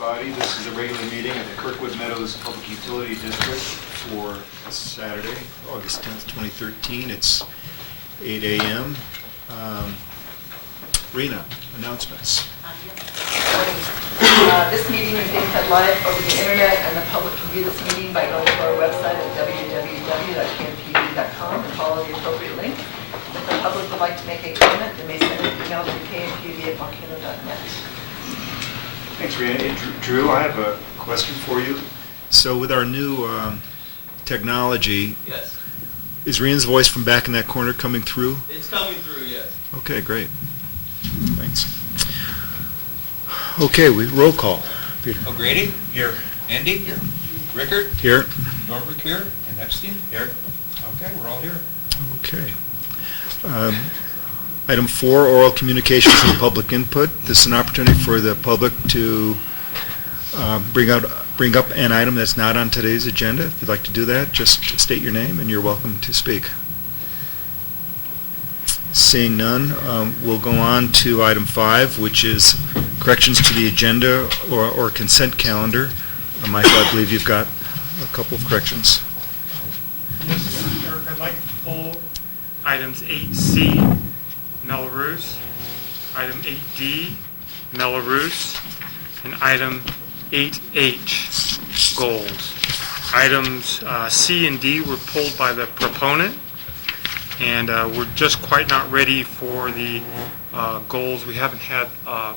everybody. This is a regular meeting of the Kirkwood Meadows Public Utility District for Saturday, August 10th, 2013. It's 8 a.m. Rena, announcements. This meeting is being fed live over the internet, and the public can view this meeting by going to our website at www.kmpud.com and follow the appropriate link. If the public would like to make a comment, they may send an email to kmpud@volcano.net. Thanks, Rena. Hey, Drew, I have a question for you. So with our new technology, Yes. is Rena's voice from back in that corner coming through? It's coming through, yes. Okay, great. Thanks. Okay, roll call. Peter. O'Grady? Here. Andy? Here. Rickard? Here. Norberg here. And Epstein? Here. Okay, we're all here. Okay. Item 4, oral communications and public input. This is an opportunity for the public to bring up an item that's not on today's agenda. If you'd like to do that, just state your name and you're welcome to speak. Seeing none, we'll go on to item 5, which is corrections to the agenda or consent calendar. Michael, I believe you've got a couple of corrections. Eric, I'd like to pull items 8C, Melrose, item 8D, Melrose, and item 8H, Goals. Items C and D were pulled by the proponent, and we're just quite not ready for the goals. We haven't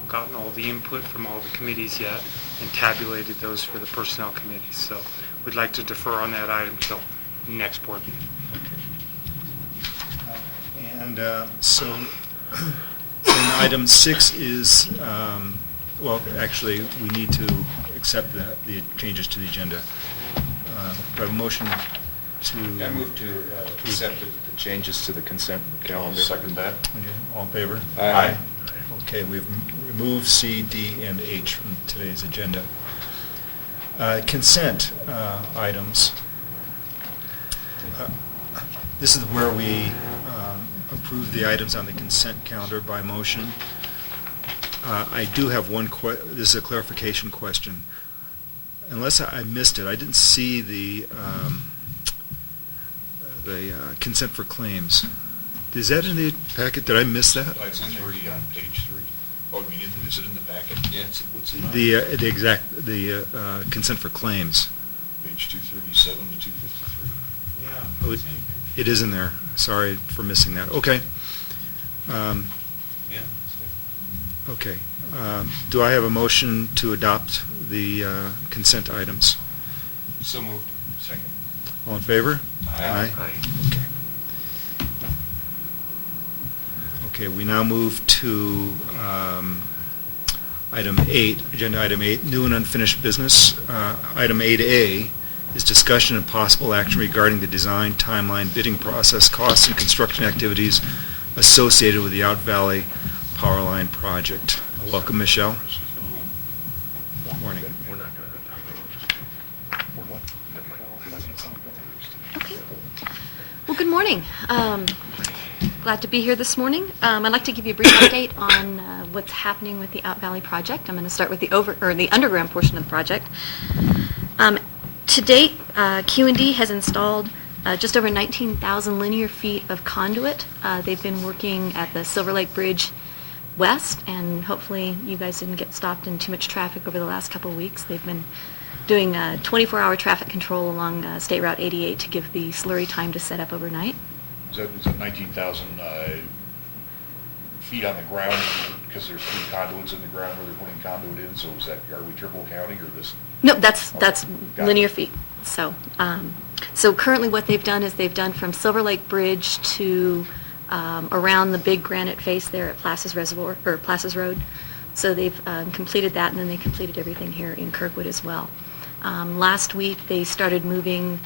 gotten all the input from all the committees yet and tabulated those for the personnel committee. So we'd like to defer on that item till next board meeting. And so item 6 is, well, actually, we need to accept the changes to the agenda. Do I have a motion to... I move to accept the changes to the consent calendar. Second that. Okay, all in favor? Aye. Okay, we've removed C, D, and H from today's agenda. Consent items. This is where we approve the items on the consent calendar by motion. I do have one this is a clarification question. Unless I missed it, I didn't see the consent for claims. Is that in the packet? Did I miss that? It's already on page 3. Oh, you mean, is it in the packet? Yeah, what's it? The consent for claims. Page 237 to 253. Yeah. Oh, it is in there. Sorry for missing that. Okay. Yeah. Okay. Do I have a motion to adopt the consent items? So moved. Second. All in favor? Aye. Okay. Okay, we now move to item 8, agenda item 8, new and unfinished business. Item 8A is discussion and possible action regarding the design, timeline, bidding process, costs, and construction activities associated with the Out Valley Power Line project. Welcome, Michelle. Good morning. Okay. Well, good morning. Glad to be here this morning. I'd like to give you a brief update on what's happening with the Out Valley project. I'm going to start with the underground portion of the project. To date, KMPUD has installed just over 19,000 linear feet of conduit. They've been working at the Silver Lake Bridge West, and hopefully you guys didn't get stopped in too much traffic over the last couple of weeks. They've been doing 24-hour traffic control along State Route 88 to give the slurry time to set up overnight. Is that 19,000 feet on the ground because there's 3 conduits in the ground where they're putting conduit in? So is that, are we triple counting or this? No, that's Got linear it. feet. So, so currently what they've done is they've done from Silver Lake Bridge to around the big granite face there at Places Reservoir or Places Road. So they've completed that, and then they completed everything here in Kirkwood as well. Last week they started moving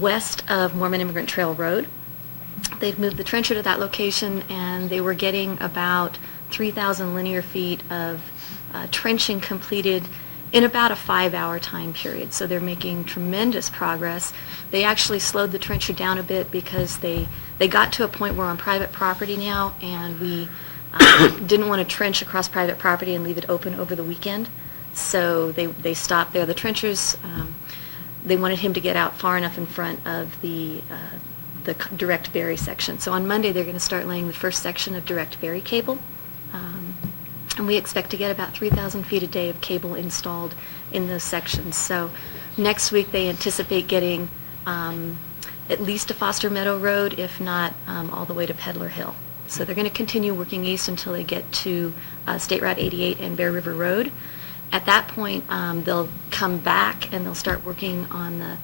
west of Mormon Immigrant Trail Road. They've moved the trencher to that location, and they were getting about 3,000 linear feet of trenching completed in about a 5-hour time period. So they're making tremendous progress. They actually slowed the trencher down a bit because they got to a point where we're on private property now, and we didn't want to trench across private property and leave it open over the weekend. So they stopped there. The trenchers, they wanted him to get out far enough in front of the direct bury section. So on Monday, they're going to start laying the first section of direct bury cable. And we expect to get about 3,000 feet a day of cable installed in those sections. So next week, they anticipate getting at least to Foster Meadow Road, if not all the way to Peddler Hill. So they're going to continue working east until they get to State Route 88 and Bear River Road. At that point, they'll come back and they'll start working on the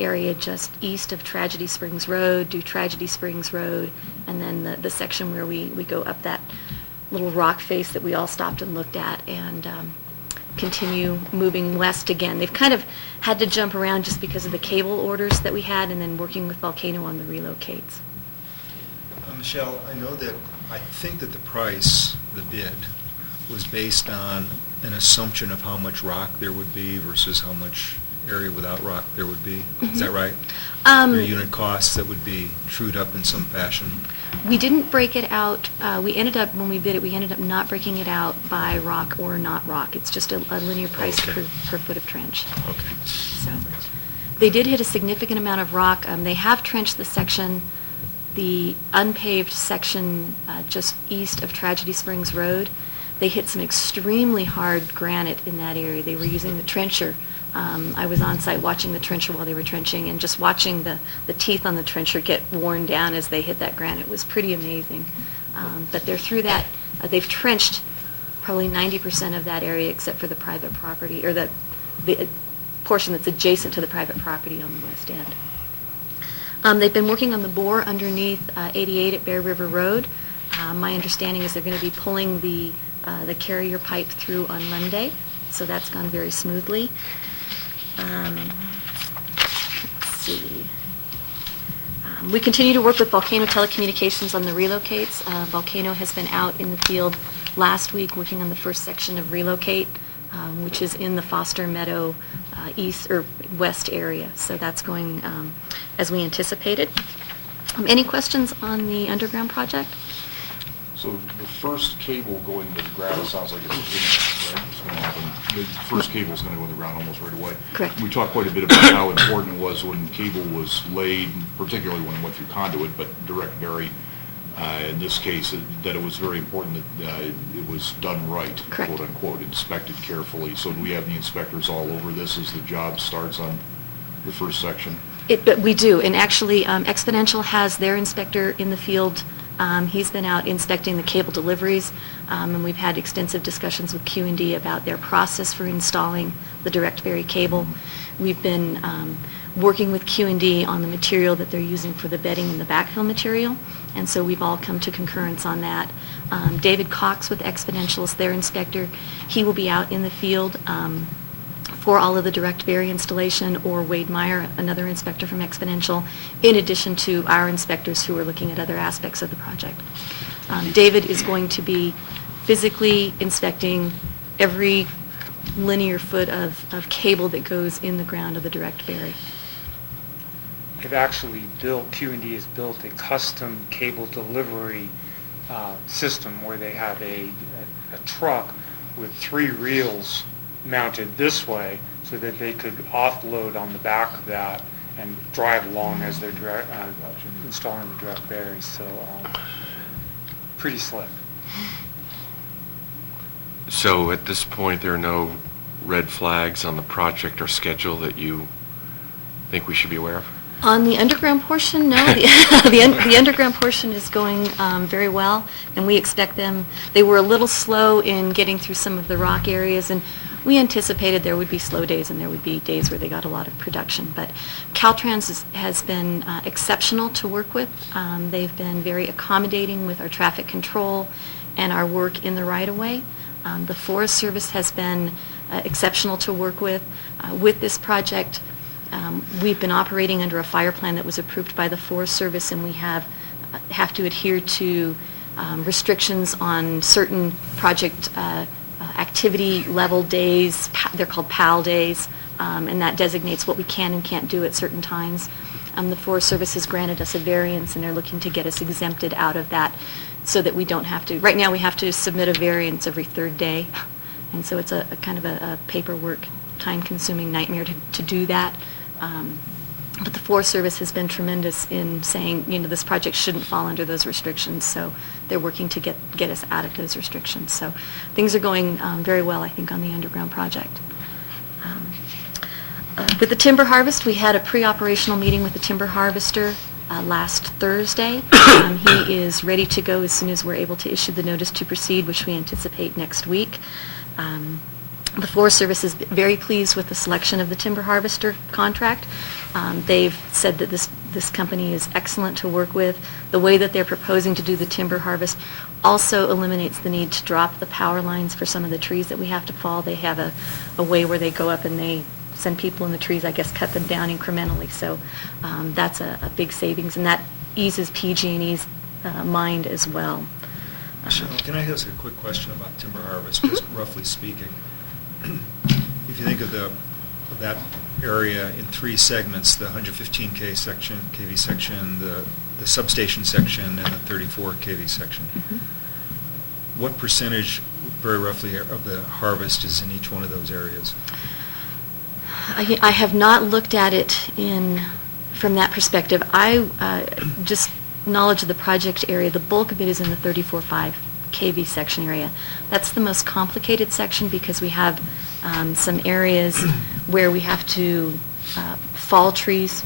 area just east of Tragedy Springs Road, do Tragedy Springs Road, and then the section where we go up that little rock face that we all stopped and looked at, and continue moving west again. They've kind of had to jump around just because of the cable orders that we had, and then working with Volcano on the relocates. Michelle, I know that, I think that the price, the bid, was based on an assumption of how much rock there would be versus how much area without rock there would be. Is that right? Your unit costs that would be trued up in some fashion? We didn't break it out. We ended up, when we bid it, we ended up not breaking it out by rock or not rock. It's just a linear price Okay. per foot of trench. Okay. So they did hit a significant amount of rock. They have trenched the section, the unpaved section just east of Tragedy Springs Road. They hit some extremely hard granite in that area. They were using the trencher. I was on site watching the trencher while they were trenching, and just watching the teeth on the trencher get worn down as they hit that granite was pretty amazing. But they're through that. They've trenched probably 90% of that area except for the private property, or the portion that's adjacent to the private property on the west end. They've been working on the bore underneath 88 at Bear River Road. My understanding is they're going to be pulling the carrier pipe through on Monday, so that's gone very smoothly. Let's see. We continue to work with Volcano Telecommunications on the relocates. Volcano has been out in the field last week working on the first section of relocate, which is in the Foster Meadow east or west area. So that's going as we anticipated. Any questions on the underground project? So the first cable going to the ground, sounds like it's imminent, right? It's gonna happen. The first cable's gonna go in the ground almost right away. Correct. We talked quite a bit about how important it was when cable was laid, particularly when it went through conduit, but direct bury, in this case, that it was very important that it was done right, Correct. quote unquote, inspected carefully. So do we have the inspectors all over this as the job starts on the first section? But we do, and actually Exponential has their inspector in the field. He's been out inspecting the cable deliveries, and we've had extensive discussions with Q&D about their process for installing the direct bury cable. We've been working with Q&D on the material that they're using for the bedding and the backfill material, and so we've all come to concurrence on that. David Cox with Exponential is their inspector. He will be out in the field for all of the direct bury installation, or Wade Meyer, another inspector from Exponential, in addition to our inspectors who are looking at other aspects of the project. David is going to be physically inspecting every linear foot of cable that goes in the ground of the direct bury. They've actually built, Q&D has built a custom cable delivery system where they have a truck with 3 reels mounted this way so that they could offload on the back of that and drive along as they're installing the direct bury. So pretty slick. So at this point, there are no red flags on the project or schedule that you think we should be aware of? On the underground portion, no. The underground portion is going very well, and we expect them. They were a little slow in getting through some of the rock areas, and we anticipated there would be slow days and there would be days where they got a lot of production. But Caltrans has been exceptional to work with. They've been very accommodating with our traffic control and our work in the right-of-way. The Forest Service has been exceptional to work with. With this project, we've been operating under a fire plan that was approved by the Forest Service, and we have to adhere to restrictions on certain project activity level days. They're called PAL days, and that designates what we can and can't do at certain times. The Forest Service has granted us a variance, and they're looking to get us exempted out of that so that we don't have to. Right now, we have to submit a variance every 3rd day, And so it's a kind of a paperwork, time-consuming nightmare to do that. But the Forest Service has been tremendous in saying, this project shouldn't fall under those restrictions, so they're working to get us out of those restrictions. So things are going very well, I think, on the underground project. With the timber harvest, we had a pre-operational meeting with the timber harvester last Thursday. He is ready to go as soon as we're able to issue the notice to proceed, which we anticipate next week. The Forest Service is very pleased with the selection of the timber harvester contract. They've said that this company is excellent to work with. The way that they're proposing to do the timber harvest also eliminates the need to drop the power lines for some of the trees that we have to fall. They have a way where they go up and they send people in the trees, I guess, cut them down incrementally. So that's a big savings, and that eases PG&E's mind as well. Michelle, can I ask a quick question about timber harvest, just roughly speaking? If you think of that area in three segments, the 115 kV section, the substation section, and the 34 kV section, what percentage, very roughly, of the harvest is in each one of those areas? I have not looked at it from that perspective. Just knowledge of the project area, the bulk of it is in the 34.5 kV section area. That's the most complicated section because we have some areas where we have to fall trees,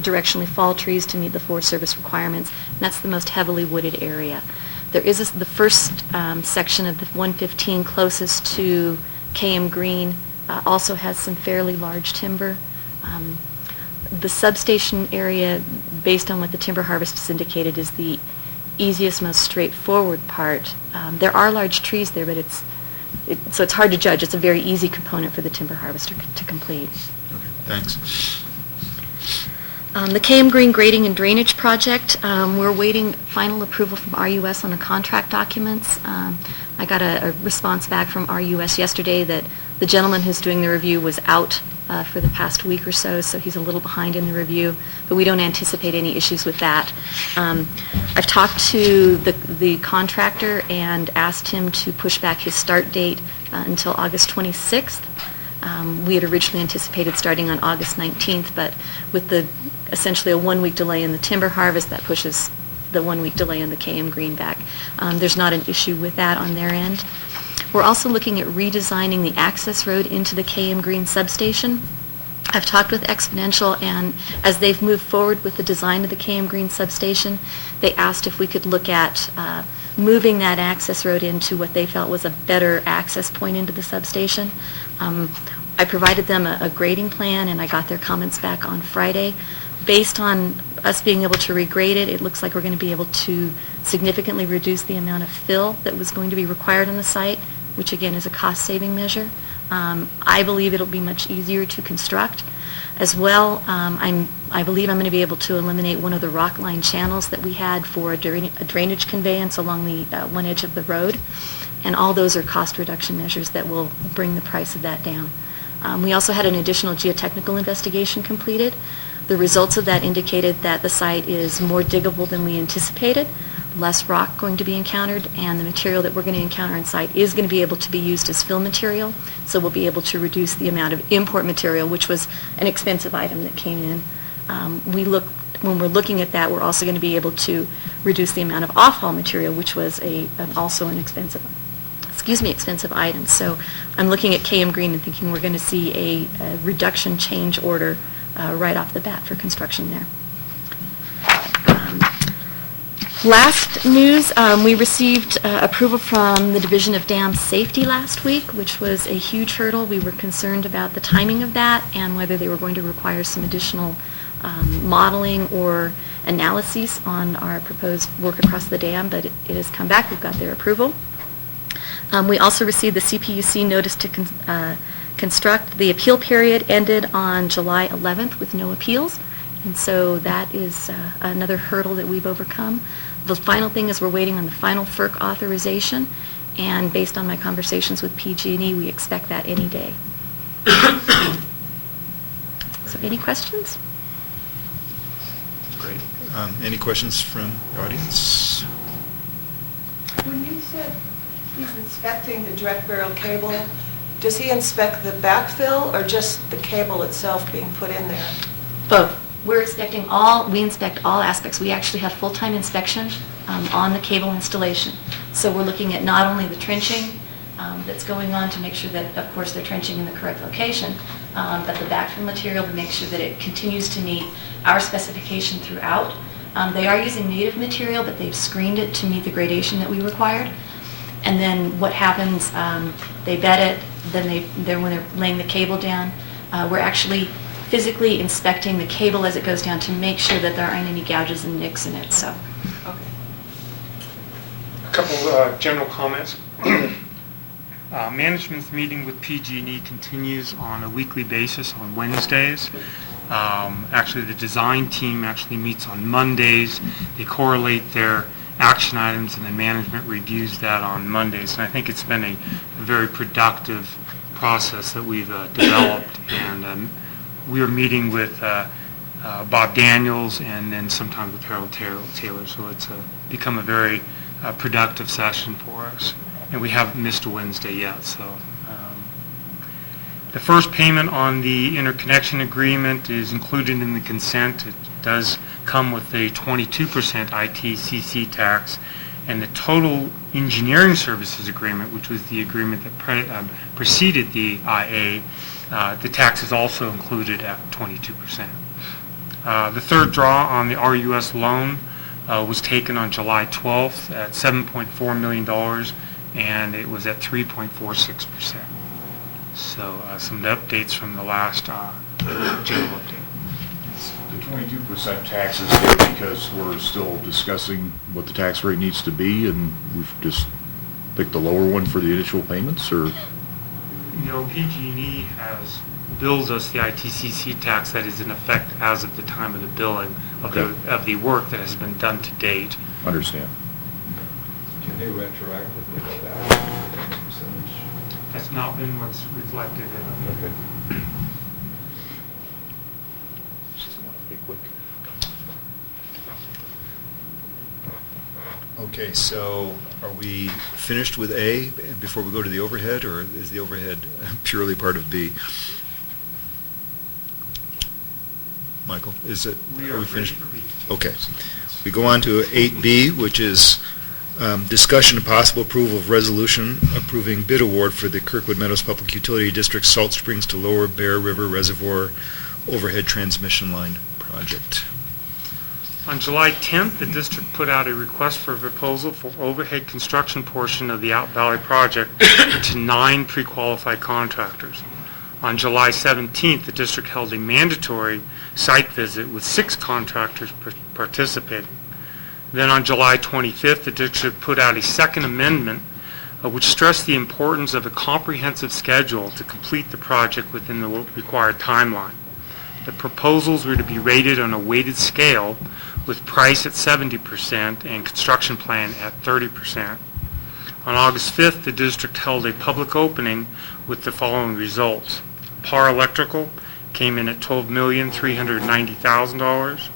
directionally fall trees to meet the Forest Service requirements, and that's the most heavily wooded area. There is the first section of the 115 closest to KM Green also has some fairly large timber. The substation area, based on what the timber harvest has indicated, is the easiest, most straightforward part. There are large trees there, but so it's hard to judge. It's a very easy component for the timber harvester to complete. Okay, thanks. The KM Green grading and drainage project, we're waiting final approval from RUS on the contract documents. I got a response back from RUS yesterday that the gentleman who's doing the review was out for the past week or so he's a little behind in the review, but we don't anticipate any issues with that. I've talked to the contractor and asked him to push back his start date until August 26th. We had originally anticipated starting on August 19th, but with essentially a 1-week delay in the timber harvest, that pushes the 1-week delay in the KM Green back. There's not an issue with that on their end. We're also looking at redesigning the access road into the KM Green substation. I've talked with Exponential, and as they've moved forward with the design of the KM Green substation, they asked if we could look at moving that access road into what they felt was a better access point into the substation. I provided them a grading plan, and I got their comments back on Friday. Based on us being able to regrade it, it looks like we're going to be able to significantly reduce the amount of fill that was going to be required on the site, which again is a cost-saving measure. I believe it'll be much easier to construct. As well, I believe I'm going to be able to eliminate one of the rock line channels that we had for a drainage conveyance along the one edge of the road. And all those are cost reduction measures that will bring the price of that down. We also had an additional geotechnical investigation completed. The results of that indicated that the site is more diggable than we anticipated, less rock going to be encountered, and the material that we're going to encounter on site is going to be able to be used as fill material, so we'll be able to reduce the amount of import material, which was an expensive item that came in. When we're looking at that, we're also going to be able to reduce the amount of off-haul material, which was also an expensive item. So I'm looking at KM Green and thinking we're going to see a reduction change order right off the bat for construction there. Last news, we received approval from the Division of Dam Safety last week, which was a huge hurdle. We were concerned about the timing of that and whether they were going to require some additional modeling or analyses on our proposed work across the dam, but it has come back. We've got their approval. We also received the CPUC notice to construct. The appeal period ended on July 11th with no appeals, and so that is another hurdle that we've overcome. The final thing is we're waiting on the final FERC authorization, and based on my conversations with PG&E, we expect that any day. So any questions? Great. Any questions from the audience? When you said he's inspecting the direct burial cable, Does he inspect the backfill or just the cable itself being put in there? Both. We inspect all aspects. We actually have full-time inspection on the cable installation. So we're looking at not only the trenching that's going on to make sure that, of course, they're trenching in the correct location, but the backfill material to make sure that it continues to meet our specification throughout. They are using native material, but they've screened it to meet the gradation that we required. And then what happens, they bed it, then when they're laying the cable down, we're actually physically inspecting the cable as it goes down to make sure that there aren't any gouges and nicks in it, so. Okay. A couple general comments. Management's meeting with PG&E continues on a weekly basis on Wednesdays. Actually, the design team actually meets on Mondays. They correlate their action items, and then management reviews that on Mondays. And I think it's been a very productive process that we've developed. And we are meeting with Bob Daniels and then sometimes with Harold Taylor. So it's become a very productive session for us. And we haven't missed a Wednesday yet. So the first payment on the interconnection agreement is included in the consent. It does come with a 22% ITCC tax, and the total engineering services agreement, which was the agreement that preceded the IA, the tax is also included at 22%. The third draw on the RUS loan was taken on July 12th at $7.4 million, and it was at 3.46%. So some updates from the last general update. The 22% tax is there because we're still discussing what the tax rate needs to be, and we've just picked the lower one for the initial payments, or? PG&E has billed us the ITCC tax that is in effect as of the time of the billing of the work that has been done to date. Understand. Can they retroactively go back to the percentage? That's not been what's reflected in it. Okay. Just want to be quick. Okay, so are we finished with A before we go to the overhead, or is the overhead purely part of B? Michael, is it? We are we ready finished? for B. Okay. We go on to 8B, which is discussion and possible approval of resolution approving bid award for the Kirkwood Meadows Public Utility District Salt Springs to Lower Bear River Reservoir Overhead Transmission Line Project. On July 10th, the district put out a request for a proposal for overhead construction portion of the Out Valley project to 9 pre-qualified contractors. On July 17th, the district held a mandatory site visit with 6 contractors participating. Then on July 25th, the district put out a second amendment which stressed the importance of a comprehensive schedule to complete the project within the required timeline. The proposals were to be rated on a weighted scale with price at 70% and construction plan at 30%. On August 5th, the district held a public opening with the following results. Par Electrical came in at $12,390,000.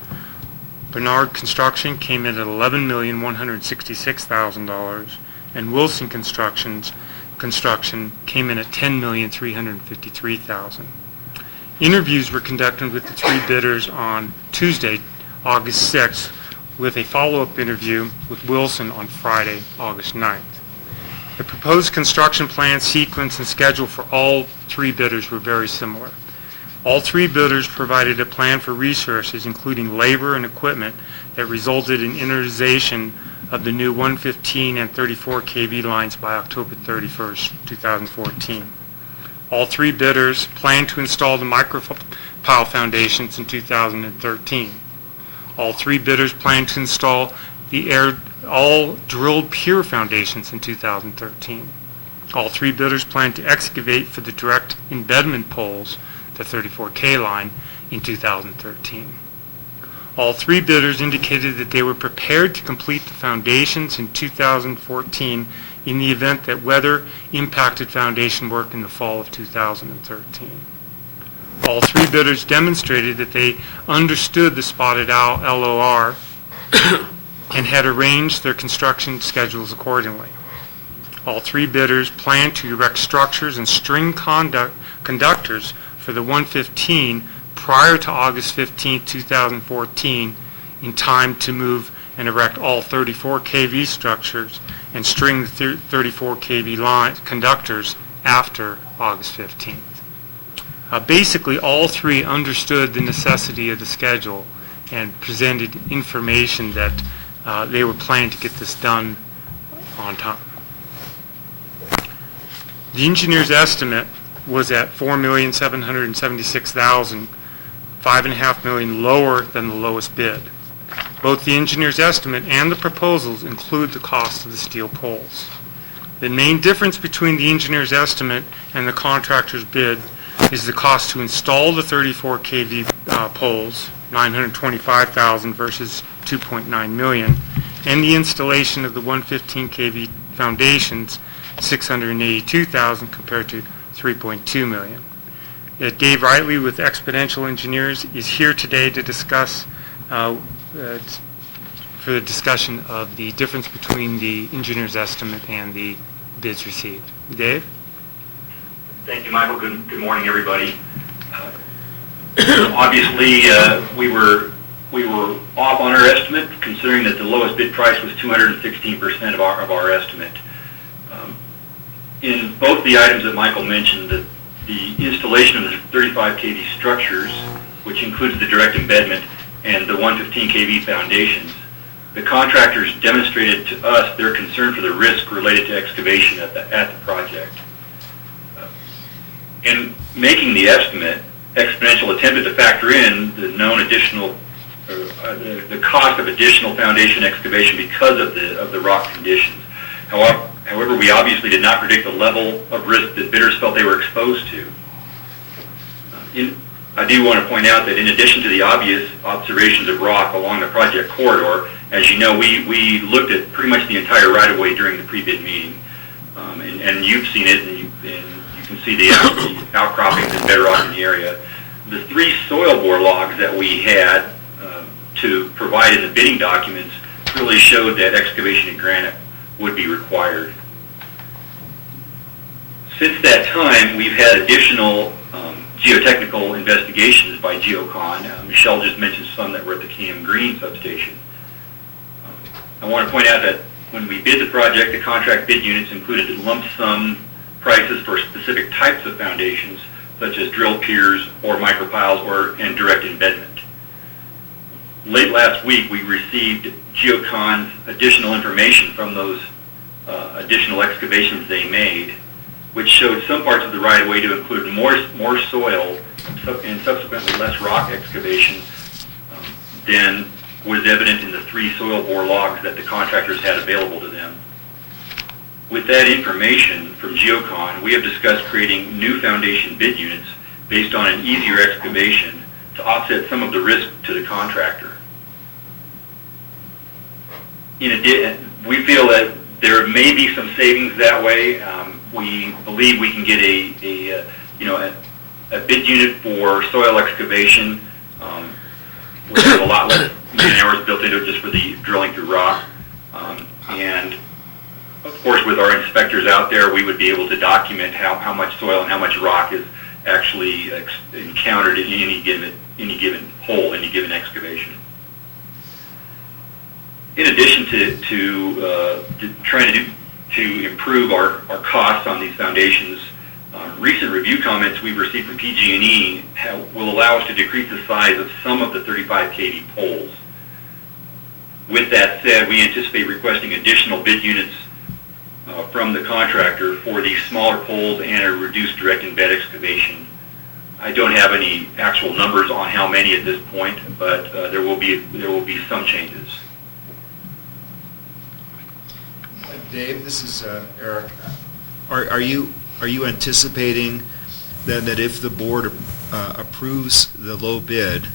Bernard Construction came in at $11,166,000, and Wilson Construction came in at $10,353,000. Interviews were conducted with the 3 bidders on Tuesday, August 6th, with a follow-up interview with Wilson on Friday, August 9th. The proposed construction plan, sequence, and schedule for all 3 bidders were very similar. All 3 bidders provided a plan for resources, including labor and equipment, that resulted in energization of the new 115 and 34 kV lines by October 31st, 2014. All 3 bidders plan to install the micropile foundations in 2013. All 3 bidders plan to install all drilled pier foundations in 2013. All 3 bidders plan to excavate for the direct embedment poles, the 34K line, in 2013. All 3 bidders indicated that they were prepared to complete the foundations in 2014 in the event that weather impacted foundation work in the fall of 2013. All 3 bidders demonstrated that they understood the spotted owl LOR and had arranged their construction schedules accordingly. all three bidders plan to erect structures and string conductors for the 115 prior to August 15, 2014, in time to move and erect all 34 kV structures and string the 34 kV line conductors after August 15th. Basically, all three understood the necessity of the schedule and presented information that they were planning to get this done on time. The engineer's estimate was at $4,776,000, $5.5 million lower than the lowest bid. Both the engineer's estimate and the proposals include the cost of the steel poles. The main difference between the engineer's estimate and the contractor's bid is the cost to install the 34 kV poles, $925,000 versus $2.9 million, and the installation of the 115 kV foundations, $682,000 compared to $3.2 million. Dave Riley with Exponential Engineers is here today to discuss for the discussion of the difference between the engineer's estimate and the bids received. Dave? Thank you, Michael. Good morning, everybody. Obviously, we were off on our estimate, considering that the lowest bid price was 216% of our estimate. In both the items that Michael mentioned, the installation of the 35 kV structures, which includes the direct embedment, and the 115 kV foundations, the contractors demonstrated to us their concern for the risk related to excavation at the project. In making the estimate, Exponential attempted to factor in the known additional, the cost of additional foundation excavation because of the rock conditions. However, we obviously did not predict the level of risk that bidders felt they were exposed to. I do want to point out that in addition to the obvious observations of rock along the project corridor, as you know, we looked at pretty much the entire right-of-way during the pre-bid meeting, and you've seen it, and you can see the outcroppings and bedrock in the area. The 3 soil bore logs that we had to provide in the bidding documents really showed that excavation in granite would be required. Since that time, we've had additional geotechnical investigations by Geocon. Michelle just mentioned some that were at the KM Green substation. I want to point out that when we bid the project, the contract bid units included lump sum prices for specific types of foundations, such as drill piers or micropiles and direct embedment. Late last week, we received Geocon's additional information from those additional excavations they made, which showed some parts of the right-of-way to include more soil and subsequently less rock excavation than was evident in the 3 soil bore logs that the contractors had available to them. With that information from Geocon, we have discussed creating new foundation bid units based on an easier excavation to offset some of the risk to the contractor. In addition, we feel that there may be some savings that way. We believe we can get a bid unit for soil excavation, which has a lot less man-hours built into it just for the drilling through rock. And of course, with our inspectors out there, we would be able to document how much soil and how much rock is actually encountered in any given hole, any given excavation. In addition to trying to improve our costs on these foundations, recent review comments we've received from PG&E will allow us to decrease the size of some of the 35 kV poles. With that said, we anticipate requesting additional bid units from the contractor for these smaller poles and a reduced direct embed excavation. I don't have any actual numbers on how many at this point, but there will be some changes. Dave, this is Eric. Are you anticipating then that if the board approves the low bid,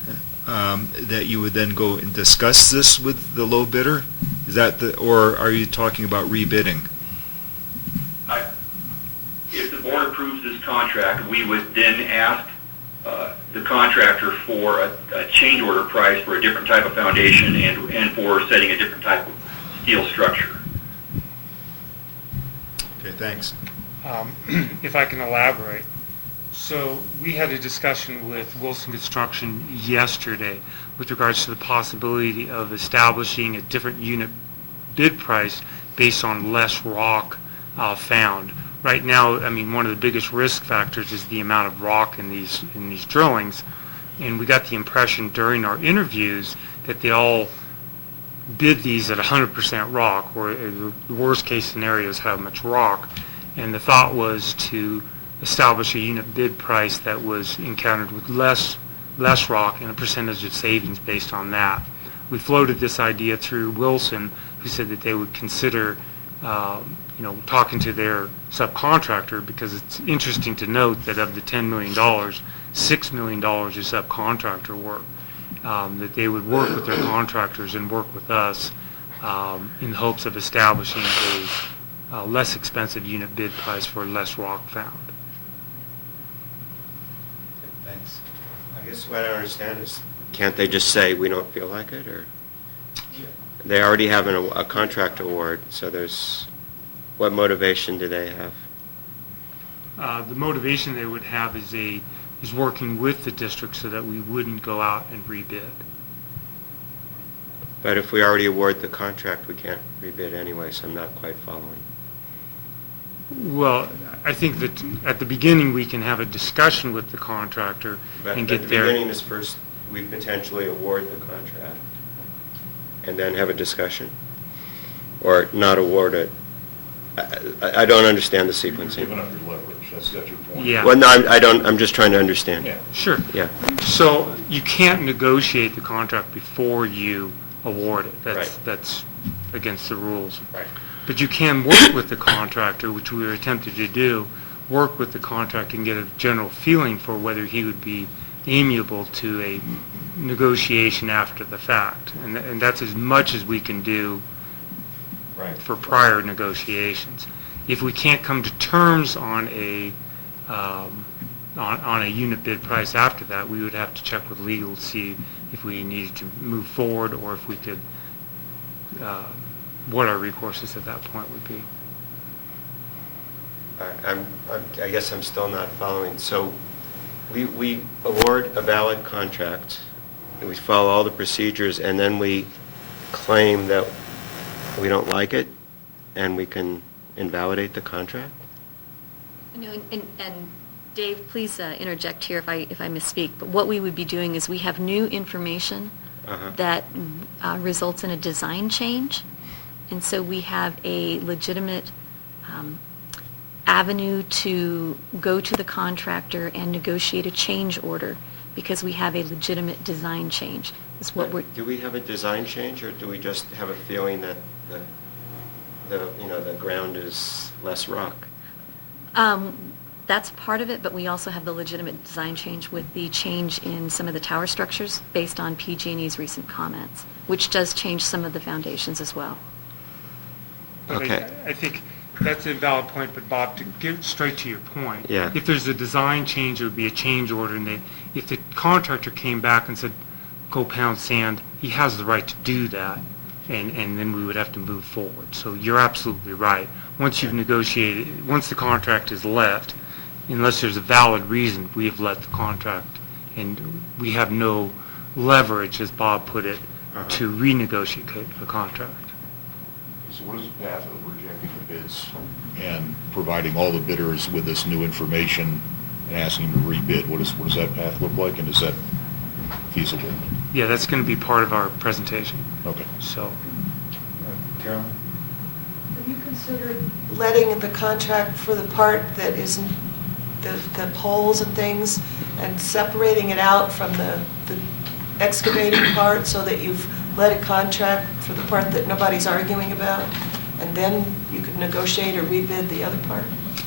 that you would then go and discuss this with the low bidder? Is that or are you talking about rebidding? If the board approves this contract, we would then ask the contractor for a change order price for a different type of foundation and for setting a different type of steel structure. Okay. thanks. If I can elaborate. So we had a discussion with Wilson Construction yesterday with regards to the possibility of establishing a different unit bid price based on less rock found. Right now, I mean, one of the biggest risk factors is the amount of rock in these drillings, and we got the impression during our interviews that they all bid these at 100% rock, or the worst case scenario is how much rock, and the thought was to establish a unit bid price that was encountered with less rock and a percentage of savings based on that. We floated this idea through Wilson, who said that they would consider talking to their subcontractor, because it's interesting to note that of the $10 million, $6 million is subcontractor work, that they would work with their contractors and work with us in hopes of establishing a less expensive unit bid price for less rock found. Thanks. I guess what I don't understand is, can't they just say, we don't feel like it, or? They already have a contract award, so what motivation do they have? The motivation they would have is working with the district so that we wouldn't go out and rebid. But if we already award the contract, we can't rebid anyway, so I'm not quite following. Well, I think that at the beginning we can have a discussion with the contractor But and at get the their... beginning is first, we potentially award the contract, and then have a discussion? Or not award it? I don't understand the You're sequencing. giving up your leverage, that's your point. Yeah. Well, no, I'm just trying to understand. Yeah. Sure. Yeah. So you can't negotiate the contract before you award it. Right. That's against the rules. Right. But you can work with the contractor, which we were attempted to do, work with the contractor and get a general feeling for whether he would be amiable to a negotiation after the fact. And that's as much as we can do Right. for prior negotiations. If we can't come to terms on a unit bid price after that, we would have to check with legal to see if we needed to move forward, or if we could, what our recourses at that point would be. I guess I'm still not following. So we award a valid contract, and we follow all the procedures, and then we claim that we don't like it, and we can invalidate the contract? No, and Dave, please interject here if I misspeak, but what we would be doing is we have new information that results in a design change, and so we have a legitimate avenue to go to the contractor and negotiate a change order, because we have a legitimate design change, is what we're... Do we have a design change, or do we just have a feeling that the ground is less rock? That's part of it, but we also have the legitimate design change with the change in some of the tower structures based on PG&E's recent comments, which does change some of the foundations as well. But Okay. I think that's a valid point, but Bob, to get straight to your point, Yeah. if there's a design change, it would be a change order, and if the contractor came back and said, go pound sand, he has the right to do that, and then we would have to move forward. So you're absolutely right. Once you've negotiated, once the contract is let, unless there's a valid reason, we have let the contract, and we have no leverage, as Bob put it, to renegotiate a contract. So what is the path of rejecting the bids and providing all the bidders with this new information and asking them to rebid? What does that path look like, and is that feasible? Yeah, that's going to be part of our presentation. Okay. So, Carolyn? Have you considered letting the contract for the part that isn't the poles and things, and separating it out from the excavating part, so that you've let a contract for the part that nobody's arguing about, and then you could negotiate or rebid the other part?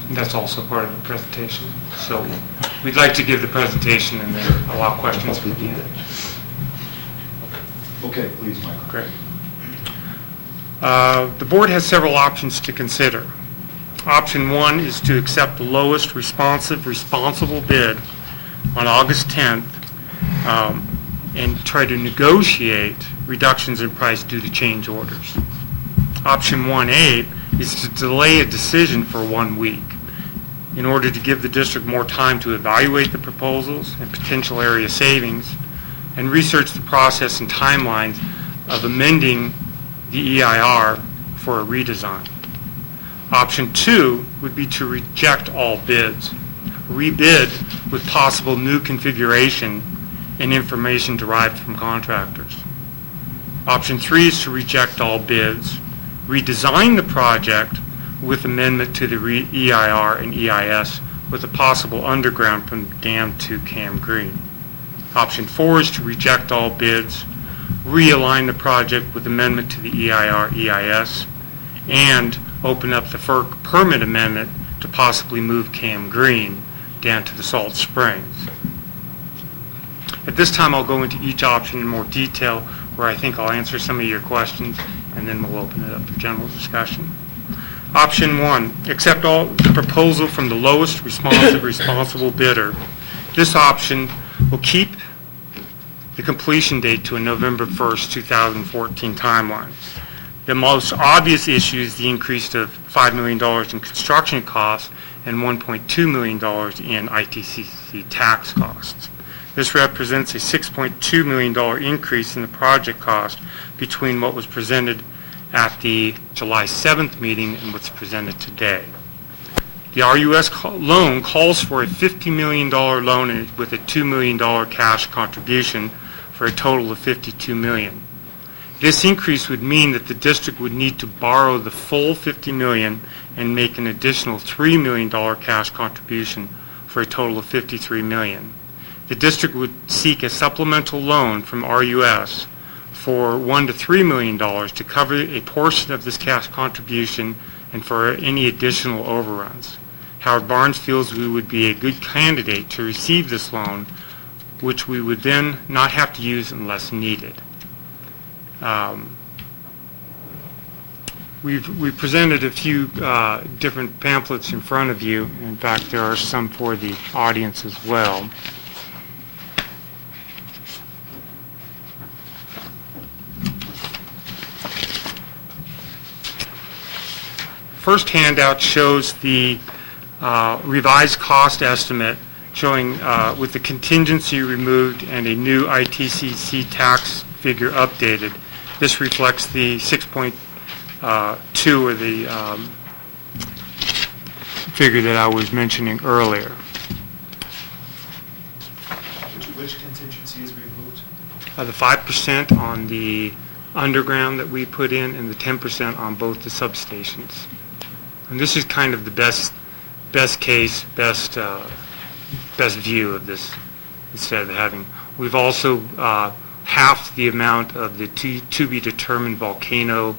and that's also part of the presentation. So Okay. we'd like to give the presentation and then allow questions at the end. Okay, please, Michael. Great. The board has several options to consider. Option one is to accept the lowest responsible bid on August 10th and try to negotiate reductions in price due to change orders. Option 1A is to delay a decision for 1 week in order to give the district more time to evaluate the proposals and potential area savings and research the process and timelines of amending the EIR for a redesign. Option 2 would be to reject all bids, rebid with possible new configuration and information derived from contractors. Option 3 is to reject all bids, redesign the project with amendment to the EIR and EIS with a possible underground from dam to Cam Green. Option 4 is to reject all bids, realign the project with amendment to the EIR, EIS, and open up the FERC permit amendment to possibly move Cam Green down to the Salt Springs. At this time, I'll go into each option in more detail, where I think I'll answer some of your questions, and then we'll open it up for general discussion. Option 1, accept all proposal from the lowest responsible bidder. This option will keep the completion date to a November 1st, 2014 timeline. The most obvious issue is the increase of $5 million in construction costs and $1.2 million in ITCC tax costs. This represents a $6.2 million increase in the project cost between what was presented at the July 7th meeting and what's presented today. The RUS loan calls for a $50 million loan with a $2 million cash contribution for a total of $52 million. This increase would mean that the district would need to borrow the full $50 million and make an additional $3 million cash contribution for a total of $53 million. The district would seek a supplemental loan from RUS for $1 to $3 million to cover a portion of this cash contribution and for any additional overruns. Howard Barnes feels we would be a good candidate to receive this loan, which we would then not have to use unless needed. We've presented a few different pamphlets in front of you. In fact, there are some for the audience as well. First handout shows the revised cost estimate showing with the contingency removed and a new ITCC tax figure updated. This reflects the 6.2 or the figure that I was mentioning earlier. Which contingency is removed? The 5% on the underground that we put in and the 10% on both the substations. And this is kind of the best case, best view of this instead of having. We've also half the amount of the to be determined volcano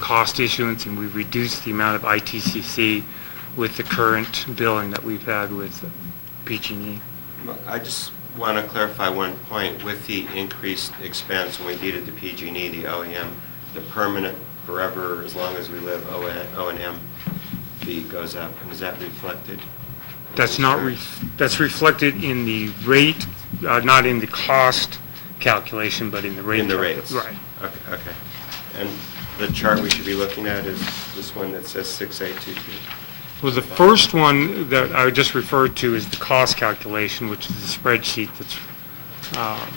cost issuance, and we've reduced the amount of ITCC with the current billing that we've had with PG&E. I just want to clarify one point. With the increased expense, when we needed the PG&E, the OEM, the permanent forever, as long as we live, O&M fee goes up, and is that reflected? That's not that's reflected in the rate, not in the cost calculation, but in the rate. In the rates. Right. Okay. And the chart we should be looking at is this one that says 6822. Well, the first one that I just referred to is the cost calculation, which is the spreadsheet that's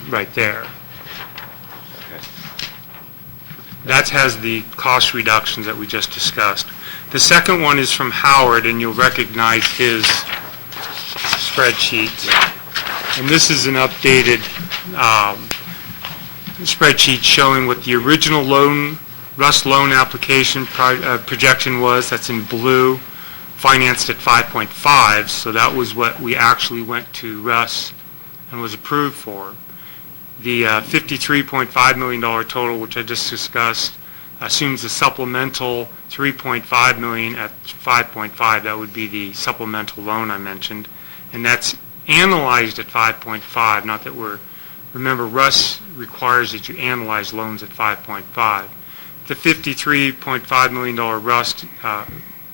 right there. Okay. That has the cost reductions that we just discussed. The second one is from Howard, and you'll recognize his spreadsheet. And this is an updated spreadsheet showing what the original RUS loan application projection was. That's in blue, financed at 5.5. So that was what we actually went to RUS and was approved for. The $53.5 million total, which I just discussed, assumes a supplemental $3.5 million at 5.5. That would be the supplemental loan I mentioned. And that's analyzed at 5.5, not that remember, RUS requires that you analyze loans at 5.5. The $53.5 million RUS,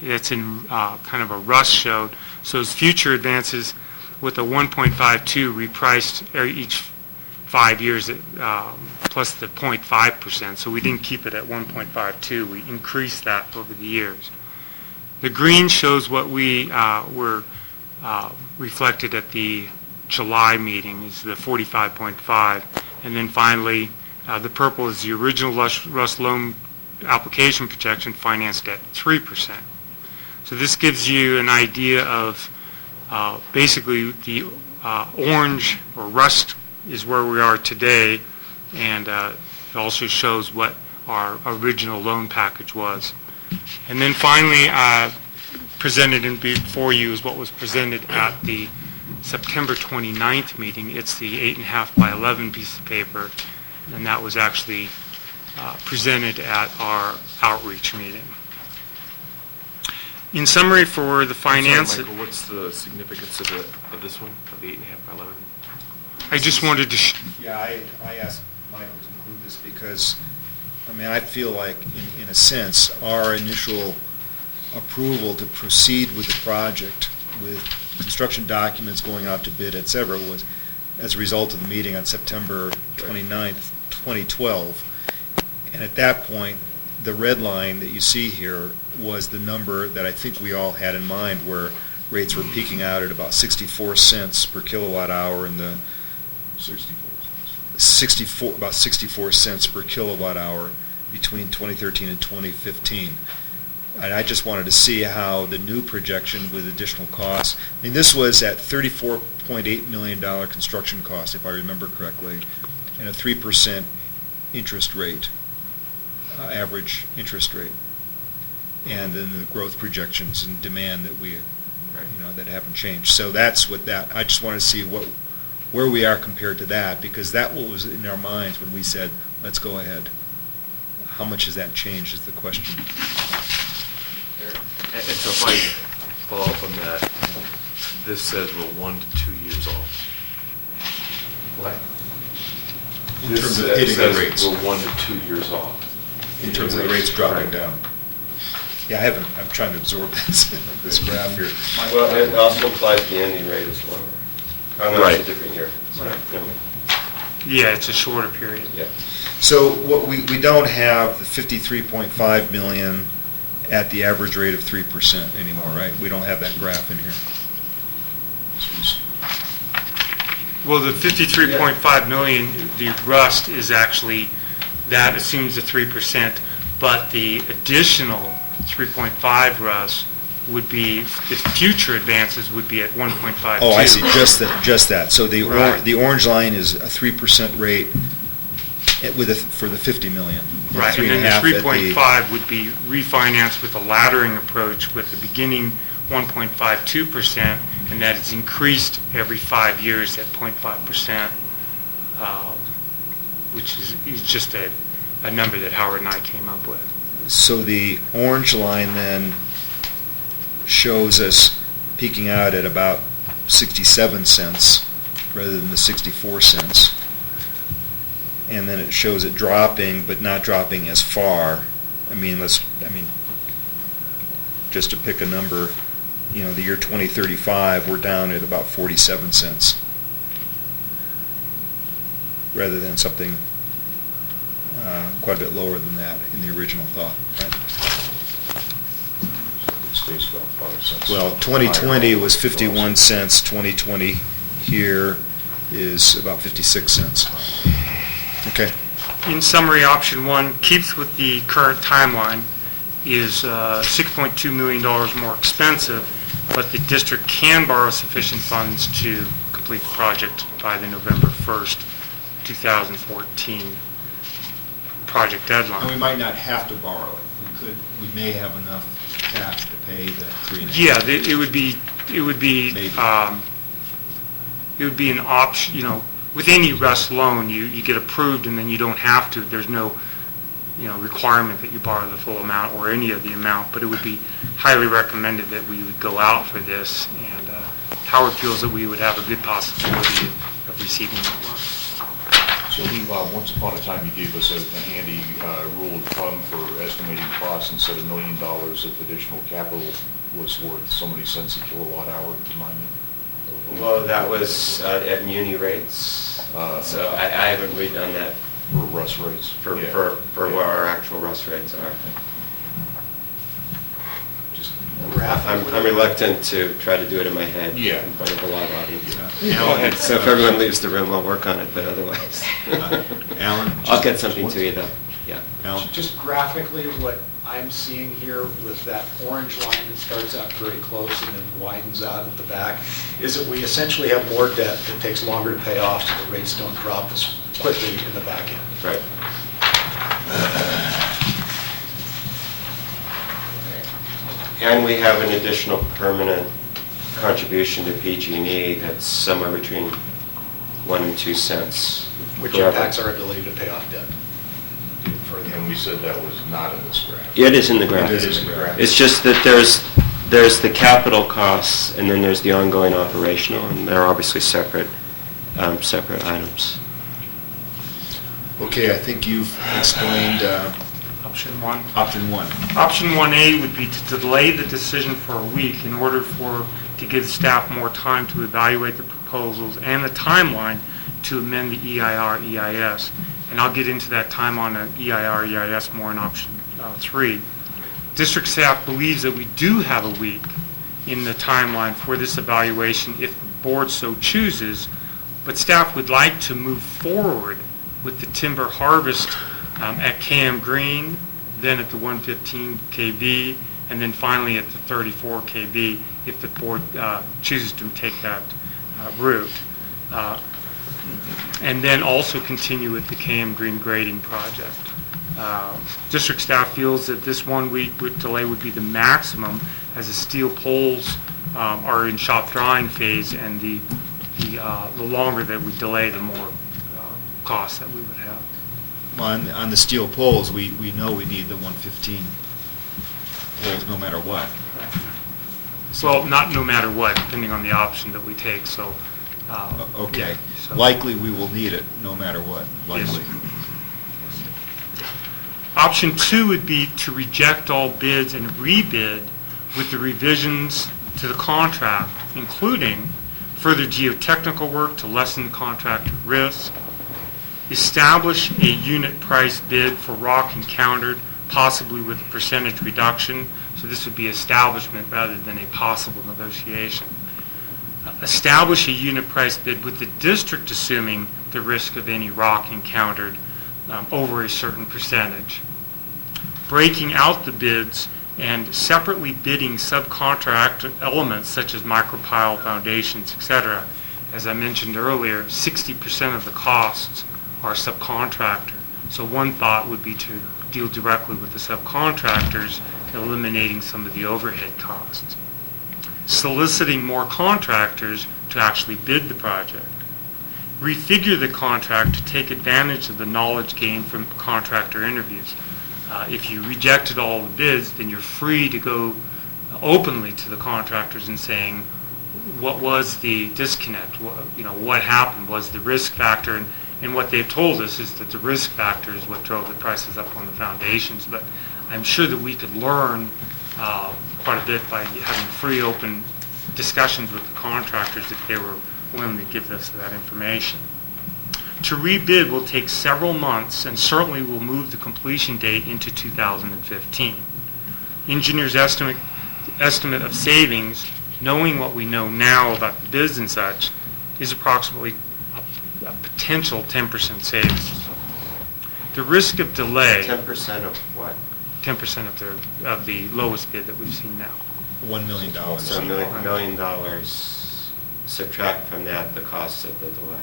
it's in kind of a RUS showed, so as future advances with a 1.52 repriced 5 years, plus the 0.5%, so we didn't keep it at 1.52. We increased that over the years. The green shows what we were reflected at the July meeting, is the 45.5. And then finally, the purple is the original Russ loan application projection financed at 3%. So this gives you an idea of basically the orange or rust is where we are today, and it also shows what our original loan package was. And then finally, presented in before you is what was presented at the September 29th meeting. It's the 8.5 by 11 piece of paper, and that was actually presented at our outreach meeting. In summary, for the finance... Sorry, Michael, what's the significance of this one, of the 8.5 by 11? I just wanted to... Yeah, I asked Michael to include this because, I mean, I feel like, in a sense, our initial approval to proceed with the project, with construction documents going out to bid, et cetera, was as a result of the meeting on September 29th, 2012. And at that point, the red line that you see here was the number that I think we all had in mind, where rates were peaking out at about 64 cents per kilowatt hour in the 64 cents per kilowatt hour between 2013 and 2015. And I just wanted to see how the new projection with additional costs, I mean, this was at $34.8 million construction cost, if I remember correctly, and a 3% interest rate, average interest rate. And then the growth projections and demand that that haven't changed. So that's what that, I just want to see where we are compared to that, because that was in our minds when we said, let's go ahead. How much has that changed is the question. And so if I follow up on that, this says we're 1 to 2 years off. What? In This terms of hitting the says rates. we're 1 to 2 years off. In terms of the rates dropping down. Yeah, I'm trying to absorb this graph here. Well, it also implies the ending rate is lower. Oh, no, Right. it's a different year. Sorry. Never mind. Yeah, it's a shorter period. Yeah. So what we don't have the 53.5 million at the average rate of 3% anymore, right? We don't have that graph in here. Well, the 53.5 million, the rust is actually, that assumes the 3%, but the additional 3.5 rust would be, the future advances would be at 1.52. Oh, I see, just that. So Right. the orange line is a 3% rate for the 50 million. Right, and then 3.5 the at 3.5 would be refinanced with a laddering approach with the beginning 1.52%, and that is increased every 5 years at 0.5%, which is just a number that Howard and I came up with. So the orange line then shows us peaking out at about 67 cents rather than the 64 cents. And then it shows it dropping, but not dropping as far. Just to pick a number, the year 2035, we're down at about 47 cents. Rather than something quite a bit lower than that in the original thought, right? It stays about 5 cents. Well, 2020 was 51 cents, 2020 here is about 56 cents. Okay. In summary, option 1 keeps with the current timeline, is $6.2 million more expensive, but the district can borrow sufficient funds to complete the project by the November 1st, 2014 project deadline. And we might not have to borrow it. We may have enough cash to pay the 3.5. Yeah, it would be Maybe. it would be an option, with any REST loan, you get approved and then you don't have to, there's no, requirement that you borrow the full amount or any of the amount, but it would be highly recommended that we would go out for this, and Howard feels that we would have a good possibility of receiving that loan. So, once upon a time, you gave us a handy rule of thumb for estimating costs, and said $1 million of additional capital was worth so many cents a kilowatt hour. Remind me. Well, that was at Muni rates, so I haven't redone that For Russ rates? for Yeah. what our actual Russ rates are. Just- I'm reluctant to try to do it in my head Yeah. in front of a live audience. Alan, So if everyone leaves the room, I'll work on it, but otherwise. Alan? I'll get something to you though, yeah. Alan? Just graphically, what I'm seeing here with that orange line that starts out very close and then widens out at the back, is that we essentially have more debt that takes longer to pay off, so the rates don't drop as quickly in the back end. Right. And we have an additional permanent contribution to PG&E that's somewhere between 1 and 2 cents. Which forever. impacts our ability to pay off debt even further. And we said that was not in this graph. It is in the graph. It is in the graph. It's just that there's the capital costs and then there's the ongoing operational, and they're obviously separate items. Okay, I think you've explained Option 1. option 1. Option 1A would be to delay the decision for a week in order to give staff more time to evaluate the proposals and the timeline to amend the EIR EIS. And I'll get into that time on the EIR EIS more in option 3. District staff believes that we do have a week in the timeline for this evaluation if the board so chooses, but staff would like to move forward with the timber harvest at KM Green, then at the 115 kV, and then finally at the 34 kV if the board chooses to take that route. And then also continue with the KM Green grading project. District staff feels that this 1 week delay would be the maximum as the steel poles are in shop drying phase, and the longer that we delay, the more costs that we would have. On the steel poles, we know we need the 115 poles no matter what. Well, not no matter what, depending on the option that we take, so. Okay. yeah, so- Likely we will need it no matter what, likely. Option 2 would be to reject all bids and rebid with the revisions to the contract, including further geotechnical work to lessen contractor risk, establish a unit price bid for rock encountered, possibly with a percentage reduction. So this would be establishment rather than a possible negotiation. Establish a unit price bid with the district assuming the risk of any rock encountered over a certain percentage. Breaking out the bids and separately bidding subcontract elements such as micropile, foundations, etc. As I mentioned earlier, 60% of the costs are subcontractor. So one thought would be to deal directly with the subcontractors, eliminating some of the overhead costs. Soliciting more contractors to actually bid the project. Refigure the contract to take advantage of the knowledge gained from contractor interviews. If you rejected all the bids, then you're free to go openly to the contractors and saying, what was the disconnect? What happened? Was the risk factor? And what they've told us is that the risk factor is what drove the prices up on the foundations. But I'm sure that we could learn quite a bit by having free, open discussions with the contractors if they were willing to give us that information. To rebid will take several months and certainly will move the completion date into 2015. Engineers' estimate of savings, knowing what we know now about the bids and such, is approximately a potential 10% savings. The risk of delay, 10% of what? 10% of the lowest bid that we've seen now. $1 million. So $1 million, subtract from that the costs of the delay.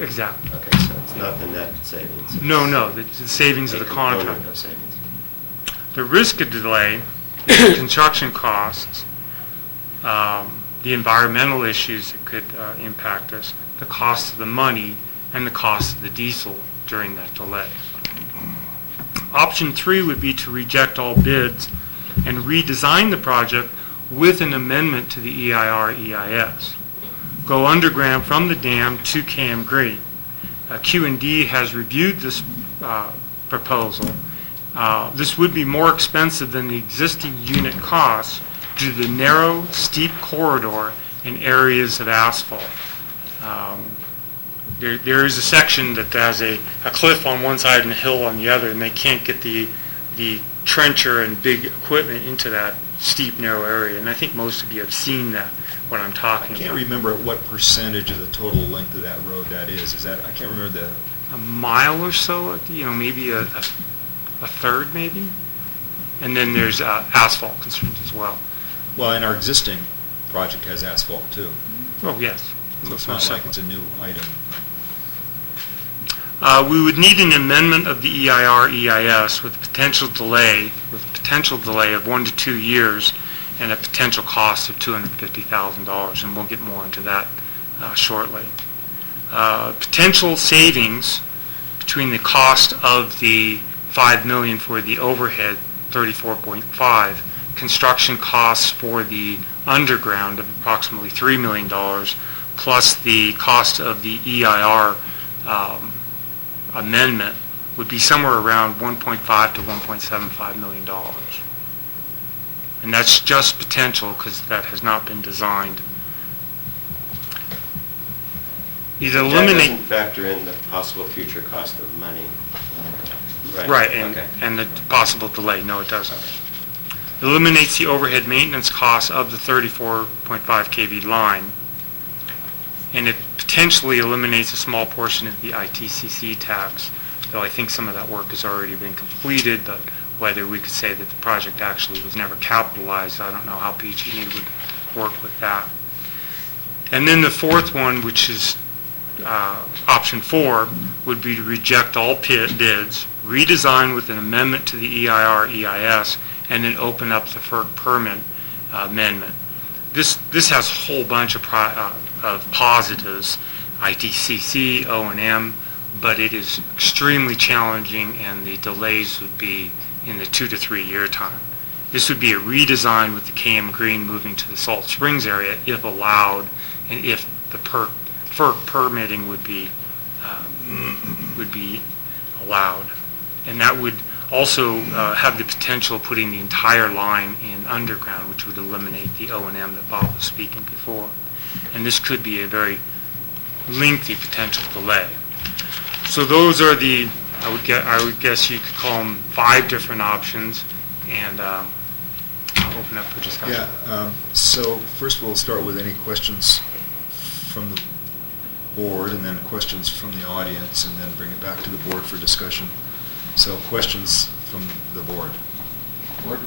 Exactly. Okay, so it's not the net savings. it's No, the savings a of the component contract. of savings. The risk of delay, the construction costs, the environmental issues that could impact us, the cost of the money, and the cost of the diesel during that delay. Option 3 would be to reject all bids and redesign the project with an amendment to the EIR EIS. Go underground from the dam to KM Green. Q&D has reviewed this proposal. This would be more expensive than the existing unit costs due to the narrow, steep corridor and areas of asphalt. There is a section that has a cliff on one side and a hill on the other, and they can't get the trencher and big equipment into that steep, narrow area. And I think most of you have seen that, what I'm I talking about. can't remember what percentage of the total length of that road that is. Is that, I can't remember the, A mile or so, maybe a third, maybe. And then there's asphalt concerns as well. well, and our existing project has asphalt too. Oh, yes. So it's not like it's a new item. We would need an amendment of the EIR-EIS with potential delay of 1 to 2 years and a potential cost of $250,000, and we'll get more into that shortly. Potential savings between the cost of the $5 million for the overhead, 34.5, construction costs for the underground of approximately $3 million, plus the cost of the EIR amendment would be somewhere around $1.5 to $1.75 million. And that's just potential because that has not been designed. Either That eliminate... doesn't factor in the possible future cost of money. Right, Okay. and the possible delay. No, it doesn't. Eliminates the overhead maintenance costs of the 34.5 kV line, and it potentially eliminates a small portion of the ITCC tax, though I think some of that work has already been completed, but whether we could say that the project actually was never capitalized, I don't know how PG&E would work with that. And then the fourth one, which is option 4, would be to reject all bids, redesign with an amendment to the EIR-EIS, and then open up the FERC permit amendment. This has a whole bunch of positives, ITCC, O&M, but it is extremely challenging, and the delays would be in the 2 to 3 year time. This would be a redesign with the KM Green moving to the Salt Springs area if allowed, and if the FERC permitting would be allowed. And that would also have the potential of putting the entire line in underground, which would eliminate the O&M that Bob was speaking before. And this could be a lengthy potential delay. So those are the, I would guess you could call them 5 different options, and I'll open up for discussion. Yeah, so first we'll start with any questions from the board, and then questions from the audience, and then bring it back to the board for discussion. So questions from the board.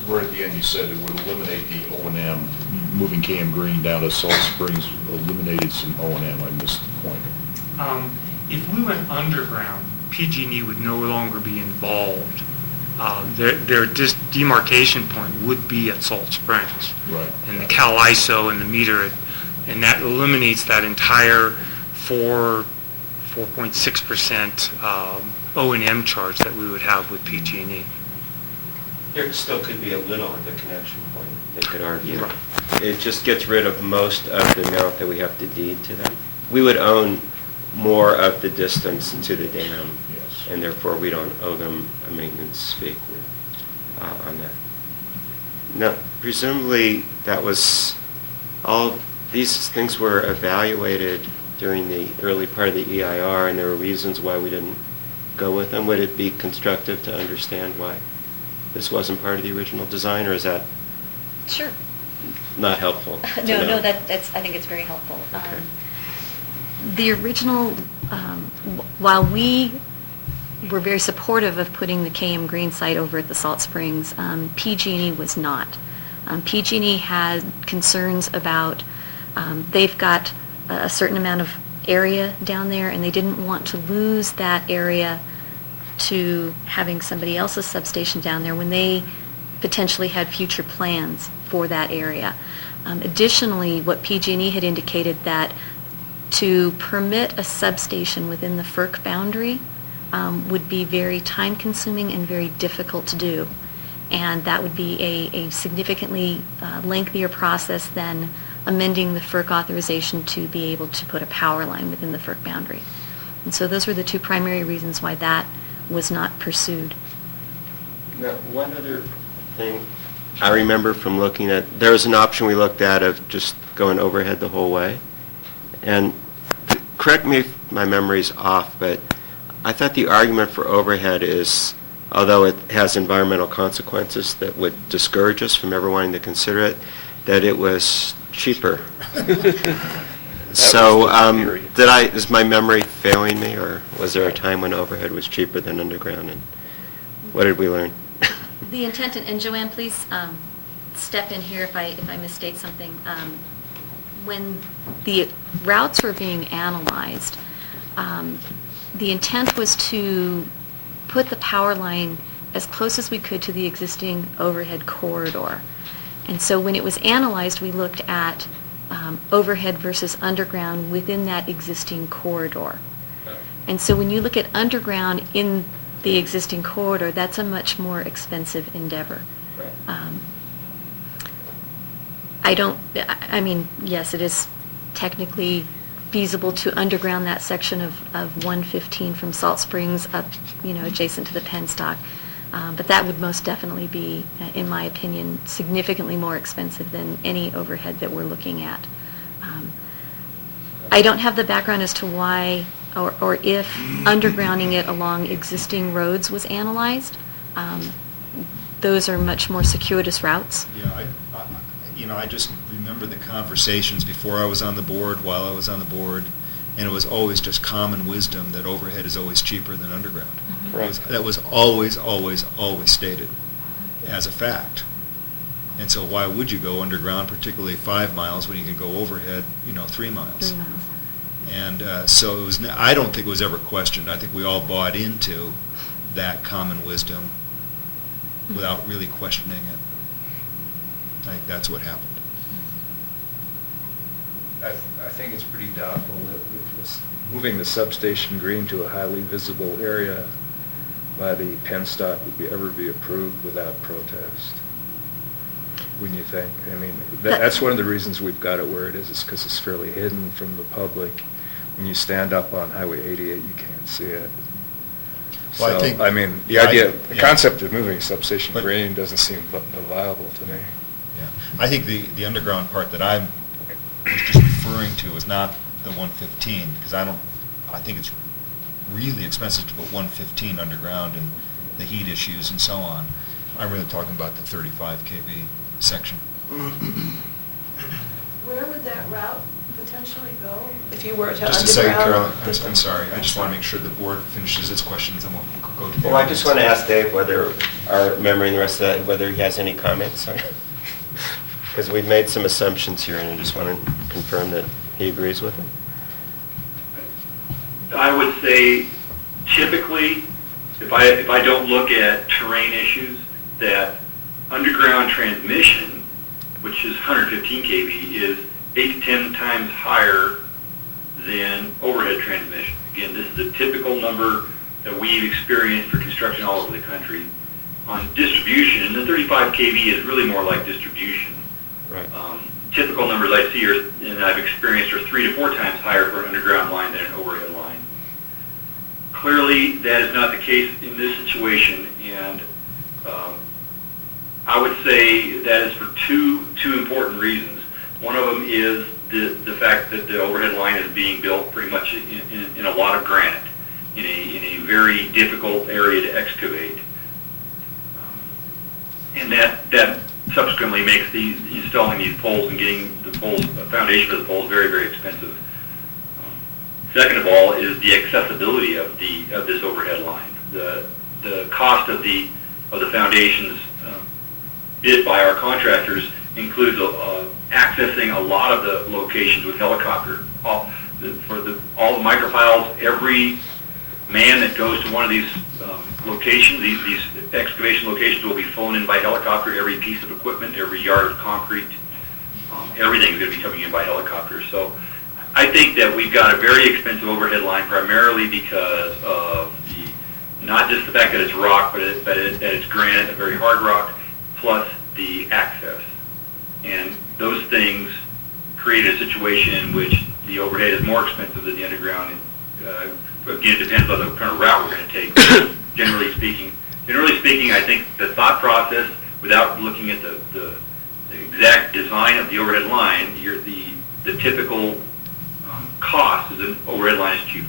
Right at the end, you said it would eliminate the O&M, moving KM Green down to Salt Springs eliminated some O&M. I missed the point. If we went underground, PG&E would no longer be involved. Their demarcation point would be at Salt Springs. Right. And the Cal ISO and the meter, and that eliminates that entire 4.6% O&M charge that we would have with PG&E. There still could be a little at the connection point, they could argue. Right. It just gets rid of most of the amount that we have to deed to them. We would own more of the distance to the dam, Yes. and therefore we don't owe them a maintenance fee on that. Now, presumably that was, all these things were evaluated during the early part of the EIR, and there were reasons why we didn't go with them. Would it be constructive to understand why this wasn't part of the original design, or is that Sure. not helpful to No, know? that's, I think it's very helpful. Okay. The original, while we were very supportive of putting the KM Green site over at the Salt Springs, PG&E was not. PG&E had concerns about, they've got a certain amount of area down there, and they didn't want to lose that area to having somebody else's substation down there when they potentially had future plans for that area. Additionally, what PG&E had indicated that to permit a substation within the FERC boundary would be very time-consuming and very difficult to do. And that would be a significantly lengthier process than amending the FERC authorization to be able to put a power line within the FERC boundary. And so those were the 2 primary reasons why that was not pursued. Now, one other thing, I remember from looking at, there was an option we looked at of just going overhead the whole way. And correct me if my memory's off, but I thought the argument for overhead is, although it has environmental consequences that would discourage us from ever wanting to consider it, that it was cheaper. So, is my memory failing me, or was there a time when overhead was cheaper than underground, and what did we learn? The intent, and Joanne, please step in here if I misstate something. When the routes were being analyzed, the intent was to put the power line as close as we could to the existing overhead corridor. And so when it was analyzed, we looked at overhead versus underground within that existing corridor. And so when you look at underground in the existing corridor, that's a much more expensive endeavor. I mean, yes, it is technically feasible to underground that section of 115 from Salt Springs up, adjacent to the penstock. But that would most definitely be, in my opinion, significantly more expensive than any overhead that we're looking at. I don't have the background as to why or if undergrounding it along existing roads was analyzed. Those are much more circuitous routes. Yeah, I just remember the conversations before I was on the board, while I was on the board, and it was always just common wisdom that overhead is always cheaper than underground. That was always, always, always stated as a fact. And so why would you go underground, particularly 5 miles, when you can go overhead, 3 miles? 3 miles. And so it was. I don't think it was ever questioned. I think we all bought into that common wisdom without really questioning it. I think that's what happened. I think it's pretty doubtful that with this, moving the substation green to a highly visible area by the penstock would ever be approved without protest. Wouldn't you think? I mean, that's one of the reasons we've got it where it is because it's fairly hidden from the public. When you stand up on Highway 88, you can't see it. Well, So, I mean, the concept of moving substation green doesn't seem viable to me. Yeah, I think the underground part that I was just referring to is not the 115, because I think it's really expensive to put 115 underground and the heat issues and so on. I'm really talking about the 35 kV section. Where would that route potentially go if you were to underground? Just a second, Carolyn. the- I'm sorry. I just want to make sure the board finishes its questions and we'll go to the Well, I just want to audience. ask Dave whether, our memory and the rest of that, whether he has any comments. Because we've made some assumptions here, and I just want to confirm that he agrees with them. I would say typically, if I don't look at terrain issues, that underground transmission, which is 115 kV, is 8 to 10 times higher than overhead transmission. Again, this is a typical number that we've experienced for construction all over the country. On distribution, the 35 kV is really more like distribution. Right. Typical numbers I see and I've experienced are 3 to 4 times higher for an underground line than an overhead line. Clearly, that is not the case in this situation, and I would say that is for two important reasons. One of them is the fact that the overhead line is being built pretty much in a lot of granite, in a very difficult area to excavate. And that subsequently makes installing these poles and getting the foundation for the poles very, very expensive. Second of all is the accessibility of this overhead line. The cost of the foundations bid by our contractors includes accessing a lot of the locations with helicopter. All the micropiles, every man that goes to one of these locations, these excavation locations, will be flown in by helicopter. Every piece of equipment, every yard of concrete, everything is going to be coming in by helicopter. So I think that we've got a very expensive overhead line primarily because of not just the fact that it's rock, but that it's granite, a very hard rock, plus the access. And those things create a situation in which the overhead is more expensive than the underground. Again, it depends on the kind of route we're going to take. Generally speaking, I think the thought process without looking at the exact design of the overhead line, the typical cost is an overhead line is cheaper.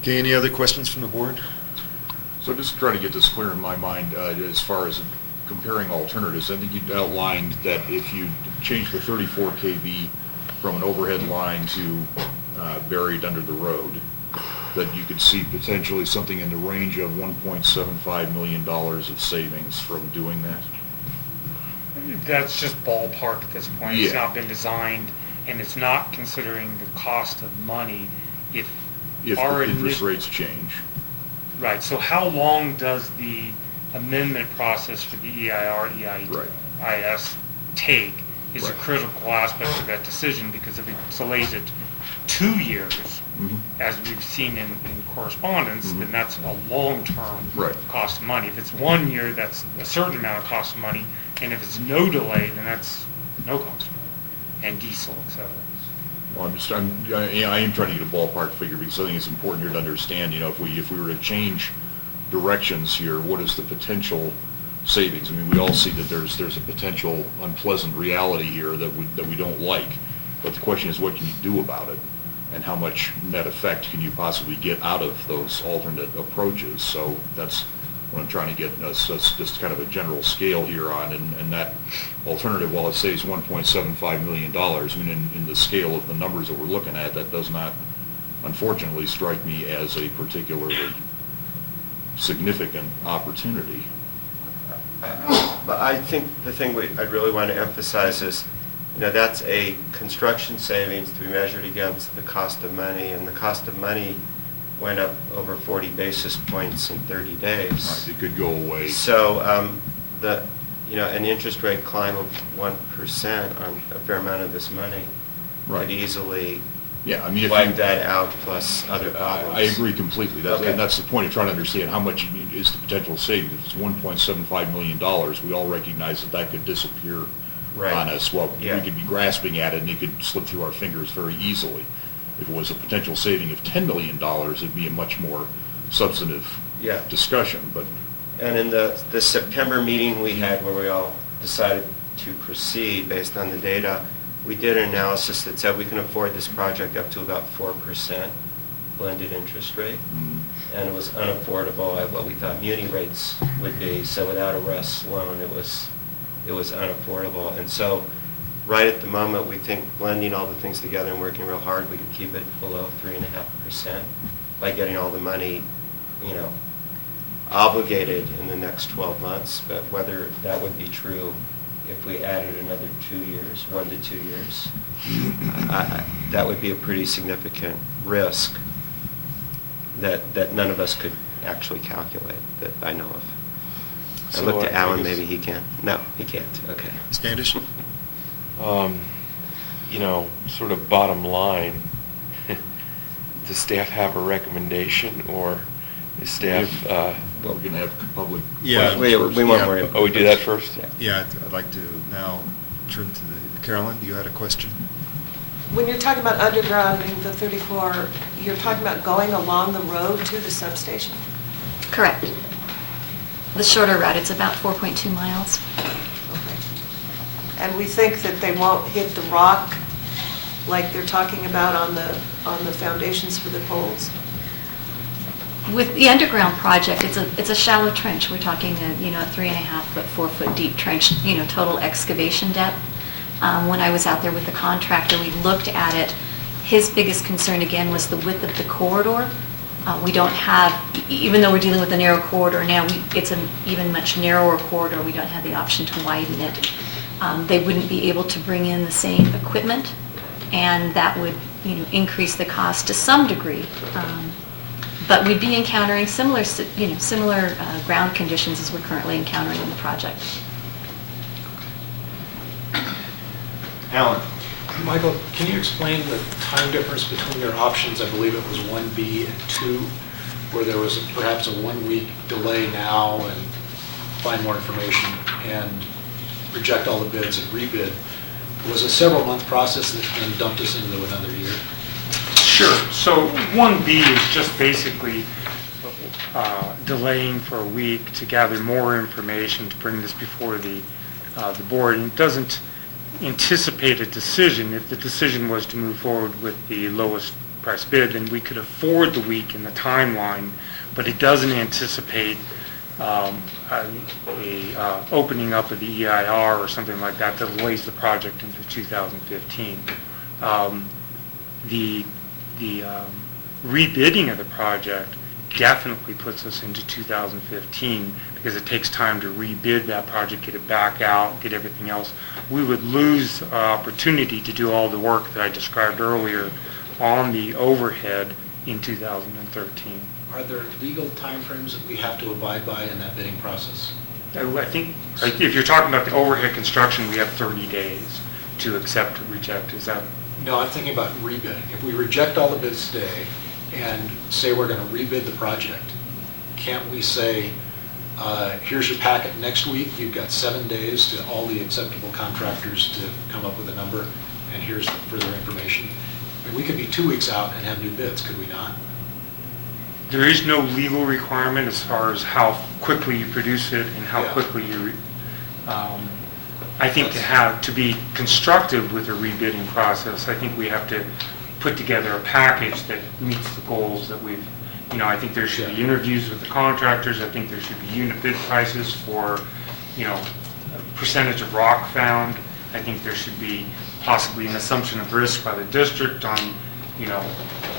Okay, any other questions from the board? So just trying to get this clear in my mind, as far as comparing alternatives, I think you outlined that if you change the 34 kV from an overhead line to buried under the road, that you could see potentially something in the range of $1.75 million of savings from doing that? That's just ballpark at this point. It's Yeah. not been designed, and it's not considering the cost of money if If our the interest ini- rates change. Right, so how long does the amendment process for the EIR, Right. EIS take is a Right. critical aspect of that decision, because if it delays it 2 years, Mhm. as we've seen in correspondence, Mhm. then that's a long-term Right. cost of money. If it's 1 year, that's a certain amount of cost of money, and if it's no delay, then that's no cost of money, and diesel, et cetera. Well, I am trying to get a ballpark figure, because I think it's important here to understand, if we were to change directions here, what is the potential savings? I mean, we all see that there's a potential unpleasant reality here that we don't like, but the question is, what can you do about it? And how much net effect can you possibly get out of those alternate approaches? So that's what I'm trying to get us just kind of a general scale here on, and that alternative, while it saves $1.75 million, I mean, in the scale of the numbers that we're looking at, that does not, unfortunately, strike me as a particularly significant opportunity. But I think the thing I'd really want to emphasize is, that's a construction savings to be measured against the cost of money, and the cost of money went up over 40 basis points in 30 days. Right, it could go away. So an interest rate climb of 1% on a fair amount of this money Right. could easily Yeah, I mean, if wipe you, that out plus other problems. I agree completely. Okay. And that's the point of trying to understand how much is the potential savings. If it's $1.75 million, we all recognize that could disappear Right. on us. Well, Yeah. we could be grasping at it, and it could slip through our fingers very easily. If it was a potential saving of $10 million, it'd be a much more substantive Yeah. discussion, but And in the September meeting we had, where we all decided to proceed based on the data, we did an analysis that said we can afford this project up to about 4% blended interest rate. And it was unaffordable at what we thought muni rates would be. So without a RES loan, it was unaffordable. And so right at the moment, we think blending all the things together and working real hard, we can keep it below 3.5% by getting all the money, obligated in the next 12 months. But whether that would be true if we added another 2 years, 1 to 2 years, that would be a pretty significant risk that none of us could actually calculate, that I know of. I So looked at I Alan, guess- maybe he can. No, he can't. Okay. Standish? Sort of bottom line, does staff have a recommendation, or is staff, we're going to have public Yeah. questions We first. want Yeah. more input. oh, we do that first? Yeah, I'd like to now turn to Carolyn, you had a question? When you're talking about undergrounding the 34, you're talking about going along the road to the substation? Correct. The shorter route, it's about 4.2 miles. Okay. And we think that they won't hit the rock like they're talking about on the foundations for the poles? With the underground project, it's a shallow trench. We're talking a 3.5 foot, 4 foot deep trench, total excavation depth. When I was out there with the contractor, we looked at it. His biggest concern again was the width of the corridor. We don't have, even though we're dealing with a narrow corridor now, it's an even much narrower corridor. We don't have the option to widen it. They wouldn't be able to bring in the same equipment, and that would increase the cost to some degree. But we'd be encountering similar ground conditions as we're currently encountering in the project. Alan? Michael, can you explain the time difference between your options? I believe it was 1B and 2, where there was perhaps a 1 week delay now and find more information and reject all the bids and rebid. It was a several month process that then dumped us into another year. Sure. So 1B is just basically delaying for a week to gather more information to bring this before the board, and it doesn't anticipate a decision. If the decision was to move forward with the lowest price bid, then we could afford the week in the timeline, but it doesn't anticipate opening up of the EIR or something like that that delays the project into 2015. The rebidding of the project definitely puts us into 2015 because it takes time to rebid that project, get it back out, get everything else. We would lose opportunity to do all the work that I described earlier on the overhead in 2013. Are there legal timeframes that we have to abide by in that bidding process? I think if you're talking about the overhead construction, we have 30 days to accept or reject. Is that? No, I'm thinking about rebidding. If we reject all the bids today and say we're going to rebid the project, can't we say, here's your packet next week, you've got 7 days to all the acceptable contractors to come up with a number, and here's the further information? I mean, we could be 2 weeks out and have new bids, could we not? There is no legal requirement as far as how quickly you produce it and how quickly you. I think to be constructive with the rebidding process, I think we have to put together a package that meets the goals that we've. I think there should be interviews with the contractors. I think there should be unit bid prices for, a percentage of rock found. I think there should be possibly an assumption of risk by the district on,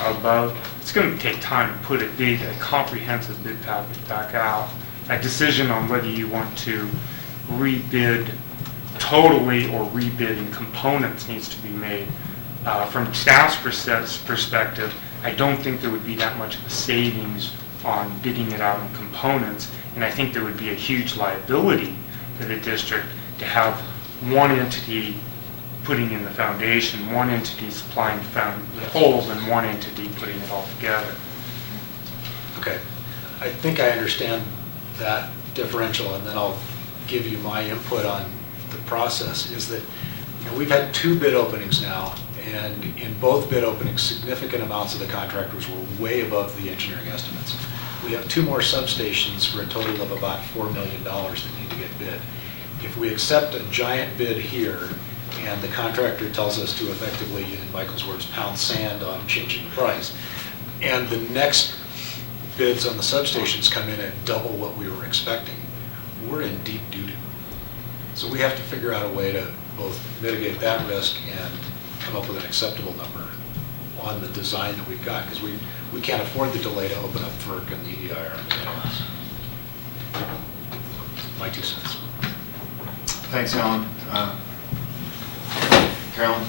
above. It's going to take time to put a comprehensive bid package back out. A decision on whether you want to rebid totally or rebid in components needs to be made. From staff's perspective, I don't think there would be that much of a savings on bidding it out in components, and I think there would be a huge liability for the district to have one entity putting in the foundation, one entity supplying the poles, and one entity putting it all together. Okay. I think I understand that differential, and then I'll give you my input on the process, is that we've had 2 bid openings now, and in both bid openings, significant amounts of the contractors were way above the engineering estimates. We have 2 more substations for a total of about $4 million that need to get bid. If we accept a giant bid here, and the contractor tells us to effectively, in Michael's words, pound sand on changing the price, and the next bids on the substations come in at double what we were expecting, we're in deep doo-doo. So we have to figure out a way to both mitigate that risk and come up with an acceptable number on the design that we've got, because we can't afford the delay to open up FERC and the EIR and everything else. My 2 cents. Thanks, Alan. Carolyn?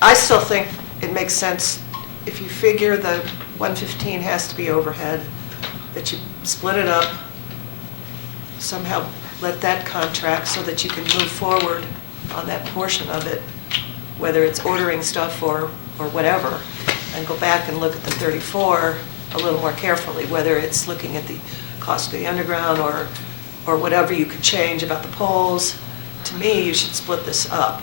I still think it makes sense if you figure the 115 has to be overhead, that you split it up, somehow let that contract so that you can move forward on that portion of it, whether it's ordering stuff or whatever, and go back and look at the 34 a little more carefully, whether it's looking at the cost of the underground or whatever you could change about the poles. To me, you should split this up.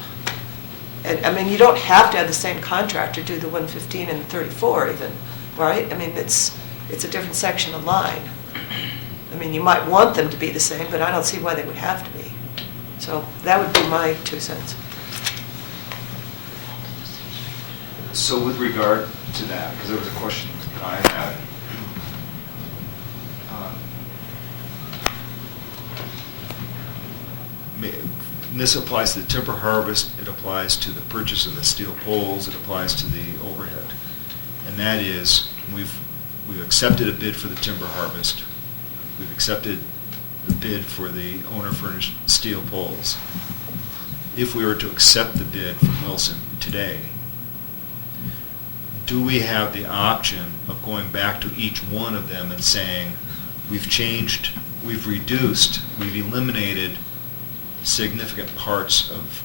And I mean, you don't have to have the same contractor do the 115 and the 34 even, right? I mean, it's a different section of line. I mean, you might want them to be the same, but I don't see why they would have to be. So that would be my 2 cents. So with regard to that, because there was a question that I had, this applies to the timber harvest, it applies to the purchase of the steel poles, it applies to the overhead. And that is, we've accepted a bid for the timber harvest, we've accepted the bid for the owner-furnished steel poles. If we were to accept the bid from Wilson today, do we have the option of going back to each one of them and saying, we've changed, we've reduced, we've eliminated significant parts of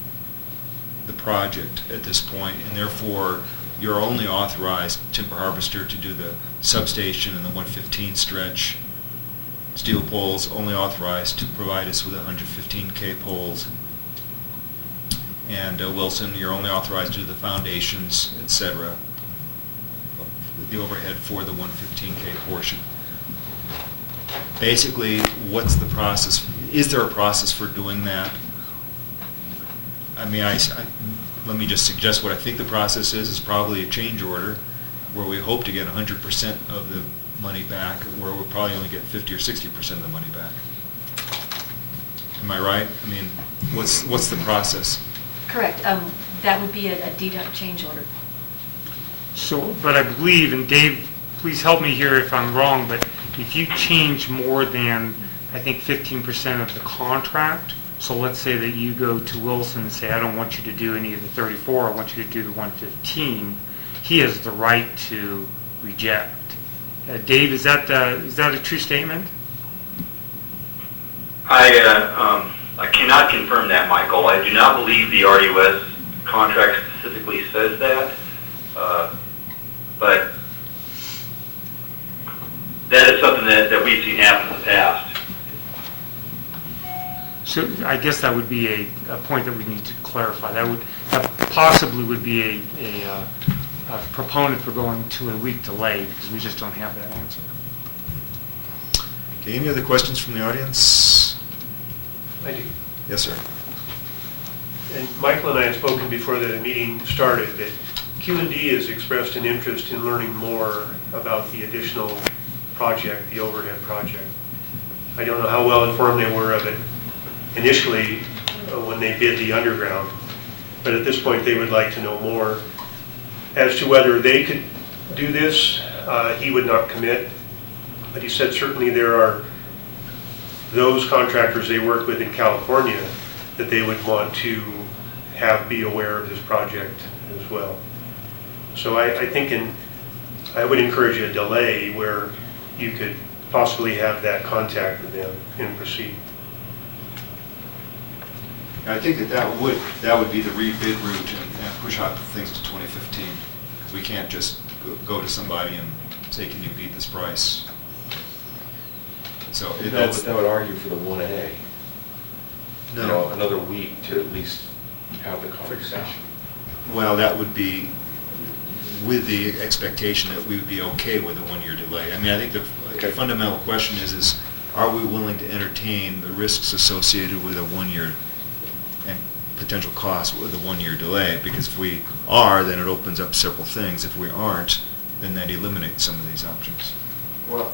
the project at this point, and therefore you're only authorized, timber harvester, to do the substation and the 115 stretch. Steel poles only authorized to provide us with 115K poles. And Wilson, you're only authorized to do the foundations, etc. the overhead for the 115K portion. Basically, what's the process? Is there a process for doing that? I mean, let me just suggest what I think the process is probably a change order where we hope to get 100% of the money back, where we'll probably only get 50 or 60% of the money back. Am I right? I mean, what's the process? Correct. That would be a deduct change order. So, but I believe, and Dave, please help me here if I'm wrong, but if you change more than, I think, 15% of the contract, so let's say that you go to Wilson and say, I don't want you to do any of the 34, I want you to do the 115, he has the right to reject. Dave, is that a true statement? I cannot confirm that, Michael. I do not believe the RUS contract specifically says that, but that is something that we've seen happen in the past. So I guess that would be a point that we need to clarify. That possibly would be a proponent for going to a week delay, because we just don't have that answer. Okay, any other questions from the audience? I do. Yes, sir. And Michael and I had spoken before the meeting started that Q&D has expressed an interest in learning more about the additional project, the overhead project. I don't know how well informed they were of it initially when they bid the underground, but at this point they would like to know more. As to whether they could do this, he would not commit, but he said certainly there are those contractors they work with in California that they would want to have be aware of this project as well. So I think I would encourage a delay where you could possibly have that contact with them and proceed. I think that would be the rebid route and push out things to 2015. Because we can't just go to somebody and say, can you beat this price? So No, but that would argue for the 1A. No. You know, another week to at least have the conversation. Well, that would be with the expectation that we would be okay with a one-year delay. I mean, I think the fundamental question is are we willing to entertain the risks associated with a one-year and potential costs with a one-year delay? Because if we are, then it opens up several things. If we aren't, then that eliminates some of these options. Well,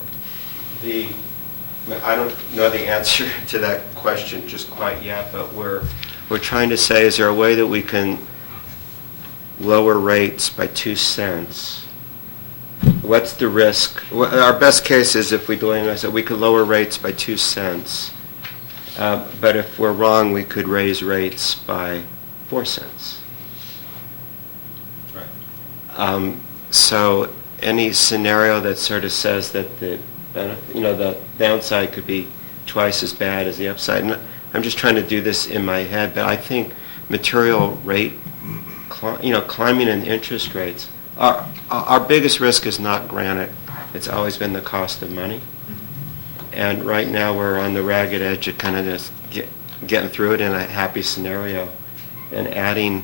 I don't know the answer to that question just quite yet, but we're trying to say, is there a way that we can lower rates by 2 cents? What's the risk? Our best case is if we delay that we could lower rates by 2 cents. But if we're wrong, we could raise rates by 4 cents. Right. So any scenario that sort of says that the downside could be twice as bad as the upside. And I'm just trying to do this in my head, but I think material rate, climbing in interest rates, our biggest risk is not granite. It's always been the cost of money. And right now we're on the ragged edge of kind of just getting through it in a happy scenario, and adding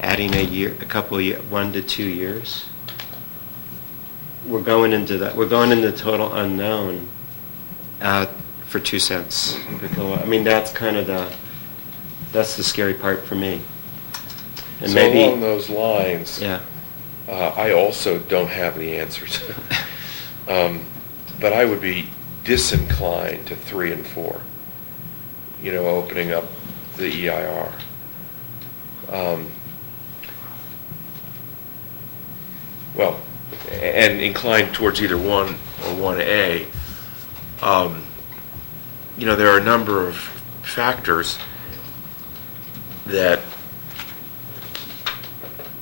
a year, a couple of years, 1 to 2 years. We're going into the total unknown for 2 cents. I mean, that's kind of that's the scary part for me. And so maybe along those lines, yeah. I also don't have the answers. But I would be disinclined to 3 and 4, opening up the EIR. And inclined towards either 1 or 1A. There are a number of factors that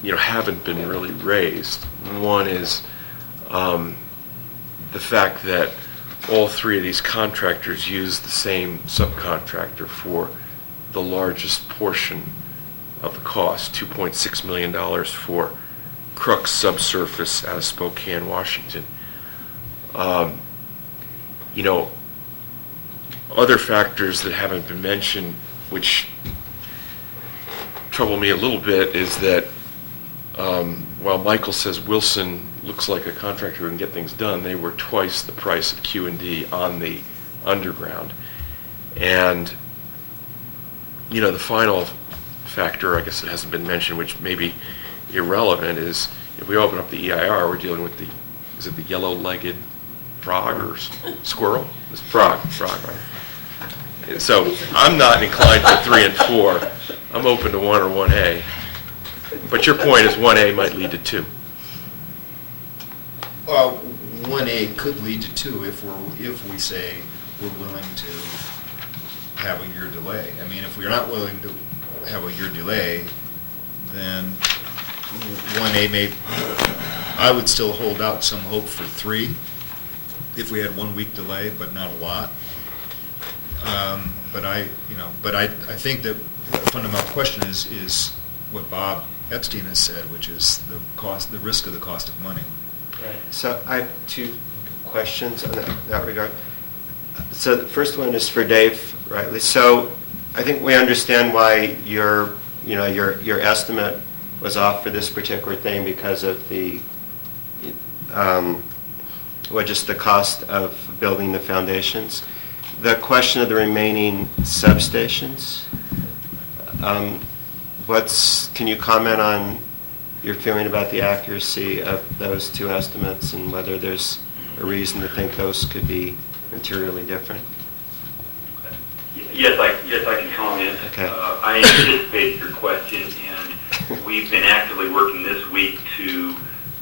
haven't been really raised. One is the fact that all 3 of these contractors use the same subcontractor for the largest portion of the cost, $2.6 million for Crux subsurface out of Spokane, Washington. Other factors that haven't been mentioned, which trouble me a little bit, is that while Michael says Wilson looks like a contractor who can get things done. They were twice the price of Q&D on the underground. And, you know, the final factor, I guess it hasn't been mentioned, which may be irrelevant, is if we open up the EIR, we're dealing with is it the yellow-legged frog or squirrel? It's frog, right? So I'm not inclined for 3 and 4. I'm open to 1 or 1A. But your point is 1A might lead to 2. Well, 1A could lead to 2 if we say we're willing to have a year delay. I mean, if we're not willing to have a year delay, then 1A may, I would still hold out some hope for 3 if we had 1 week delay, but not a lot. But I think that the fundamental question is what Bob Epstein has said, which is the risk of the cost of money. Right. So I have 2 questions in that regard. So the first one is for Dave, rightly. So I think we understand why your estimate was off for this particular thing because of just the cost of building the foundations. The question of the remaining substations, can you comment on your feeling about the accuracy of those 2 estimates and whether there's a reason to think those could be materially different? Yes, I can comment. Okay. I anticipate your question, and we've been actively working this week to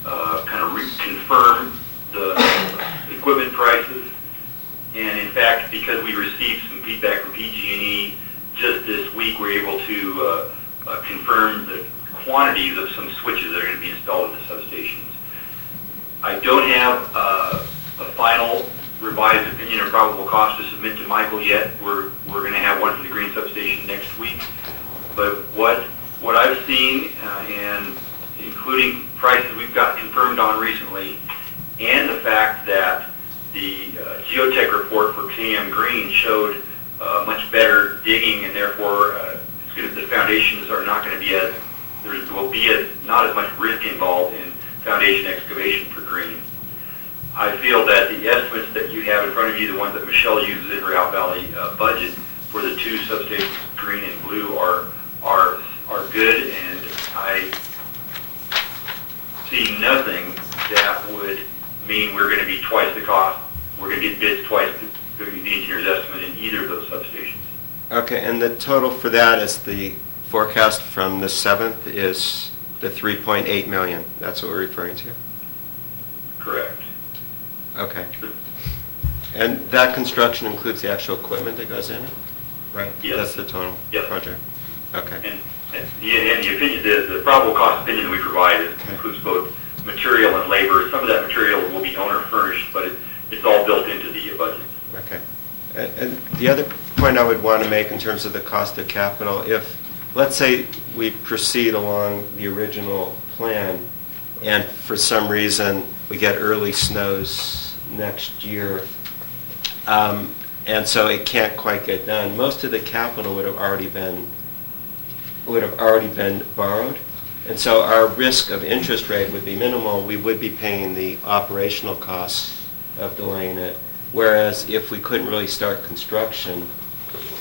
kind of reconfirm the equipment prices. And in fact, because we received some feedback from PG&E just this week, we're able to confirm the quantities of some switches that are going to be installed in the substations. I don't have a final revised opinion or probable cost to submit to Michael yet. We're going to have one for the Green substation next week. But what I've seen, and including prices we've got confirmed on recently, and the fact that the geotech report for KM Green showed much better digging, and therefore the foundations are not going to be not as much risk involved in foundation excavation for Green. I feel that the estimates that you have in front of you, the ones that Michelle uses in her Out Valley budget for the 2 substations, Green and Blue, are good, and I see nothing that would mean we're going to be twice the cost. We're going to get bids twice the engineer's estimate in either of those substations. Okay, and the total for that is the forecast from the 7th is the 3.8 million. That's what we're referring to? Correct. Okay. And that construction includes the actual equipment that goes in it? Right? Yes. That's the total Yes. project? Okay. And the opinion, the probable cost opinion that we provide includes both material and labor. Some of that material will be owner furnished, but it's all built into the budget. Okay. And the other point I would want to make in terms of the cost of capital, if, let's say, we proceed along the original plan, and for some reason we get early snows next year, and so it can't quite get done, most of the capital would have already been borrowed. And so our risk of interest rate would be minimal. We would be paying the operational costs of delaying it. Whereas if we couldn't really start construction,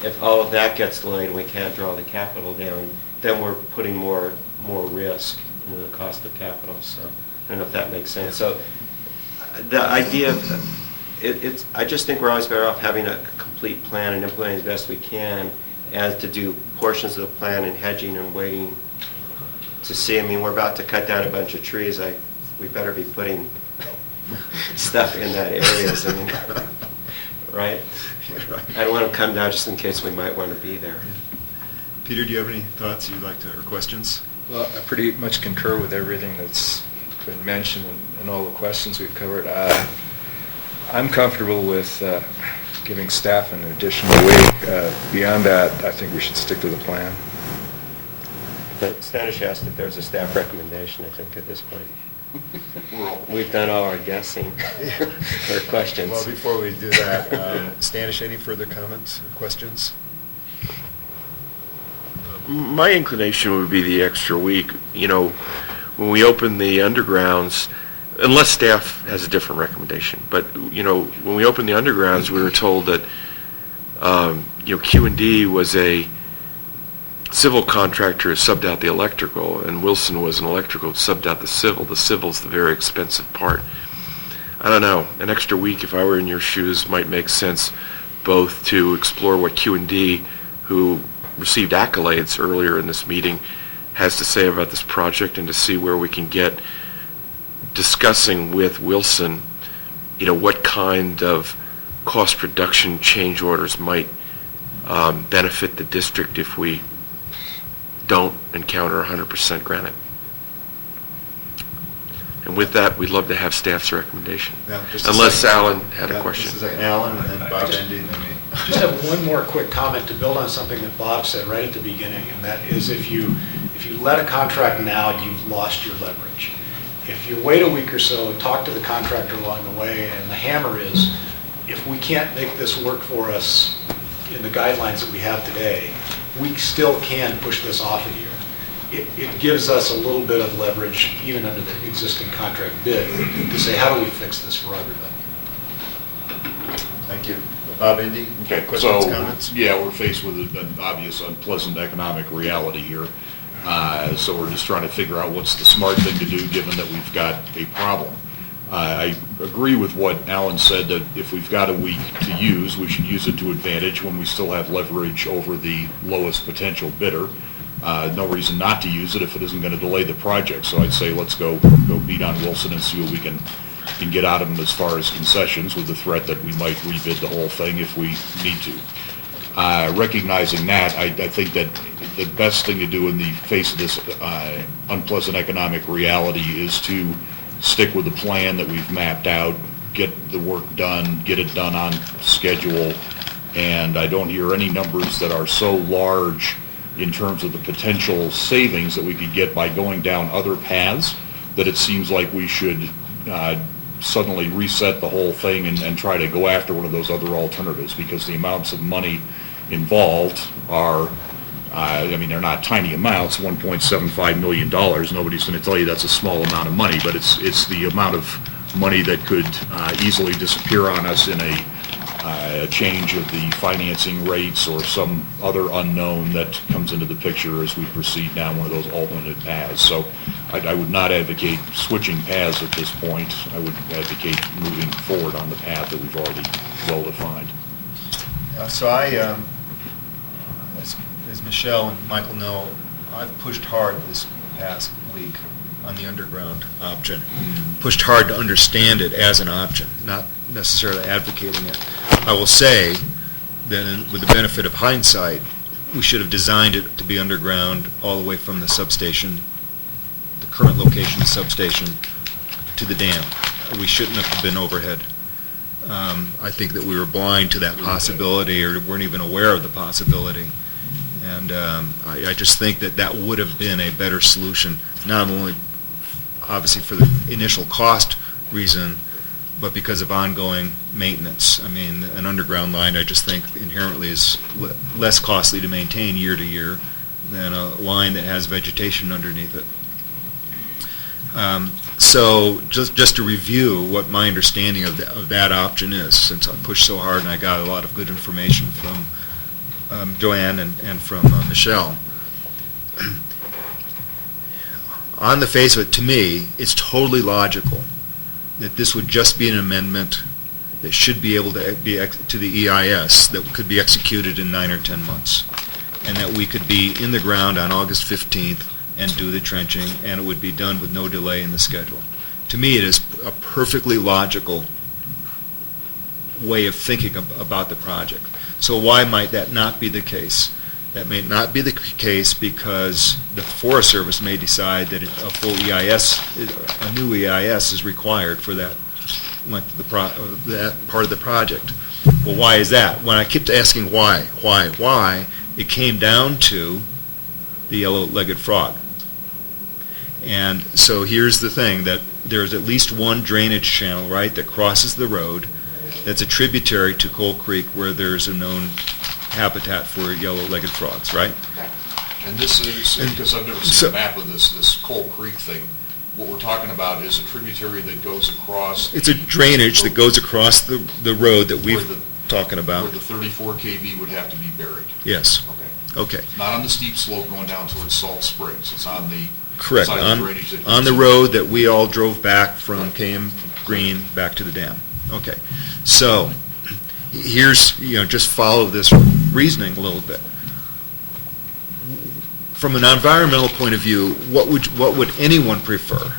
if all of that gets delayed and we can't draw the capital down, then we're putting more risk into the cost of capital. So I don't know if that makes sense. So the idea of I just think we're always better off having a complete plan and implementing as best we can, as to do portions of the plan and hedging and waiting to see. I mean, we're about to cut down a bunch of trees. We better be putting stuff in that areas. I mean, right? I don't want to come down just in case we might want to be there. Peter, do you have any thoughts you'd like to, or questions? Well, I pretty much concur with everything that's been mentioned and all the questions we've covered. I'm comfortable with giving staff an additional week. Beyond that, I think we should stick to the plan. But Stanish asked if there's a staff recommendation, I think, at this point. We've done all our guessing or questions. Well, before we do that, Stanish, any further comments or questions? My inclination would be the extra week. You know, when we open the undergrounds, unless staff has a different recommendation. But, when we opened the undergrounds, we were told that, Q&D was a civil contractor who subbed out the electrical, and Wilson was an electrical who subbed out the civil. The civil's the very expensive part. I don't know, an extra week, if I were in your shoes, might make sense, both to explore what Q&D, who received accolades earlier in this meeting, has to say about this project, and to see where we can get discussing with Wilson, what kind of cost reduction change orders might benefit the district if we don't encounter 100% granite. And with that, we'd love to have staff's recommendation. Yeah, just a Unless second. Alan had Yeah, a question. This is like Alan, and then Bob Endy, and then me. Just have one more quick comment to build on something that Bob said right at the beginning, and that is if you let a contract now, you've lost your leverage. If you wait a week or so, talk to the contractor along the way, and the hammer is, if we can't make this work for us in the guidelines that we have today, we still can push this off a year. It gives us a little bit of leverage, even under the existing contract bid, to say, how do we fix this for everybody? Thank you. Bob Endy? Okay, Questions, so, comments? yeah, we're faced with an obvious unpleasant economic reality here. So we're just trying to figure out what's the smart thing to do, given that we've got a problem. I agree with what Alan said, that if we've got a week to use, we should use it to advantage when we still have leverage over the lowest potential bidder. No reason not to use it if it isn't going to delay the project. So I'd say let's go beat on Wilson and see what we can get out of him as far as concessions, with the threat that we might rebid the whole thing if we need to. Recognizing that, I think that the best thing to do in the face of this unpleasant economic reality is to stick with the plan that we've mapped out, get the work done, get it done on schedule, and I don't hear any numbers that are so large in terms of the potential savings that we could get by going down other paths that it seems like we should suddenly reset the whole thing and try to go after one of those other alternatives, because the amounts of money involved are, they're not tiny amounts, $1.75 million. Nobody's going to tell you that's a small amount of money, but it's the amount of money that could easily disappear on us in a change of the financing rates or some other unknown that comes into the picture as we proceed down one of those alternate paths. So I would not advocate switching paths at this point. I would advocate moving forward on the path that we've already well defined. So I, as Michelle and Michael know, I've pushed hard this past week on the underground option. Pushed hard to understand it as an option, not necessarily advocating it. I will say that with the benefit of hindsight, we should have designed it to be underground all the way from the substation, the current location of the substation, to the dam. We shouldn't have been overhead. I think that we were blind to that possibility, or weren't even aware of the possibility. And I just think that would have been a better solution, not only obviously for the initial cost reason, but because of ongoing maintenance. I mean, an underground line, I just think inherently is less costly to maintain year to year than a line that has vegetation underneath it. So just to review what my understanding of that option is, since I pushed so hard and I got a lot of good information from Joanne and from Michelle. On the face of it, to me, it's totally logical that this would just be an amendment that should be able to be to the EIS that could be executed in 9 or 10 months, and that we could be in the ground on August 15th and do the trenching, and it would be done with no delay in the schedule. To me, it is a perfectly logical way of thinking about the project. So why might that not be the case? That may not be the case because the Forest Service may decide that a full EIS, a new EIS is required for that length of that part of the project. Well, why is that? When I kept asking why, it came down to the yellow-legged frog. And so here's the thing, that there's at least one drainage channel, right, that crosses the road that's a tributary to Coal Creek where there's a known habitat for yellow-legged frogs, right? And this is, because I've never seen a map of this Coal Creek thing, what we're talking about is a tributary that goes across. It's a drainage that goes across the road that where we've the- talking about. Where the 34 kV would have to be buried. Yes. Okay. Okay. Not on the steep slope going down towards Salt Springs. It's on the Correct. side of the drainage that On the goes- road that we all drove back from KM Green back to the dam. Okay. So here's, just follow this reasoning a little bit. From an environmental point of view, what would anyone prefer?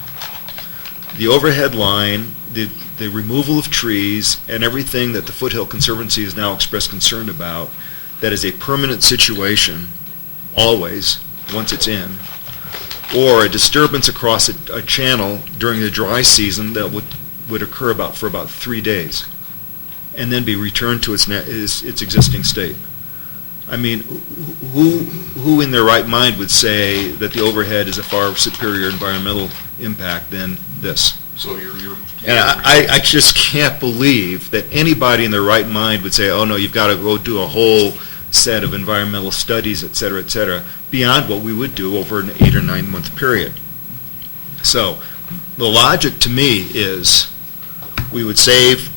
The overhead line, the removal of trees, and everything that the Foothill Conservancy has now expressed concern about, that is a permanent situation, always, once it's in, or a disturbance across a channel during the dry season that would occur for about 3 days, and then be returned to its existing state. I mean, who in their right mind would say that the overhead is a far superior environmental impact than this? So you're. And I just can't believe that anybody in their right mind would say, oh no, you've got to go do a whole set of environmental studies, et cetera, beyond what we would do over an 8 or 9 month period. So the logic to me is we would save,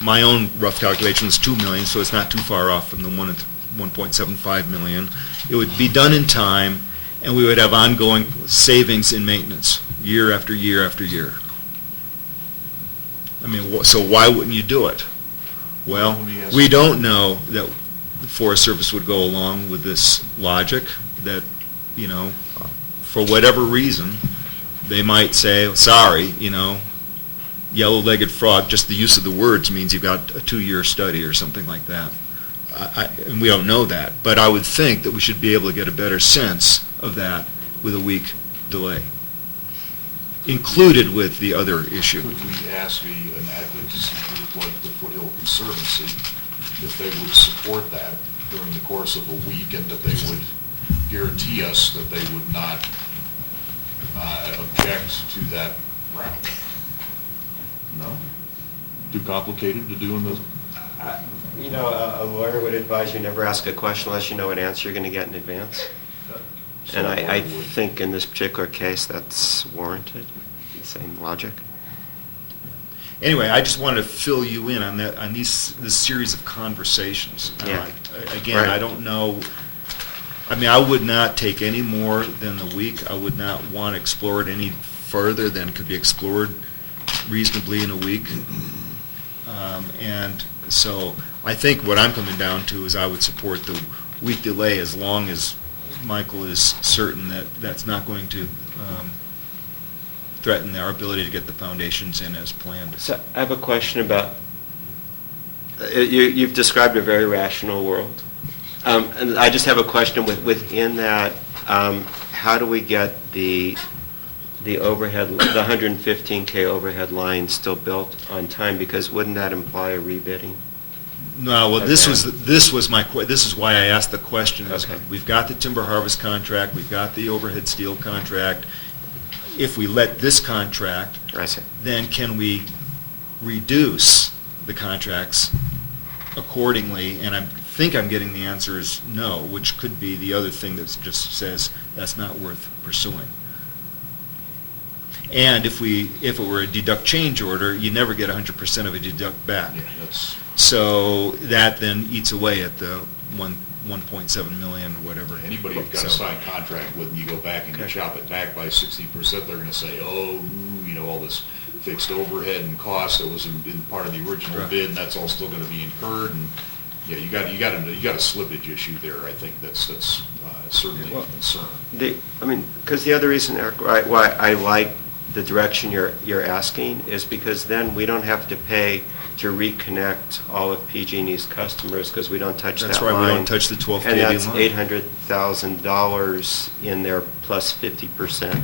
my own rough calculation is $2 million, so it's not too far off from the 1.75 million. It would be done in time, and we would have ongoing savings in maintenance, year after year after year. I mean, so why wouldn't you do it? Well, we don't know that the Forest Service would go along with this logic, that, for whatever reason, they might say, sorry, yellow-legged frog, just the use of the words means you've got a 2-year study or something like that. And we don't know that, but I would think that we should be able to get a better sense of that with a week delay, included with the other issue. Could we ask an advocacy group like the Foothill Conservancy if they would support that during the course of a week, and that they would guarantee us that they would not object to that route? No? Too complicated to do in the... A lawyer would advise you never ask a question unless you know what answer you're going to get in advance. So And a I lawyer would- think in this particular case, that's warranted, the same logic. Anyway, I just wanted to fill you in on that, on this series of conversations. Yeah. Again, Right. I don't know, I mean, I would not take any more than a week. I would not want to explore it any further than could be explored reasonably in a week. And so I think what I'm coming down to is I would support the week delay as long as Michael is certain that that's not going to threaten our ability to get the foundations in as planned. So I have a question about, you've described a very rational world. And I just have a question within that, how do we get the overhead, the 115K overhead line still built on time? Because wouldn't that imply a rebidding? No, well, Okay. this is why I asked the question. Is Okay. We've got the timber harvest contract, we've got the overhead steel contract. If we let this contract, I see. then can we reduce the contracts accordingly? And I think I'm getting the answer is no, which could be the other thing that just says that's not worth pursuing. And if it were a deduct change order, you never get 100% of a deduct back. Yeah, that's... So that then eats away at the 1.7 million or whatever. Anybody you've got a signed contract with, and you go back and you chop it back by 60%, they're going to say, oh, all this fixed overhead and cost that was in part of the original Right. bid, and that's all still going to be incurred. And yeah, you got a slippage issue there. I think that's certainly a concern. Because the other reason, Eric, why I like the direction you're asking is because then we don't have to pay to reconnect all of PG&E's customers, because we don't touch that line. That's right, we don't touch the 12 And kV that's line. $800,000 in their plus 50%,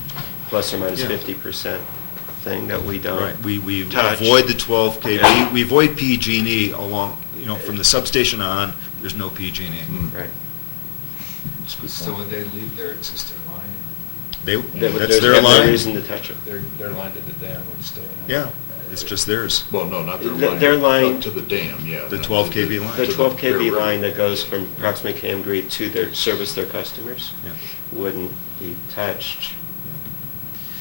plus or minus Yeah. 50% thing that we don't Right, we touch. avoid the 12 kV, Okay. we avoid PG&E along, from the substation on, there's no PG&E. Right. That's a good So point. would they leave their existing line? They- That's there's their no line. reason to touch it. Their line to the dam would stay in. Yeah, it's just theirs. Well, no, not their The- line. their line- up to the dam, yeah. The 12 kV line. The to 12 their kV river. line that goes from approximately KM to service their customers Yeah. wouldn't be touched.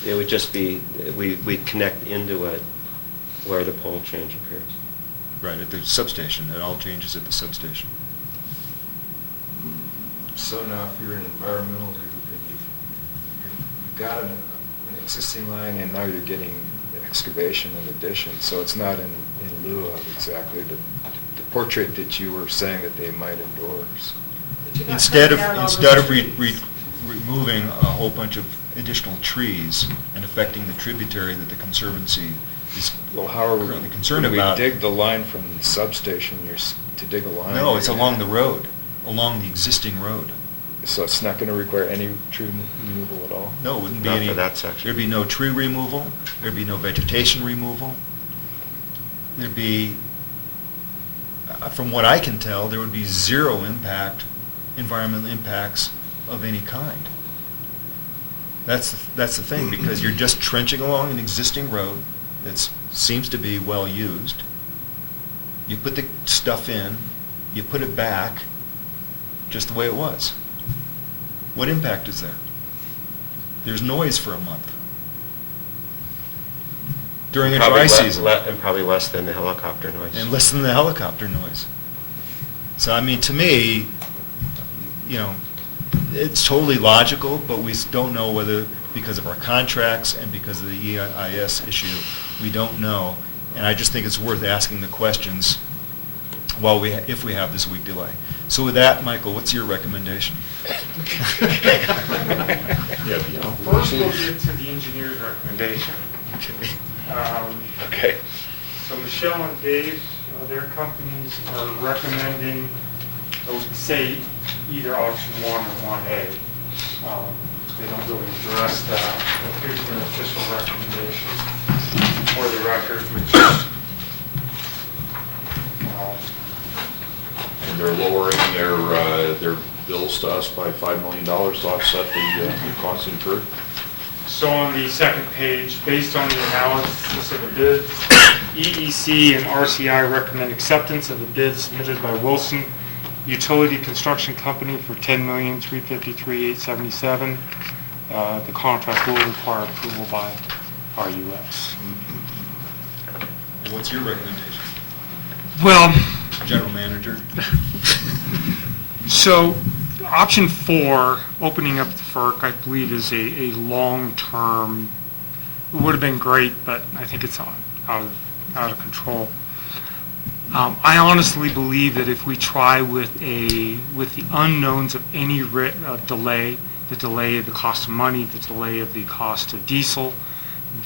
It would just be, we'd connect into it where the pole change occurs. Right, at the substation, it all changes at the substation. So now if you're an environmental group and you've got an existing line and now you're getting excavation in addition, so it's not in lieu of exactly the portrait that you were saying that they might endorse. But you're not Instead cutting of, down all instead those of trees. removing a whole bunch of additional trees and affecting the tributary that the Conservancy is Well, how are we, currently concerned when we about. dig the line from the substation, to dig a line? No, it's you're along gonna- the road, along the existing road. So it's not going to require any tree removal at all? No, it wouldn't be Not any. for that section. There'd be no tree removal, there'd be no vegetation removal. There'd be, from what I can tell, there would be zero impact, environmental impacts of any kind. That's the thing, because you're just trenching along an existing road that seems to be well used. You put the stuff in, you put it back, just the way it was. What impact is there? There's noise for a month. During a Probably dry le- season. And probably less than the helicopter noise. And less than the helicopter noise. So, I mean, to me, it's totally logical, but we don't know whether, because of our contracts and because of the EIS issue, we don't know. And I just think it's worth asking the questions if we have this week delay. So with that, Michael, what's your recommendation? First, we'll get to the engineer's recommendation. Okay. So Michelle and Dave, their companies are recommending, I would say, either option 1 or 1A. They don't really address that. But here's their official recommendation for the record, which is, And they're lowering their bills to us by $5 million to offset the costs incurred. so on the second page, based on the analysis of the bids, EEC and RCI recommend acceptance of the bid submitted by Wilson Utility Construction Company for $10,353,877. The contract will require approval by RUS. And what's your recommendation? Well, General Manager? so option 4, opening up the FERC, I believe is a long-term, it would have been great, but I think it's out of control. I honestly believe that if we try with the unknowns of any delay, the delay of the cost of money, the delay of the cost of diesel,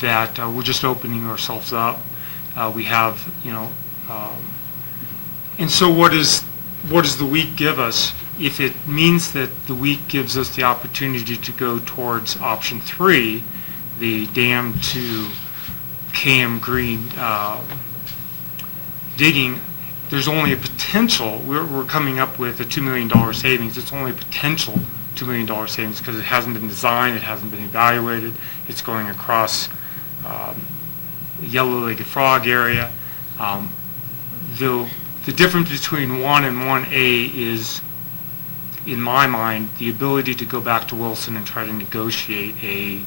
that we're just opening ourselves up. We have, and so what does the week give us? If it means that the week gives us the opportunity to go towards option 3, the dam to KM Green digging, there's only a potential, we're coming up with a $2 million savings. It's only a potential $2 million savings because it hasn't been designed, it hasn't been evaluated. It's going across the yellow-legged frog area. The difference between 1 and 1A is, in my mind, the ability to go back to Wilson and try to negotiate a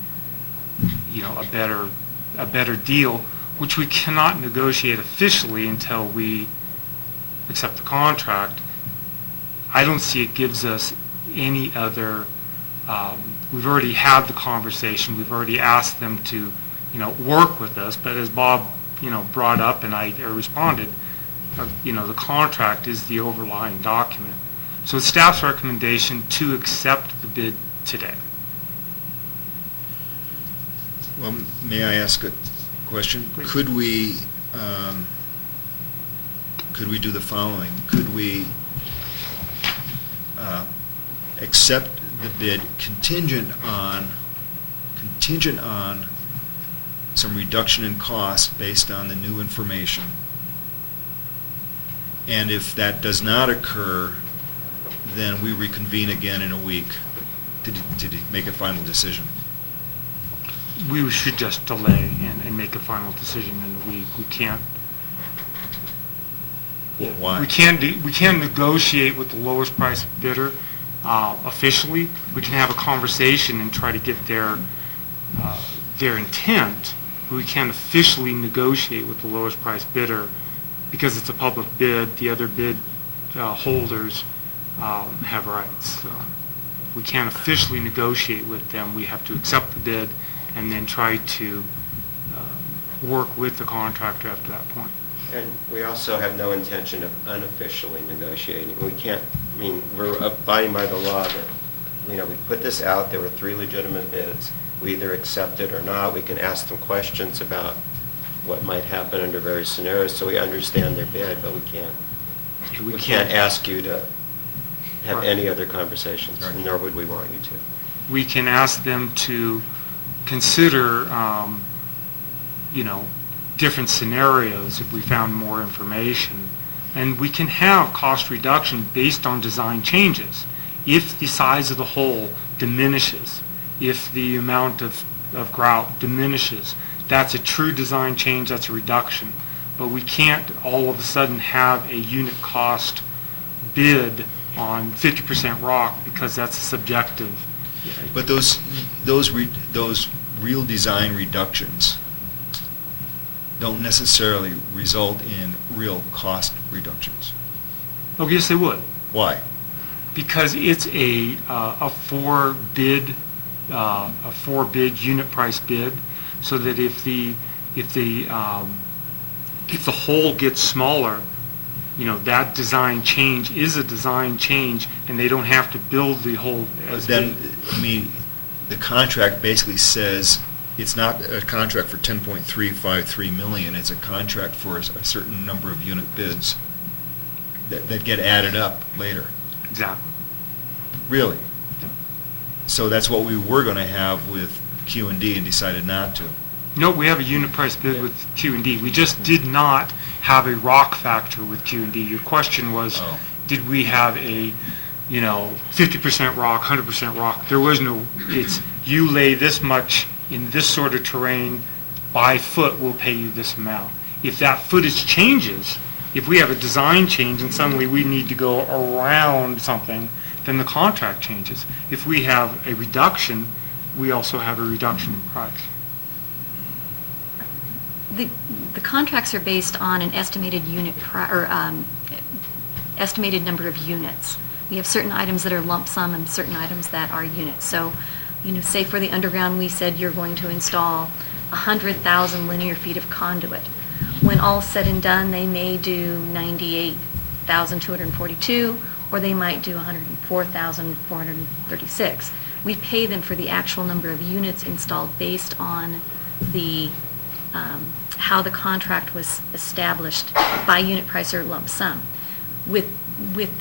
better deal, which we cannot negotiate officially until we accept the contract. I don't see it gives us any other, we've already had the conversation, we've already asked them to, work with us, but as Bob, brought up and I responded, the contract is the overlying document. So it's staff's recommendation to accept the bid today. Well, may I ask a question? Please. Could we do the following? Could we accept the bid contingent on some reduction in cost based on the new information? And if that does not occur, then we reconvene again in a week to make a final decision. We should just delay and make a final decision in a week. We can't. Why? We can't negotiate with the lowest price bidder officially. We can have a conversation and try to get their their intent, but we can't officially negotiate with the lowest price bidder because it's a public bid. The other bid holders have rights. So we can't officially negotiate with them. We have to accept the bid and then try to work with the contractor after that point. And we also have no intention of unofficially negotiating. We can't, I mean, we're abiding by the law that, we put this out, there were 3 legitimate bids. We either accept it or not. We can ask them questions about what might happen under various scenarios, so we understand their bid, but we can't ask you to have Right. any other conversations, Right. nor would we want you to. We can ask them to consider, different scenarios if we found more information. And we can have cost reduction based on design changes. If the size of the hole diminishes, if the amount of grout diminishes, that's a true design change, that's a reduction. But we can't all of a sudden have a unit cost bid on 50% rock because that's a subjective. But those real design reductions don't necessarily result in real cost reductions. Oh, yes, they would. Why? Because it's a four bid unit price bid, so that if the hole gets smaller, that design change is a design change, and they don't have to build the hole But as then, big. the contract basically says it's not a contract for 10.353 million, it's a contract for a certain number of unit bids that get added up later. Exactly. Really? So that's what we were going to have with Q&D and decided not to. No, we have a unit price bid with Q&D. We just did not have a rock factor with Q&D. Your question was, Oh. did we have a 50% rock, 100% rock? There was no, it's you lay this much in this sort of terrain, by foot we'll pay you this amount. If that footage changes, if we have a design change and suddenly we need to go around something, then the contract changes. If we have a reduction, we also have a reduction in price. The contracts are based on an estimated estimated number of units. We have certain items that are lump sum and certain items that are units. So, say for the underground, we said you're going to install 100,000 linear feet of conduit. When all's said and done, they may do 98,242, or they might do 104,436. We pay them for the actual number of units installed based on the how the contract was established by unit price or lump sum. With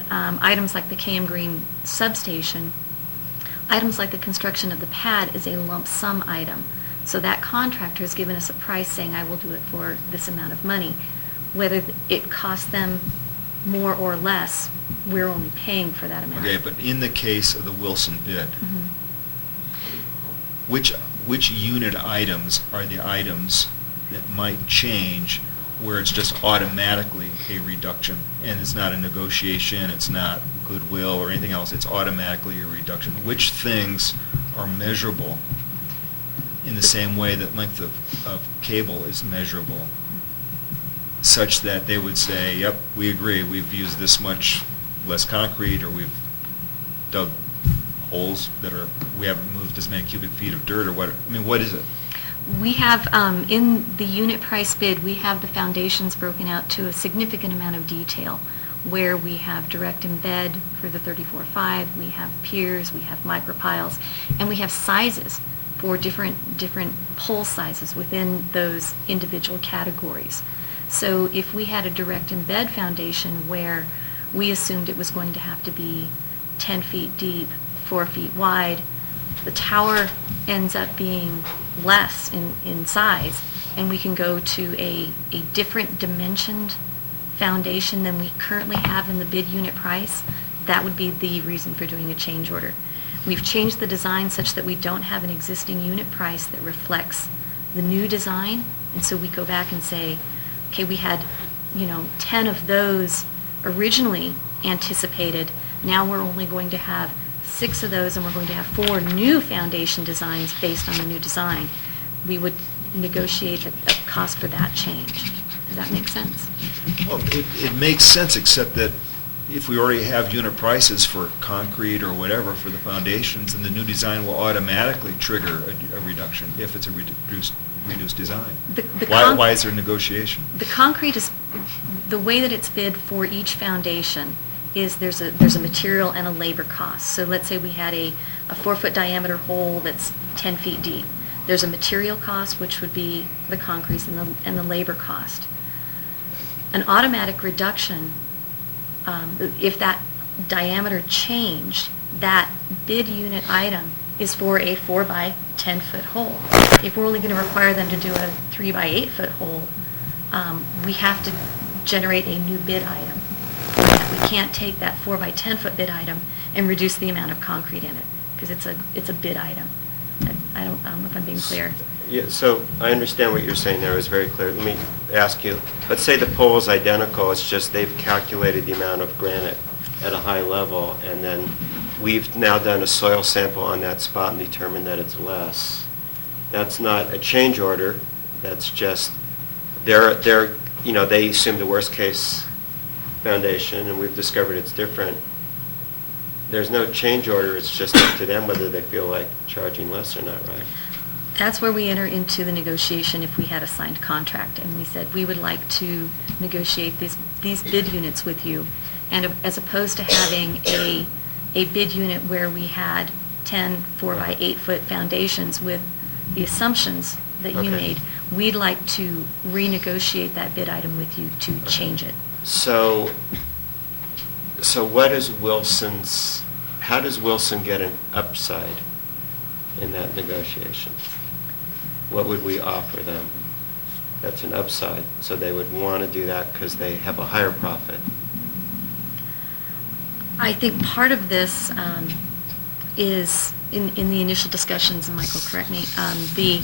items like the KM Green substation, items like the construction of the pad is a lump sum item. So that contractor has given us a price saying, I will do it for this amount of money. Whether it costs them more or less, we're only paying for that amount. Okay, but in the case of the Wilson bid, Mhm. which unit items are the items that might change where it's just automatically a reduction, and it's not a negotiation, it's not goodwill or anything else, it's automatically a reduction? Which things are measurable in the same way that length of cable is measurable, such that they would say, yep, we agree, we've used this much less concrete, or we've dug holes we haven't moved as many cubic feet of dirt, or what? I mean, what is it? We have, in the unit price bid, we have the foundations broken out to a significant amount of detail, where we have direct embed for the 34.5, we have piers, we have micropiles, and we have sizes for different pole sizes within those individual categories. So if we had a direct embed foundation where we assumed it was going to have to be 10 feet deep, 4 feet wide, the tower ends up being less in size, and we can go to a different dimensioned foundation than we currently have in the bid unit price. That would be the reason for doing a change order. We've changed the design such that we don't have an existing unit price that reflects the new design, and so we go back and say, okay, we had 10 of those originally anticipated, now we're only going to have 6 of those, and we're going to have 4 new foundation designs based on the new design. we would negotiate a cost for that change. Does that make sense? Well, it makes sense, except that if we already have unit prices for concrete or whatever for the foundations, then the new design will automatically trigger a reduction if it's a reduced design. Why is there negotiation? The concrete is, the way that it's bid for each foundation is there's a material and a labor cost. So let's say we had a 4-foot diameter hole that's 10 feet deep. There's a material cost, which would be the concrete, and the labor cost. An automatic reduction, if that diameter changed, that bid unit item is for a 4 by 10 foot hole. If we're only going to require them to do a 3 by 8 foot hole, we have to generate a new bid item. We can't take that 4 by 10 foot bid item and reduce the amount of concrete in it, because it's a bid item. I don't know if I'm being clear. Yeah, so I understand what you're saying there. It was very clear. Let me ask you, let's say the pole is identical, it's just they've calculated the amount of granite at a high level, and then we've now done a soil sample on that spot and determined that it's less. That's not a change order, that's just, they assume the worst case foundation, and we've discovered it's different. There's no change order, it's just up to them whether they feel like charging less or not, right? That's where we enter into the negotiation if we had a signed contract, and we said we would like to negotiate these bid units with you, and as opposed to having a bid unit where we had 10 4 by 8 foot foundations with the assumptions that you Okay. made, we'd like to renegotiate that bid item with you to change it. So what is how does Wilson get an upside in that negotiation? What would we offer them that's an upside? So they would want to do that because they have a higher profit. I think part of this is in the initial discussions, and Michael, correct me, the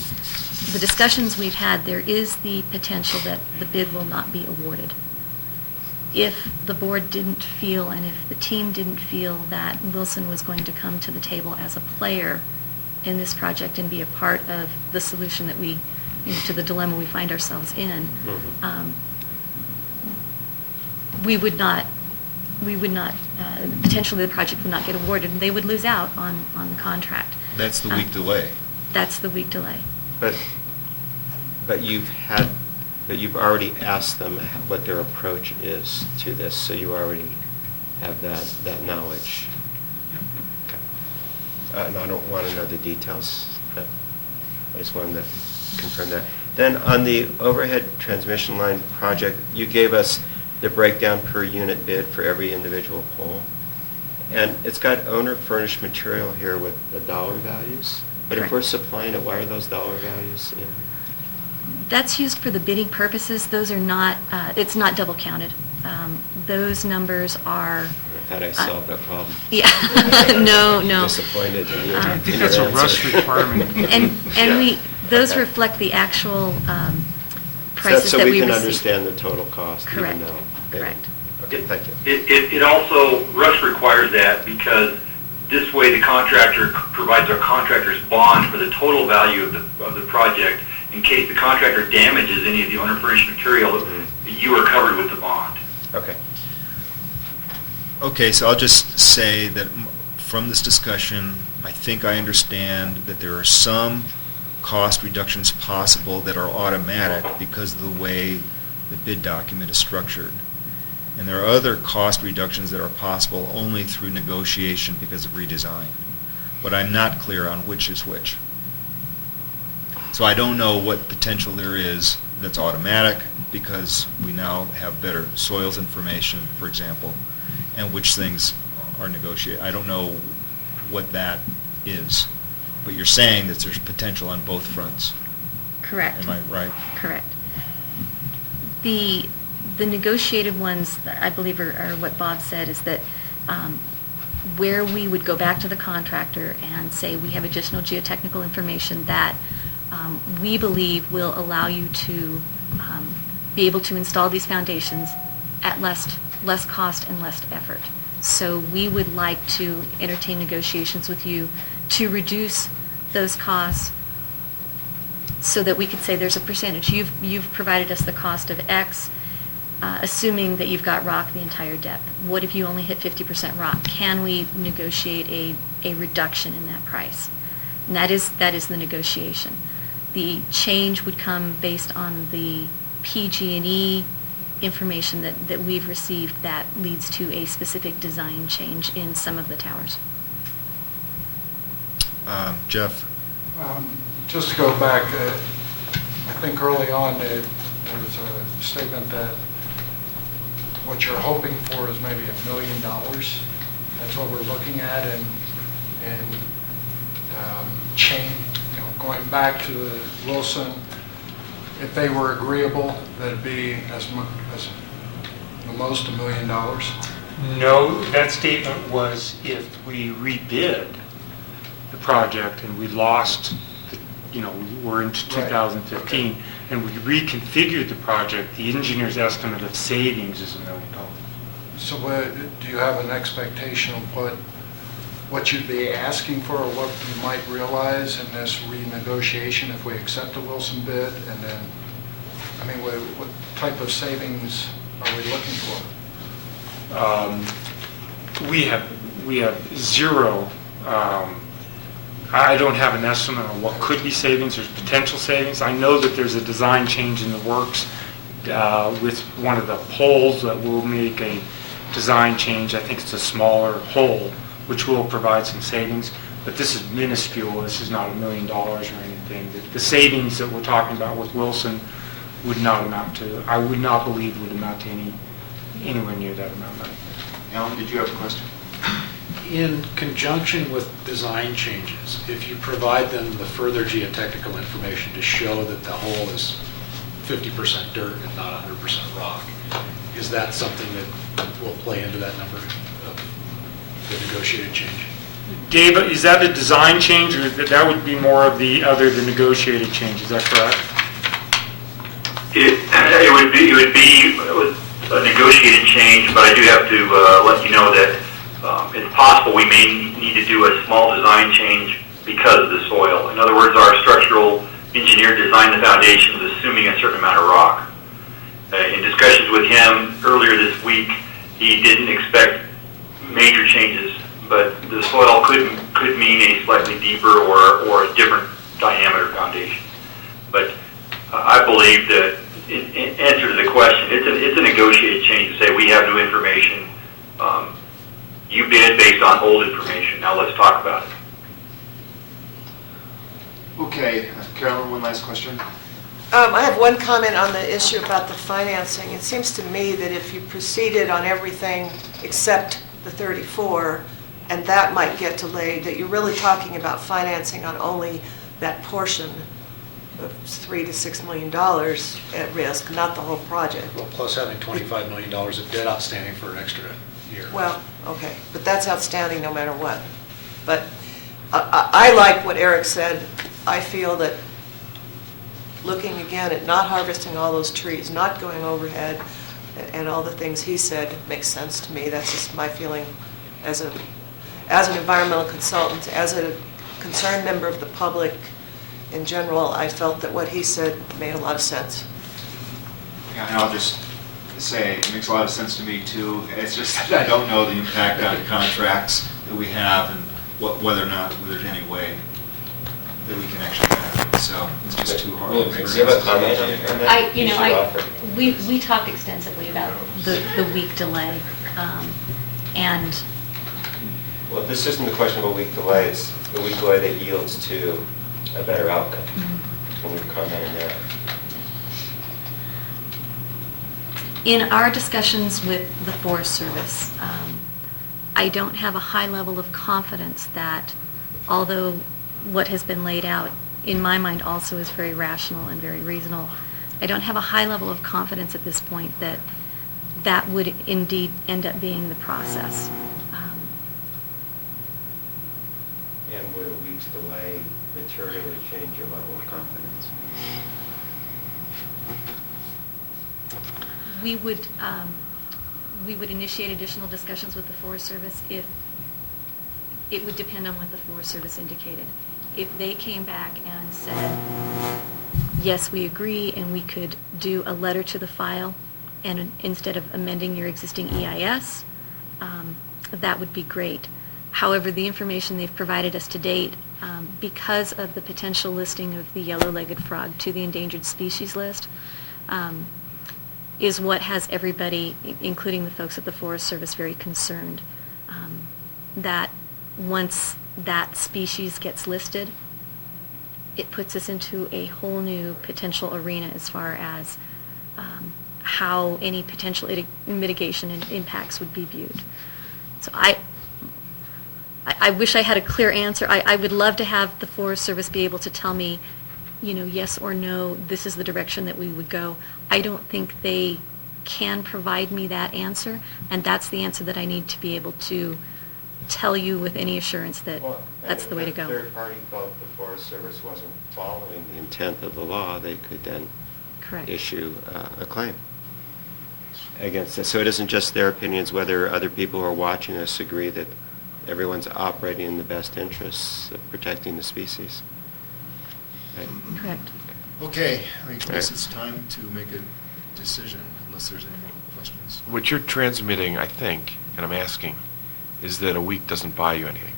discussions we've had, there is the potential that the bid will not be awarded. If the board didn't feel, and if the team didn't feel that Wilson was going to come to the table as a player in this project and be a part of the solution that to the dilemma we find ourselves in, we would not, potentially the project would not get awarded, and they would lose out on the contract. That's the week delay. That's the week delay. But you've already asked them what their approach is to this, so you already have that knowledge. Okay. And I don't want to know the details, but I just wanted to confirm that. Then on the overhead transmission line project, you gave us the breakdown per unit bid for every individual pole. And it's got owner furnished material here with the dollar values. But if Correct. we're supplying it, why are those dollar values in? That's used for the bidding purposes. Those are not, it's not double counted. Those numbers are... I thought I solved that problem. Yeah, no. Disappointed in your I think in your that's a answer. Russ requirement. And those Okay. reflect the actual prices So that we we can receive. understand the total cost, Correct, even though... correct. Okay, thank you. It also, Russ requires that because this way the contractor provides our contractor's bond for the total value of the project. In case the contractor damages any of the owner furnished material, you are covered with the bond. Okay. Okay, so I'll just say that from this discussion, I think I understand that there are some cost reductions possible that are automatic because of the way the bid document is structured. And there are other cost reductions that are possible only through negotiation because of redesign. But I'm not clear on which is which. So I don't know what potential there is that's automatic because we now have better soils information, for example, and which things are negotiated. I don't know what that is. But you're saying that there's potential on both fronts. Correct. Am I right? Correct. The negotiated ones, that I believe are what Bob said, is that where we would go back to the contractor and say we have additional geotechnical information that we believe will allow you to be able to install these foundations at less cost and less effort. So we would like to entertain negotiations with you to reduce those costs so that we could say there's a percentage. You've provided us the cost of X, assuming that you've got rock the entire depth. What if you only hit 50% rock? Can we negotiate a reduction in that price? And that is the negotiation. The change would come based on the PG&E information that we've received that leads to a specific design change in some of the towers. Jeff? Just to go back, I think early on there was a statement that what you're hoping for is maybe $1 million. That's what we're looking at, and chain, going back to Wilson, if they were agreeable, that'd be as the most $1 million. No, that statement was if we rebid the project and we lost, we're into 2015, okay. and we reconfigured the project, the engineer's estimate of savings is $1 million. So do you have an expectation of what you'd be asking for, or what you might realize in this renegotiation if we accept the Wilson bid? And then, what type of savings are we looking for? We have zero. I don't have an estimate on what could be savings. There's potential savings. I know that there's a design change in the works with one of the poles that will make a design change. I think it's a smaller hole, which will provide some savings. But this is minuscule. This is not $1 million or anything. The savings that we're talking about with Wilson would not amount to, I would not believe would amount to anywhere near that amount of money. Alan, did you have a question? In conjunction with design changes, if you provide them the further geotechnical information to show that the hole is 50% dirt and not 100% rock, is that something that will play into that number of the negotiated change? Dave, is that a design change, or that would be more of the negotiated change? Is that correct? It would be a negotiated change, but I do have to let you know that it's possible we may need to do a small design change because of the soil. In other words, our structural engineer designed the foundations assuming a certain amount of rock. In discussions with him earlier this week, he didn't expect major changes, but the soil could mean a slightly deeper or a different diameter foundation. But I believe that in answer to the question, it's a negotiated change to say we have new information. You bid based on old information. Now let's talk about it. Okay, Carolyn, one last question. I have one comment on the issue about the financing. It seems to me that if you proceeded on everything except the 34, and that might get delayed, that you're really talking about financing on only that portion of $3 to $6 million at risk, not the whole project. Well, plus having $25 million of debt outstanding for an extra year. Well, okay, but that's outstanding no matter what. But I like what Eric said. I feel that looking again at not harvesting all those trees, not going overhead, and all the things he said makes sense to me. That's just my feeling as an environmental consultant, as a concerned member of the public in general. I felt that what he said made a lot of sense. Yeah, and I'll just say, it makes a lot of sense to me too. It's just that I don't know the impact on contracts that we have and whether or not there's any way that we can actually benefit. So it's just too hard. Do you have a comment on that? You should offer. We talked extensively about the week delay, and Well, this isn't the question of a week delay. It's a week delay that yields to a better outcome. Can you comment on that? in our discussions with the Forest Service, I don't have a high level of confidence that, although what has been laid out in my mind also is very rational and very reasonable, I don't have a high level of confidence at this point that that would indeed end up being the process. And would a week's delay materially change your level of confidence? We would initiate additional discussions with the Forest Service if it would depend on what the Forest Service indicated. If they came back and said, yes, we agree, and we could do a letter to the file, and instead of amending your existing EIS, that would be great. However, the information they've provided us to date, because of the potential listing of the yellow-legged frog to the endangered species list, is what has everybody, including the folks at the Forest Service, very concerned. That once that species gets listed, it puts us into a whole new potential arena as far as how any potential mitigation and impacts would be viewed. So I wish I had a clear answer. I would love to have the Forest Service be able to tell me, yes or no, this is the direction that we would go. I don't think they can provide me that answer, and that's the answer that I need to be able to tell you with any assurance that that's the way to go. If a third party felt the Forest Service wasn't following the intent of the law, they could then Correct. issue a claim against it. So it isn't just their opinions, whether other people who are watching us agree that everyone's operating in the best interests of protecting the species. Right? Correct. Okay, I guess it's time to make a decision, unless there's any more questions. What you're transmitting, I think, and I'm asking, is that a week doesn't buy you anything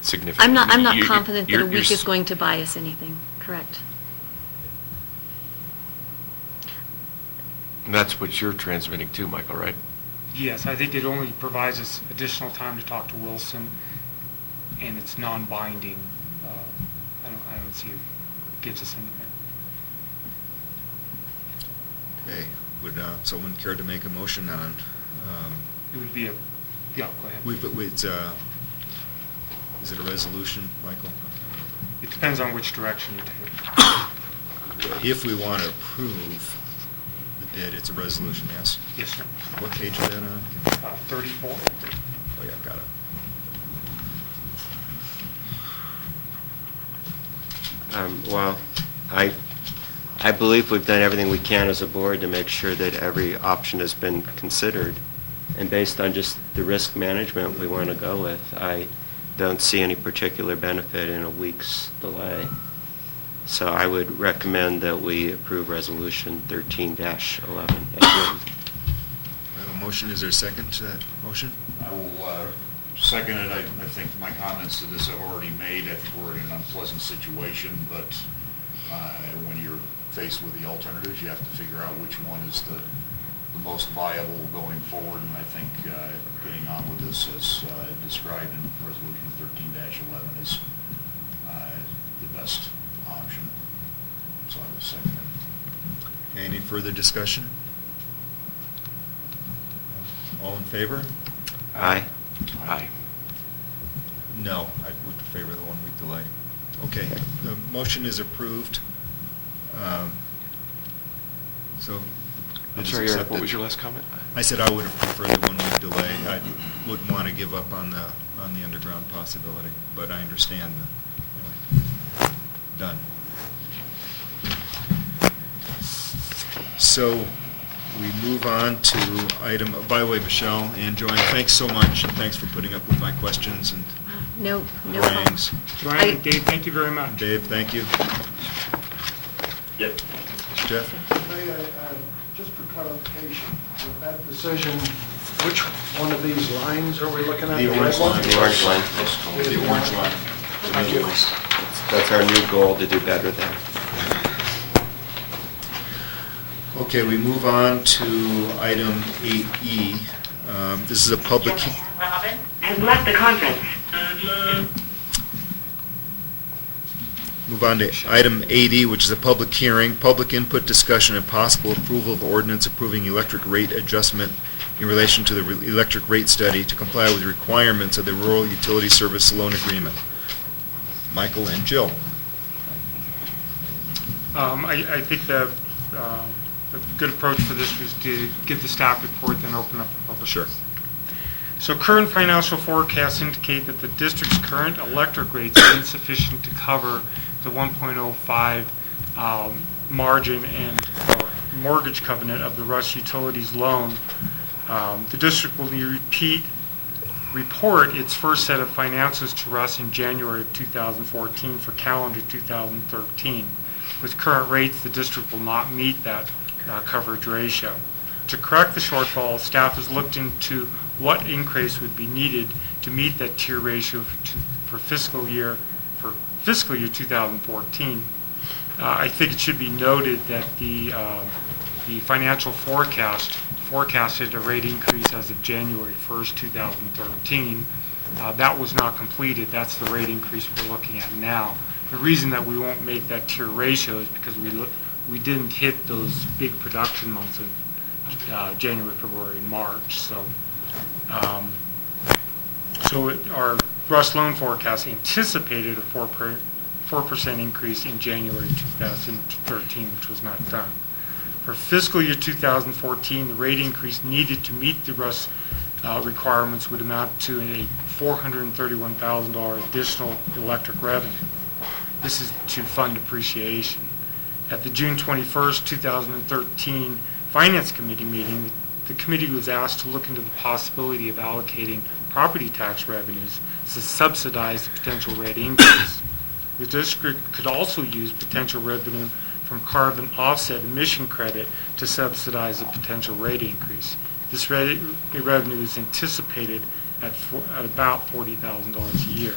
significant. I'm not You- confident that you're- a week you're is going to buy us anything. Correct. And that's what you're transmitting too, Michael, right? Yes, I think it only provides us additional time to talk to Wilson, and it's non-binding. I don't see it gives us anything. Okay, would someone care to make a motion on, It would be yeah, go ahead. is it a resolution, Michael? It depends on which direction you take. If we want to approve the bid, it's a resolution, yes? Yes, sir. What page is that on? 34. Oh, yeah, got it. Well, I believe we've done everything we can as a board to make sure that every option has been considered. And based on just the risk management we want to go with, I don't see any particular benefit in a week's delay. So I would recommend that we approve Resolution 13-11 as written. I have a motion, is there a second to that motion? I will second it. I think my comments to this I've already made. I think we're in an unpleasant situation, but when you're faced with the alternatives, you have to figure out which one is the most viable going forward, and I think getting on with this as described in Resolution 13-11 is the best option. So I will second it. Any further discussion? All in favor? Aye. Aye. No, I would favor the 1 week delay. Okay, the motion is approved. So. I'm it is sorry, Eric, accepted. what was your last comment? I said I would have preferred the 1 week delay. I wouldn't want to give up on the underground possibility, but I understand. Anyway, done. So we move on to item, by the way, Michelle and Joanne, thanks so much, and thanks for putting up with my questions and No problem. harangues. Joanne and Dave, thank you very much. Dave, thank you. Yep. Jeff? Just for clarification, with that decision, which one of these lines are we looking at? The orange red one? line. The orange line. The orange line. Thank you. That's our new goal, to do better there. Okay, we move on to item 8E. This is a public... Robin has left the conference. Move on to item 8E, which is a public hearing, public input, discussion, and possible approval of ordinance approving electric rate adjustment in relation to the electric rate study to comply with the requirements of the Rural Utility Service Loan Agreement. Michael and Jill. I think the good approach for this was to give the staff report, then open up the public. Sure. So current financial forecasts indicate that the district's current electric rates are insufficient to cover the 1.05 margin and mortgage covenant of the Rush Utilities loan. The district will repeat report its first set of finances to us in January of 2014 for calendar 2013. With current rates, the district will not meet that coverage ratio. To correct the shortfall, staff has looked into what increase would be needed to meet that tier ratio for fiscal year 2014. I think it should be noted that the financial forecasted a rate increase as of January 1st, 2013. That was not completed. That's the rate increase we're looking at now. The reason that we won't make that tier ratio is because we didn't hit those big production months of January, February, and March. So our Russ loan forecast anticipated a 4% increase in January 2013, which was not done. For fiscal year 2014, the rate increase needed to meet the Russ requirements would amount to a $431,000 additional electric revenue. This is to fund depreciation. At the June 21st, 2013 Finance Committee meeting, the committee was asked to look into the possibility of allocating property tax revenues to subsidize the potential rate increase. The district could also use potential revenue from carbon offset emission credit to subsidize a potential rate increase. This revenue is anticipated at about $40,000 a year.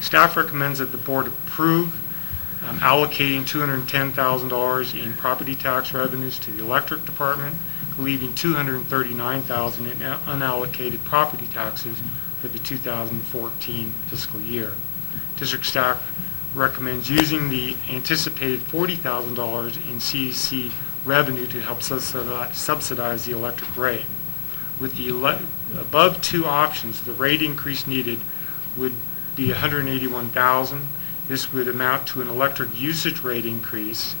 Staff recommends that the board approve allocating $210,000 in property tax revenues to the electric department, leaving $239,000 in unallocated property taxes for the 2014 fiscal year. District staff recommends using the anticipated $40,000 in CEC revenue to help subsidize the electric rate. With the above two options, the rate increase needed would be $181,000. This would amount to an electric usage rate increase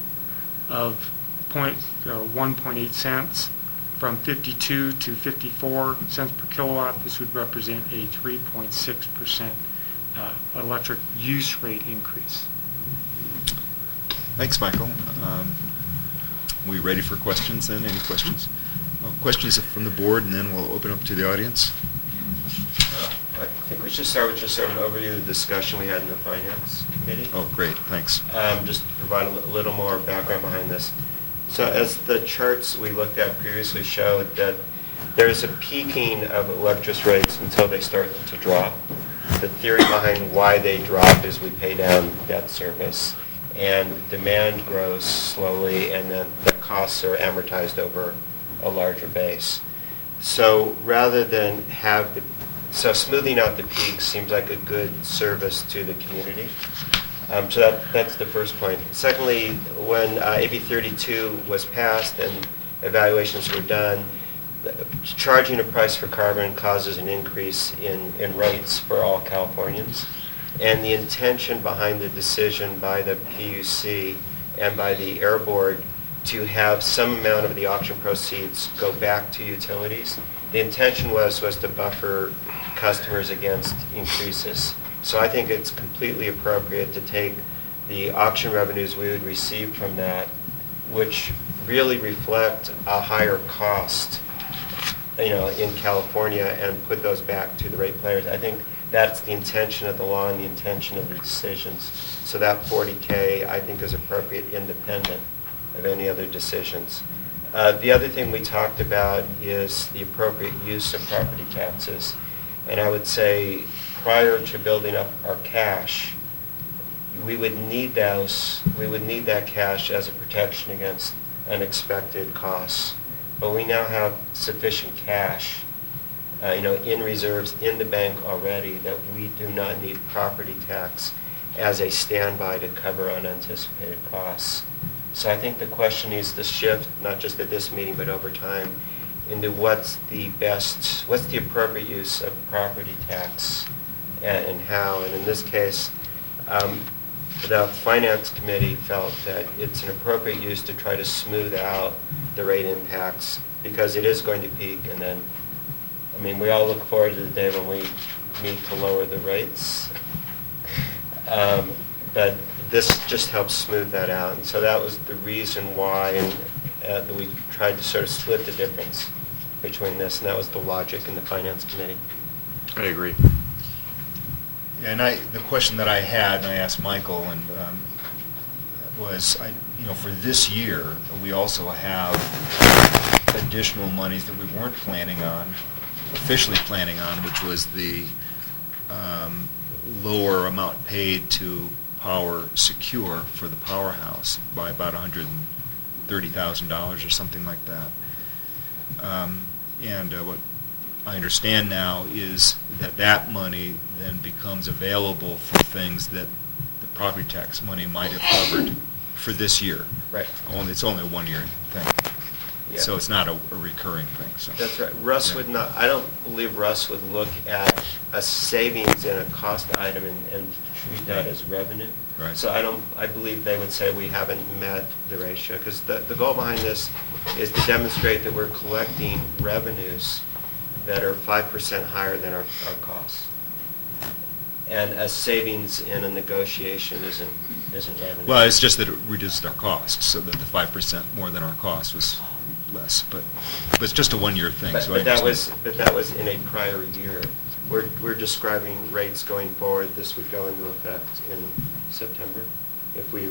of 1.8 cents from 52 to 54 cents per kilowatt. This would represent a 3.6% electric use rate increase. Thanks, Michael. We ready for questions then? Any questions? Questions from the board, and then we'll open up to the audience. I think we should start with just sort of an overview of the discussion we had in the Finance Committee. Oh, great, thanks. Just to provide a little more background behind this. So as the charts we looked at previously showed, that there's a peaking of electricity rates until they start to drop. The theory behind why they drop is we pay down debt service, and demand grows slowly, and then the costs are amortized over a larger base. So rather than smoothing out the peaks seems like a good service to the community. So that's the first point. Secondly, when AB 32 was passed and evaluations were done, charging a price for carbon causes an increase in rates for all Californians. And the intention behind the decision by the PUC and by the Air Board to have some amount of the auction proceeds go back to utilities, the intention was to buffer customers against increases. So I think it's completely appropriate to take the auction revenues we would receive from that, which really reflect a higher cost, in California, and put those back to the rate players. I think that's the intention of the law and the intention of the decisions. So that $40K, I think, is appropriate, independent of any other decisions. The other thing we talked about is the appropriate use of property taxes. And I would say prior to building up our cash, we would need that cash as a protection against unexpected costs. But we now have sufficient cash, in reserves in the bank already, that we do not need property tax as a standby to cover unanticipated costs. So I think the question needs to shift, not just at this meeting, but over time, into what's the appropriate use of property tax and how. And in this case, the Finance Committee felt that it's an appropriate use to try to smooth out the rate impacts, because it is going to peak. And then, we all look forward to the day when we meet to lower the rates. But this just helps smooth that out. And so that was the reason why that we tried to sort of split the difference between this, and that was the logic in the Finance Committee. I agree. And the question that I had, and I asked Michael, and was, for this year, we also have additional monies that we weren't officially planning on, which was the lower amount paid to Power Secure for the powerhouse by about $130,000 or something like that. And what I understand now is that money then becomes available for things that the property tax money might have covered for this year. Right. It's only a one-year thing. Yeah. So it's not a recurring thing. So. That's right. Russ Yeah. would not, I don't believe Russ would look at a savings in a cost item and treat that as revenue. Right. So I believe they would say we haven't met the ratio, because the goal behind this is to demonstrate that we're collecting revenues that are 5% higher than our costs. And a savings in a negotiation isn't revenue. Well, it's just that it reduced our costs, so that the 5% more than our cost was less. But it's just a one-year thing. But, so I but that understand. was in a prior year. We're describing rates going forward. This would go into effect in September if we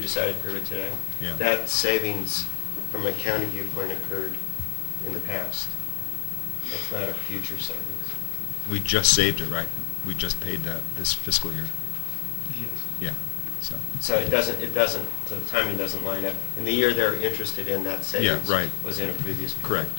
decided to approve it today. Yeah. That savings from a county viewpoint occurred in the past. It's not a future savings. We just saved it, right? We just paid that this fiscal year. Yes. Yeah. So. So it doesn't, so the timing doesn't line up. In the year they're interested in, that savings right. was in a previous period. Correct.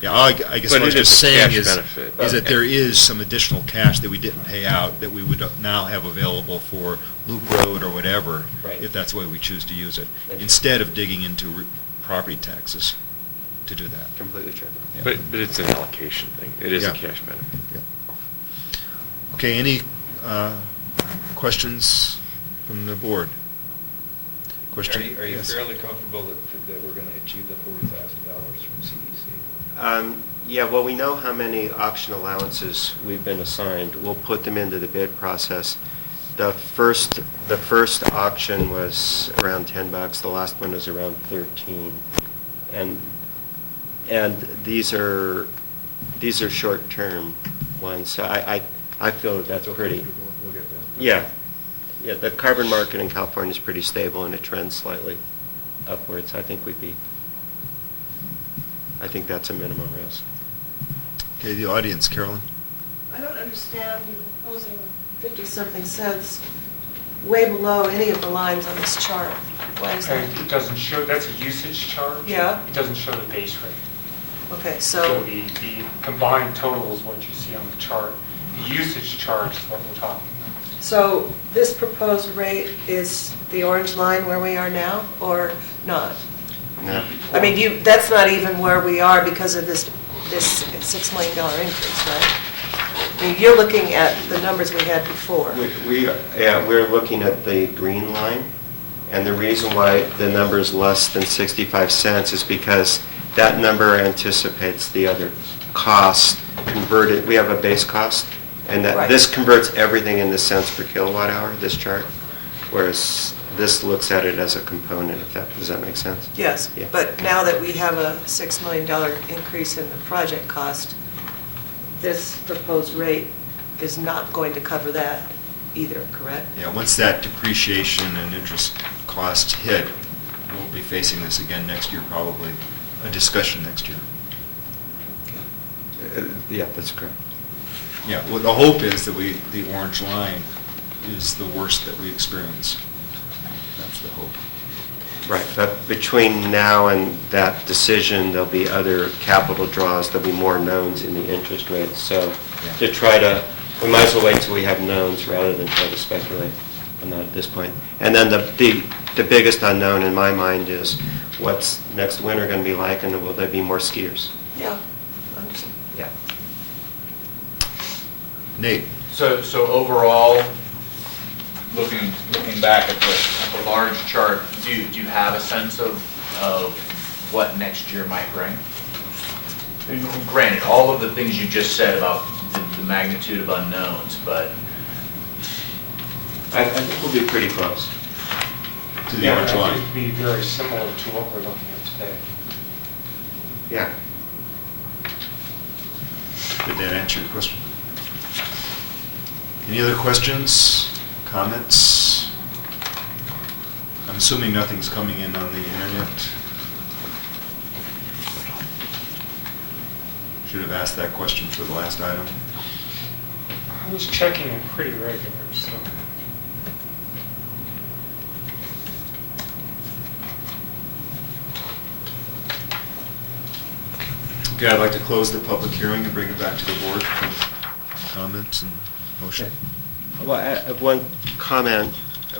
Yeah, I guess But what I was it is just a saying cash is benefit. that there is some additional cash that we didn't pay out that we would now have available for Loop Road or whatever, Right. if that's the way we choose to use it, That's right. instead of digging into property taxes to do that. Completely true. Yeah. But it's an allocation thing. It is a Yeah. cash benefit. Yeah. Okay, any questions from the board? Question? Are you Yes. fairly comfortable that we're going to achieve the $40,000 from CEC? Yeah, well, we know how many auction allowances we've been assigned. We'll put them into the bid process. The first auction was around $10. The last one was around 13. And these are short-term ones. So I feel that that's pretty. We'll get that. Yeah. Yeah, the carbon market in California is pretty stable, and it trends slightly upwards. I think that's a minimum risk. Okay, the audience, Carolyn? I don't understand you proposing 50-something cents way below any of the lines on this chart. Why is that? It doesn't show, that's a usage charge. Yeah. It doesn't show the base rate. Okay, So so, the combined total is what you see on the chart. The usage charge is what we're talking about. so this proposed rate is the orange line where we are now, or not? No. I mean, that's not even where we are because of this $6 million increase, right? I mean, you're looking at the numbers we had before. We're looking at the green line, and the reason why the number is less than 65 cents is because that number anticipates the other costs converted. We have a base cost, and that Right. this converts everything into cents per kilowatt hour, this chart, whereas this looks at it as a component. Does that make sense? Yes, Yeah. but now that we have a $6 million increase in the project cost, this proposed rate is not going to cover that either, correct? Yeah, once that depreciation and interest costs hit, we'll be facing this again next year, probably, a discussion next year. Yeah, that's correct. Yeah, well, the hope is that the orange line is the worst that we experience. That's the hope. Right, but between now and that decision, there'll be other capital draws, there'll be more knowns in the interest rates. So we might as well wait till we have knowns rather than try to speculate on that at this point. And then the biggest unknown in my mind is what's next winter going to be like, and will there be more skiers? Yeah, understand. Yeah. Nate? So overall, looking back at the large chart, do you have a sense of what next year might bring? Granted, all of the things you just said about the magnitude of unknowns, but I think we'll be pretty close. To the orange I think line? it'd be very similar to what we're looking at today. Yeah. Did that answer your question? Any other questions, comments? I'm assuming nothing's coming in on the internet. Should have asked that question for the last item. I was checking it pretty regular, so. Okay, I'd like to close the public hearing and bring it back to the board for comments and motion. Well, I have one comment,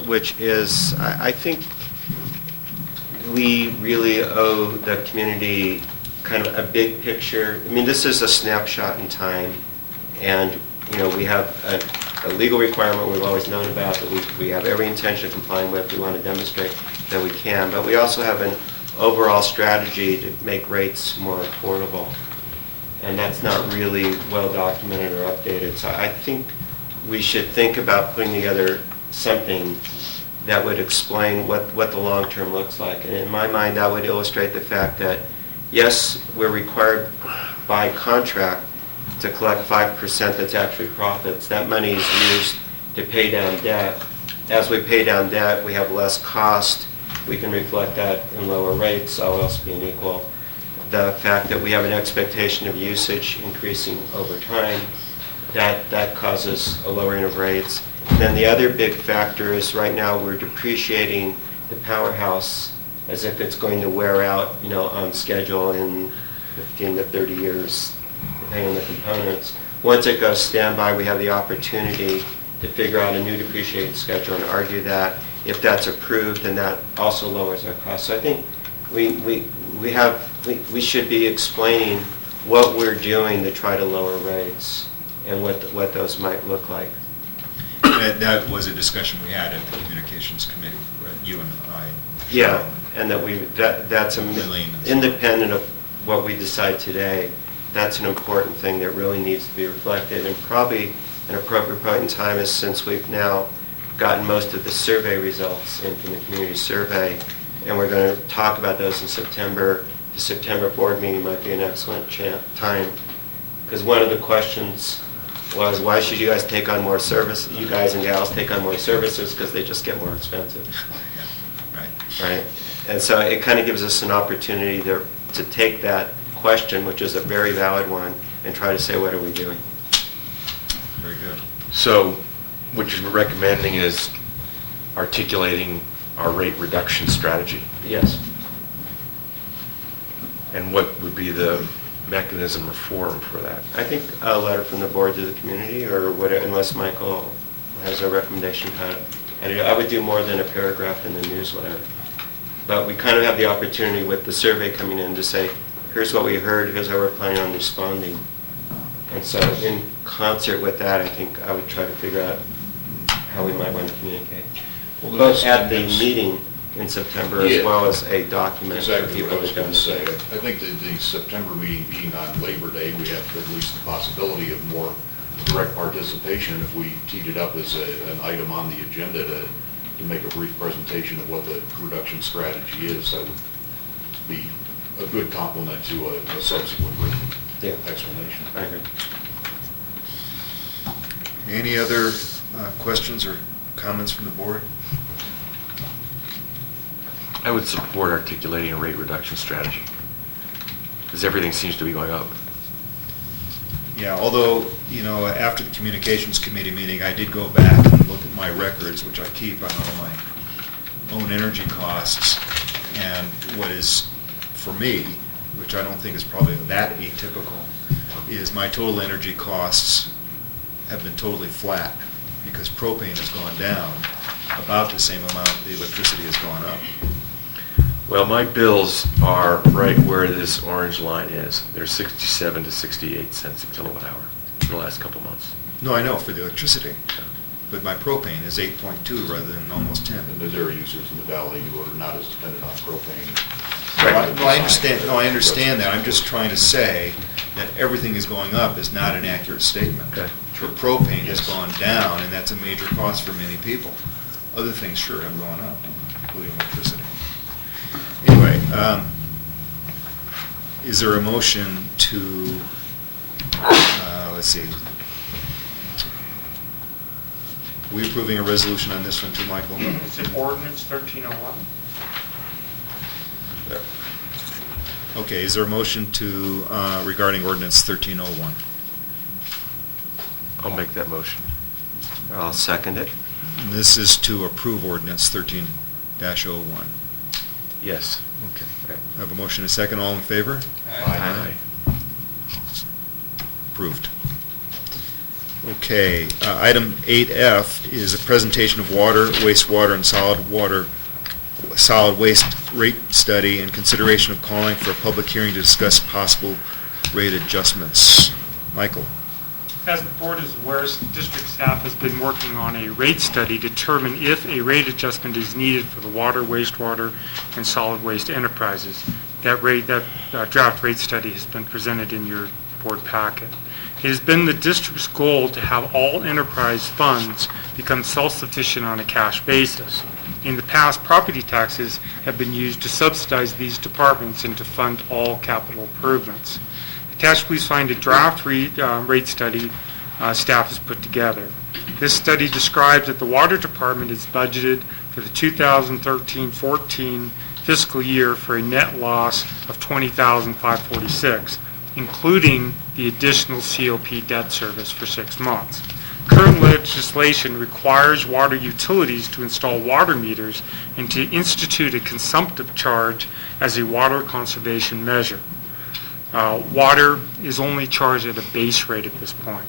which is, I think we really owe the community kind of a big picture. I mean, this is a snapshot in time, and, you know, we have a legal requirement we've always known about that we have every intention of complying with. We want to demonstrate that we can, but we also have an overall strategy to make rates more affordable, and that's not really well documented or updated. So I think we should think about putting together something that would explain what the long term looks like. And in my mind, that would illustrate the fact that, yes, we're required by contract to collect 5% that's actually profits. That money is used to pay down debt. As we pay down debt, we have less cost. We can reflect that in lower rates, all else being equal. The fact that we have an expectation of usage increasing over time, that causes a lowering of rates. And then the other big factor is right now we're depreciating the powerhouse as if it's going to wear out, you know, on schedule in 15 to 30 years, depending on the components. Once it goes standby, we have the opportunity to figure out a new depreciating schedule and argue that. If that's approved, then that also lowers our costs. So I think we should be explaining what we're doing to try to lower rates and what those might look like. That was a discussion we had at the Communications Committee, right? You and I. Yeah, and that's Lillian. independent of what we decide today. That's an important thing that really needs to be reflected, and probably an appropriate point in time is since we've now gotten most of the survey results in from the community survey, and we're going to talk about those in September. The September board meeting might be an excellent time, because one of the questions was, why should you guys take on more service? You guys and gals take on more services because they just get more expensive. Right. And so it kind of gives us an opportunity to take that question, which is a very valid one, and try to say, what are we doing? Very good. So what you're recommending is articulating our rate reduction strategy. Yes. And what would be the mechanism or forum for that? I think a letter from the board to the community, or whatever, unless Michael has a recommendation. I would do more than a paragraph in the newsletter. But we kind of have the opportunity with the survey coming in to say, here's what we heard, here's how we're planning on responding. And so in concert with that, I think I would try to figure out how we might want to communicate. Well, Both at the meeting in September as well as a document for Exactly people what I was to going to say. demonstrate. I think that the September meeting being on Labor Day, we have at least the possibility of more direct participation. If we teed it up as an item on the agenda to make a brief presentation of what the reduction strategy is, that would be a good complement to a subsequent written explanation. I agree. Any other questions or comments from the board? I would support articulating a rate reduction strategy, because everything seems to be going up. Yeah, although, you know, after the Communications Committee meeting, I did go back and look at my records, which I keep on all my own energy costs, and what is, for me, which I don't think is probably that atypical, is my total energy costs have been totally flat, because propane has gone down about the same amount the electricity has gone up. Well, my bills are right where this orange line is. They're 67 to 68 cents a kilowatt hour for the last couple months. No, I know, for the electricity, but my propane is 8.2 rather than almost 10. And there are users in the valley who are not as dependent on propane. No, I understand. No, I understand that. I'm just trying to say that everything is going up is not an accurate statement. Okay. For propane has gone down, and that's a major cost for many people. Other things sure have gone up, including electricity. Anyway, is there a motion to, let's see, Are we approving a resolution on this one too, Michael? Is it ordinance 1301? There. Okay, is there a motion to, regarding ordinance 1301? I'll make that motion. I'll second it. This is to approve ordinance 13-01. Yes. Okay. I have a motion and a second. All in favor? Aye. Approved. Okay, item 8F is a presentation of water, wastewater, and solid waste rate study and consideration of calling for a public hearing to discuss possible rate adjustments. Michael? As the board is aware, district staff has been working on a rate study to determine if a rate adjustment is needed for the water, wastewater, and solid waste enterprises. That draft rate study has been presented in your board packet. It has been the district's goal to have all enterprise funds become self-sufficient on a cash basis. In the past, property taxes have been used to subsidize these departments and to fund all capital improvements. Attached, please find a draft rate study staff has put together. This study describes that the water department is budgeted for the 2013-14 fiscal year for a net loss of $20,546, including the additional COP debt service for 6 months. Current legislation requires water utilities to install water meters and to institute a consumptive charge as a water conservation measure. Water is only charged at a base rate at this point.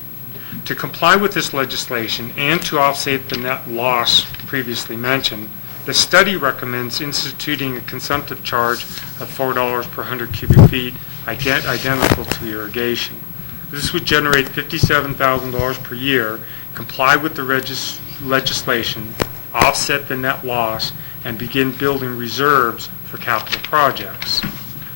To comply with this legislation and to offset the net loss previously mentioned, the study recommends instituting a consumptive charge of $4 per 100 cubic feet, identical to irrigation. This would generate $57,000 per year, comply with the legislation, offset the net loss, and begin building reserves for capital projects.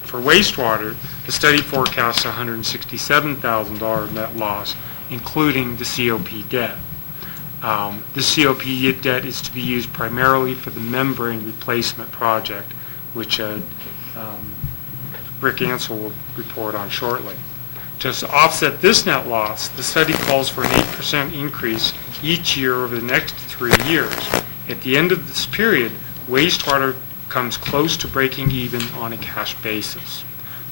For wastewater, the study forecasts a $167,000 net loss, including the COP debt. The COP debt is to be used primarily for the membrane replacement project, which Rick Ansel will report on shortly. To offset this net loss, the study calls for an 8% increase each year over the next 3 years. At the end of this period, wastewater comes close to breaking even on a cash basis.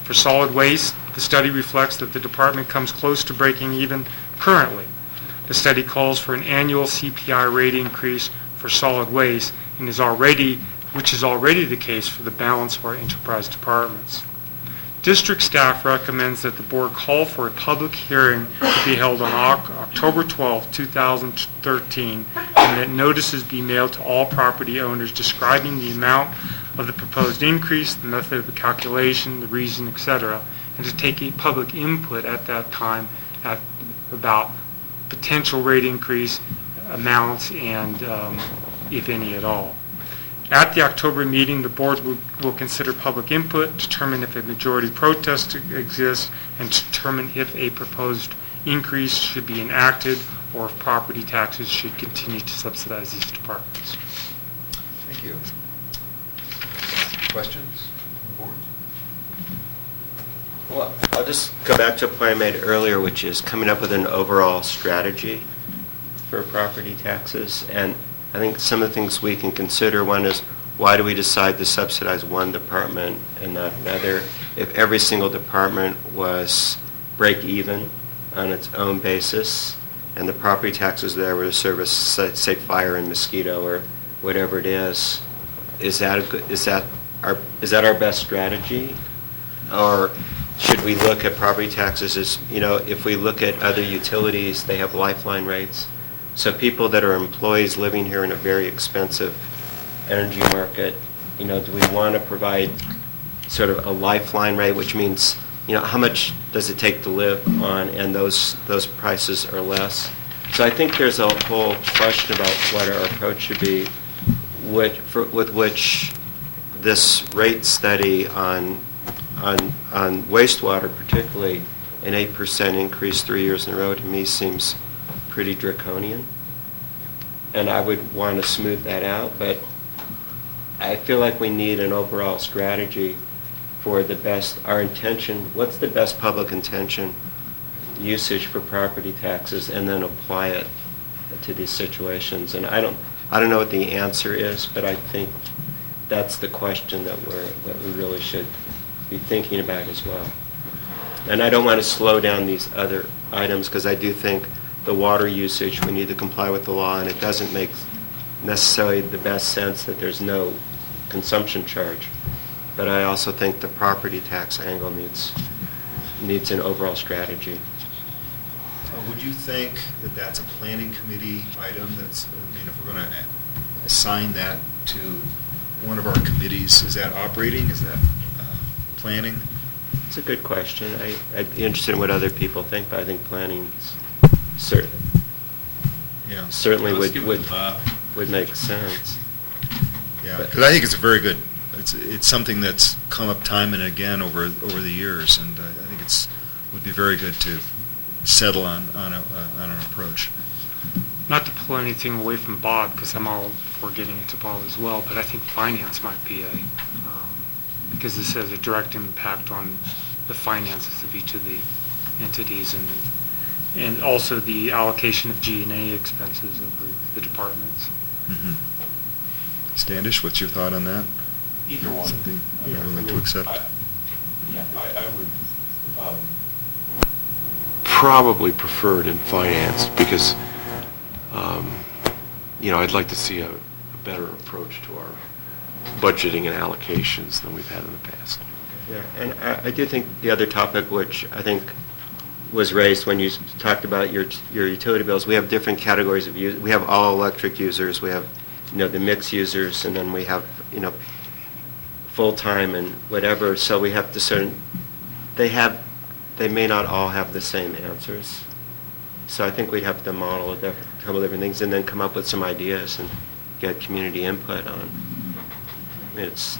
For solid waste, the study reflects that the department comes close to breaking even currently. The study calls for an annual CPI rate increase for solid waste which is already the case for the balance of our enterprise departments. District staff recommends that the board call for a public hearing to be held on October 12, 2013, and that notices be mailed to all property owners describing the amount of the proposed increase, the method of the calculation, the reason, etc., and to take a public input at that time about potential rate increase amounts and if any at all. At the October meeting, the board will consider public input, determine if a majority protest exists, and determine if a proposed increase should be enacted or if property taxes should continue to subsidize these departments. Thank you. Questions? Board? Well, I'll just go back to a point I made earlier, which is coming up with an overall strategy for property taxes. And I think some of the things we can consider, one is, why do we decide to subsidize one department and not another? If every single department was break even on its own basis, and the property taxes there were to service, say, fire and mosquito or whatever it is that our best strategy? Or should we look at property taxes as, if we look at other utilities, they have lifeline rates. So people that are employees living here in a very expensive energy market, do we want to provide sort of a lifeline rate, which means, how much does it take to live on, and those prices are less. So I think there's a whole question about what our approach should be, with which this rate study on wastewater, particularly an 8% increase 3 years in a row, to me seems pretty draconian, and I would want to smooth that out, but I feel like we need an overall strategy for our intention, what's the best public intention usage for property taxes, and then apply it to these situations. And I don't know what the answer is, but I think that's the question that we really should be thinking about as well. And I don't want to slow down these other items, because I do think the water usage, we need to comply with the law, and it doesn't make necessarily the best sense that there's no consumption charge. But I also think the property tax angle needs an overall strategy. Would you think that that's a planning committee item? That's, I mean, if we're going to assign that to one of our committees, is that operating? Is that planning? It's a good question. I'd be interested in what other people think, but I think planning certainly would make sense. Yeah, But- because I think it's a very good, it's something that's come up time and again over the years, and I think would be very good to settle on an approach. Not to pull anything away from Bob, because I'm all for getting it to Bob as well, but I think finance might be because this has a direct impact on the finances of each of the entities, and also the allocation of G&A expenses over the departments. Mm-hmm. Standish, what's your thought on that? Either one. Something you're willing to accept? I would probably prefer it in finance, because, I'd like to see a better approach to our budgeting and allocations than we've had in the past. Yeah, and I do think the other topic, which I think was raised when you talked about your utility bills, we have different categories of use. We have all electric users, we have, the mixed users, and then we have, full-time and whatever. So we have to they may not all have the same answers. So I think we'd have to model a couple of different things and then come up with some ideas and get community input on. I mean, it's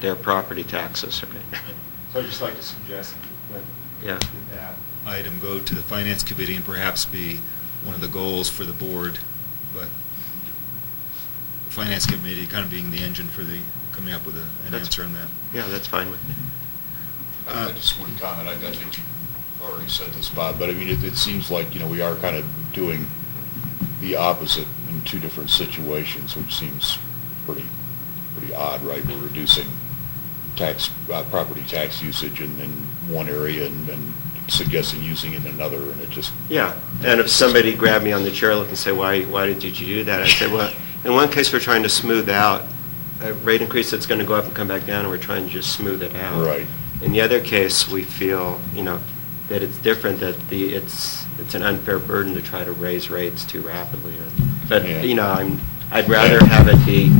their property taxes, right? So I'd just like to suggest Yeah. that Item go to the finance committee and perhaps be one of the goals for the board, but the finance committee kind of being the engine for coming up with an That's- answer on that. Yeah, that's fine with me. I just one comment. I think you already said this, Bob, but I mean, it seems like, we are kind of doing the opposite in two different situations, which seems pretty odd, right? We're reducing property tax usage in one area and suggesting using it in another, and it just... Yeah, and if somebody grabbed me on the chair and say, why did you do that? I said, well, in one case, we're trying to smooth out a rate increase that's going to go up and come back down, and we're trying to just smooth it out. Right. In the other case, we feel, that it's different, that it's an unfair burden to try to raise rates too rapidly. But, Yeah. I'd rather have it be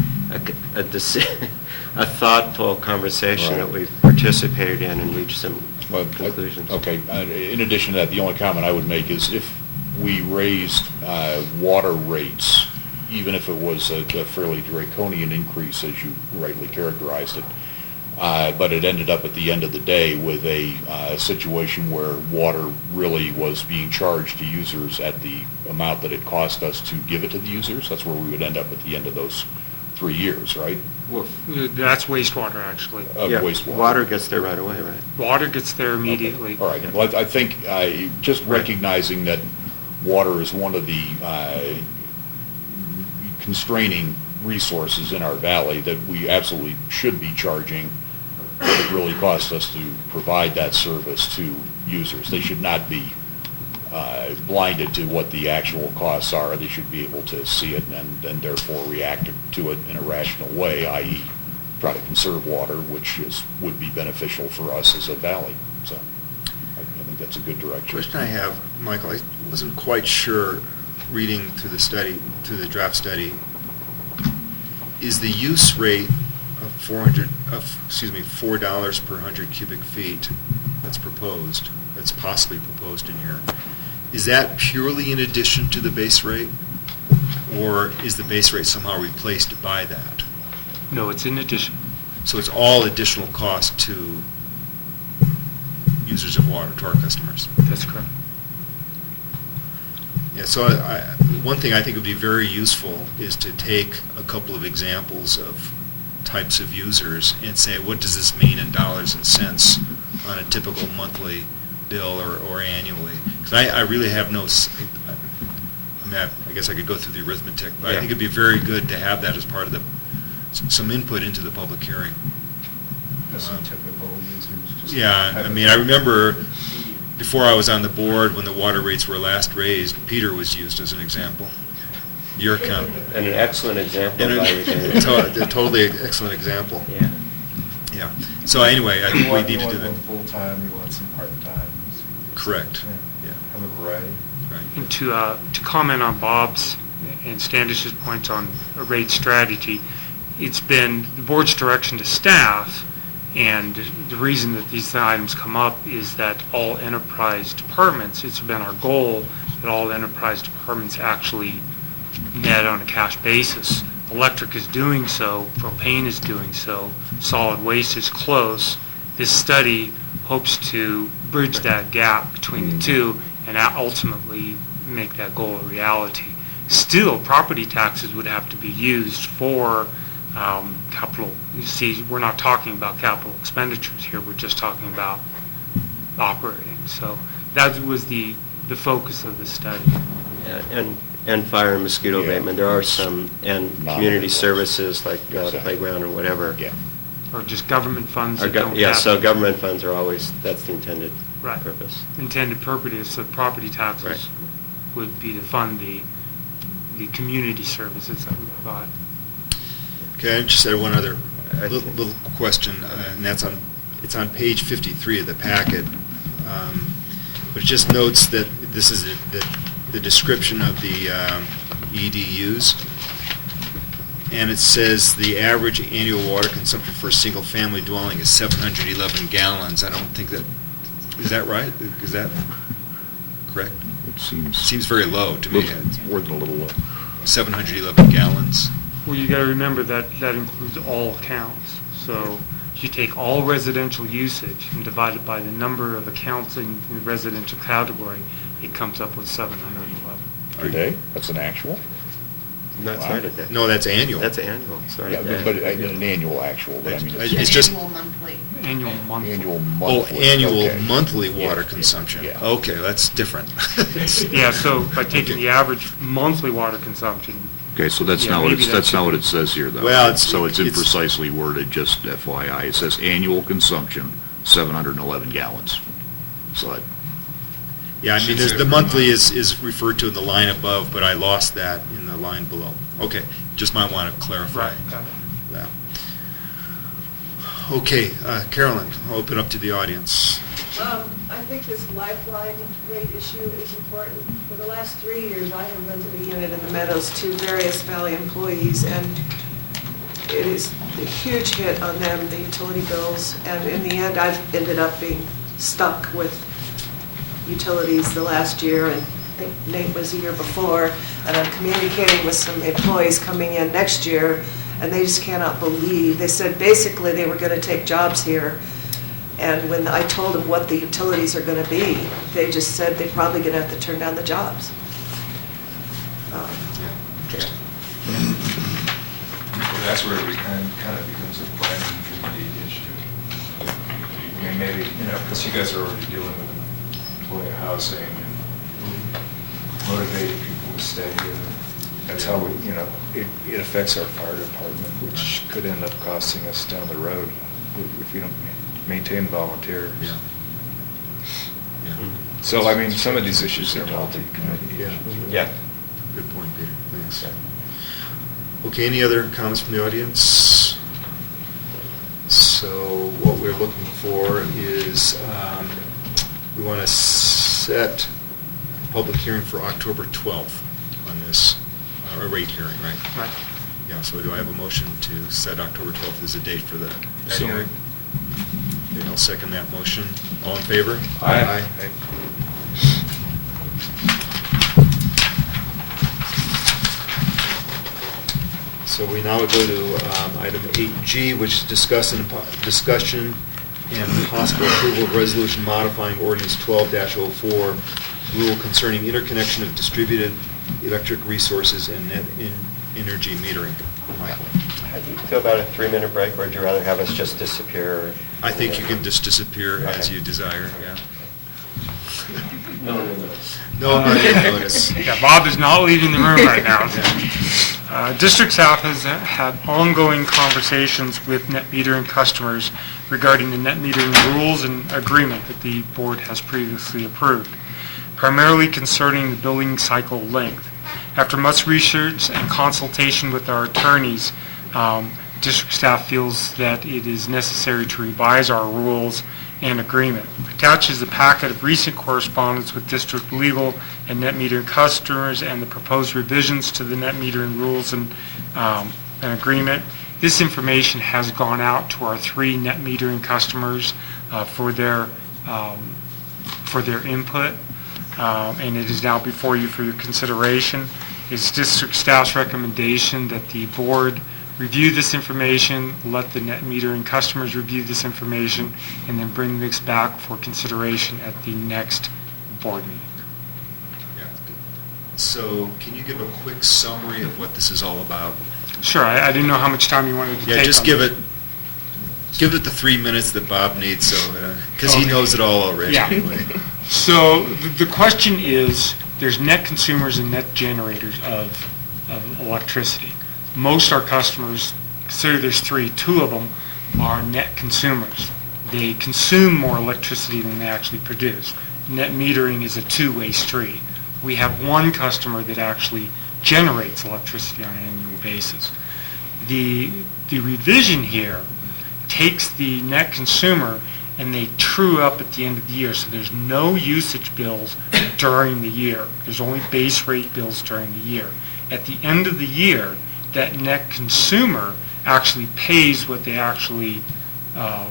a thoughtful conversation that Right. we've participated in and reached some conclusions. Okay. In addition to that, the only comment I would make is if we raised water rates, even if it was a fairly draconian increase, as you rightly characterized it, but it ended up at the end of the day with a situation where water really was being charged to users at the amount that it cost us to give it to the users. That's where we would end up at the end of those 3 years, right? Well, That's wastewater, actually. yeah, Wastewater. water gets there right away, right? Water gets there immediately. All right. Well, I think just recognizing that water is one of the constraining resources in our valley, that we absolutely should be charging what it really costs us to provide that service to users. They should not be blinded to what the actual costs are. They should be able to see it and therefore react to it in a rational way, i.e. try to conserve water, which would be beneficial for us as a valley. So I think that's a good direction. Question I have, Michael, I wasn't quite sure, reading through the draft study, is the use rate of $4 per 100 cubic feet that's possibly proposed in here, is that purely in addition to the base rate, or is the base rate somehow replaced by that? No, it's in addition. So it's all additional cost to users of water, to our customers? That's correct. Yeah, so one thing I think would be very useful is to take a couple of examples of types of users and say, what does this mean in dollars and cents on a typical monthly bill or annually? Because I really have I'm I guess I could go through the arithmetic, but I Yeah. think it'd be very good to have that as part of some input into the public hearing. That's some typical users. just Yeah, have I it- mean, I remember before I was on the board, when the water rates were last raised, Peter was used as an example. Your account. And an excellent example And by a Regina. totally excellent example. Yeah. Yeah. So anyway, I think we You need to do want that. one full-time, you want some part-time. Correct. Yeah. Have a variety. Right. And to comment on Bob's and Standish's points on a rate strategy, it's been the board's direction to staff, and the reason that these items come up is that all enterprise departments, it's been our goal that all enterprise departments actually net on a cash basis. Electric is doing so, propane is doing so, solid waste is close. This study hopes to bridge that gap between the two and ultimately make that goal a reality. Still, property taxes would have to be used for capital. You see, we're not talking about capital expenditures here, we're just talking about operating. So that was the focus of the study. Yeah, and fire and mosquito Yeah. abatement, there are some, and community services like Exactly. playground or whatever. Yeah. Or just government funds Or that don't Yeah, have. so government funds are always, that's the intended Right. purpose. Intended purpose, so property Right. taxes would be to fund the community services that we provide. Okay, I just had one other I little think- little question, and it's on page 53 of the packet. But it just notes that this is the description of the EDUs. And it says the average annual water consumption for a single-family dwelling is 711 gallons. I don't think that, is that right? Is that correct? It seems. Seems very low to me. More than a little low. 711 gallons. Well, you gotta remember that includes all accounts. So if you take all residential usage and divide it by the number of accounts in the residential category, it comes up with 711. Per day? That's an actual? Not Wow. started that. No, that's annual. That's annual, sorry. Yeah, but an annual actual, but I mean. It's just. Annual monthly. Annual Oh, monthly. annual okay. monthly Yeah, water yeah, consumption. yeah. Okay, that's different. Yeah, so by taking Okay. the average monthly water consumption, Okay, so that's Yeah, not what maybe it's, that that's not should what be- it says here, though. Well, it's- So it's it's- imprecisely worded, just FYI. It says annual consumption, 711 gallons. So it, Yeah, I mean, the monthly is referred to in the line above, but I lost that in the line below. Okay, just might want to clarify right, got it. that. Okay, Carolyn, I'll open up to the audience. I think this lifeline rate issue is important. For the last 3 years, I have rented a unit in the Meadows to various Valley employees, and it is a huge hit on them, the utility bills, and in the end, I've ended up being stuck with utilities the last year, and I think Nate was the year before, and I'm communicating with some employees coming in next year, and they just cannot believe, they said basically they were going to take jobs here, and when I told them what the utilities are going to be, they just said they're probably going to have to turn down the jobs. That's where it kind of becomes a planning committee issue. I mean, maybe, because you guys are already dealing with employee housing and motivating people to stay here. That's how we, it affects our fire department, which could end up costing us down the road if we don't maintain volunteers. Yeah. Yeah. So, I mean, some of these issues are multi-committee Yeah. issues. Yeah. Good point, Peter, thanks. Okay, any other comments from the audience? So what we're looking for is, we want to set a public hearing for October 12th on this, a rate hearing, right? Right. Yeah, so do I have a motion to set October 12th as a date for that So hearing? Okay, I'll second that motion. All in favor? Aye. So we now go to item 8G, which is discussion and possible approval of resolution modifying ordinance 12-04, rule concerning interconnection of distributed electric resources and net energy metering. Michael? How do you feel about a 3-minute break, or would you rather have us just disappear? I think you can just disappear as Okay. you desire, yeah. No notice. No notice. Yeah, Bob is not leaving the room right now. District staff has had ongoing conversations with net metering customers regarding the net metering rules and agreement that the board has previously approved, primarily concerning the billing cycle length. After much research and consultation with our attorneys, district staff feels that it is necessary to revise our rules and agreement. Attached is a packet of recent correspondence with district legal and net metering customers and the proposed revisions to the net metering rules and agreement. This information has gone out to our 3 net metering customers for their input, and it is now before you for your consideration. It's district staff's recommendation that the board review this information, let the net metering customers review this information, and then bring this back for consideration at the next board meeting. So can you give a quick summary of what this is all about? Sure, I didn't know how much time you wanted to take. Yeah, just on give this. it the 3 minutes that Bob needs, so, because he knows it all already Yeah. anyway. So the question is, there's net consumers and net generators of electricity. Most our customers, consider there's 3, 2 of them are net consumers. They consume more electricity than they actually produce. Net metering is a two-way street. We have 1 customer that actually generates electricity on an annual basis. The revision here takes the net consumer and they true up at the end of the year, so there's no usage bills during the year. There's only base rate bills during the year. At the end of the year, that net consumer actually pays what they actually at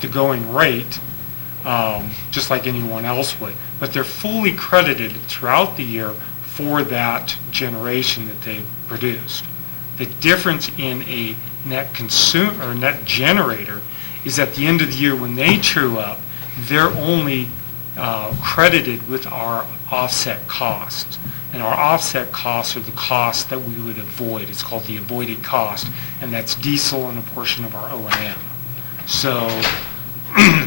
the going rate, just like anyone else would. But they're fully credited throughout the year for that generation that they produced. The difference in a net consumer or net generator is at the end of the year when they true up, they're only credited with our offset costs. And our offset costs are the costs that we would avoid. It's called the avoided cost, and that's diesel and a portion of our O&M. So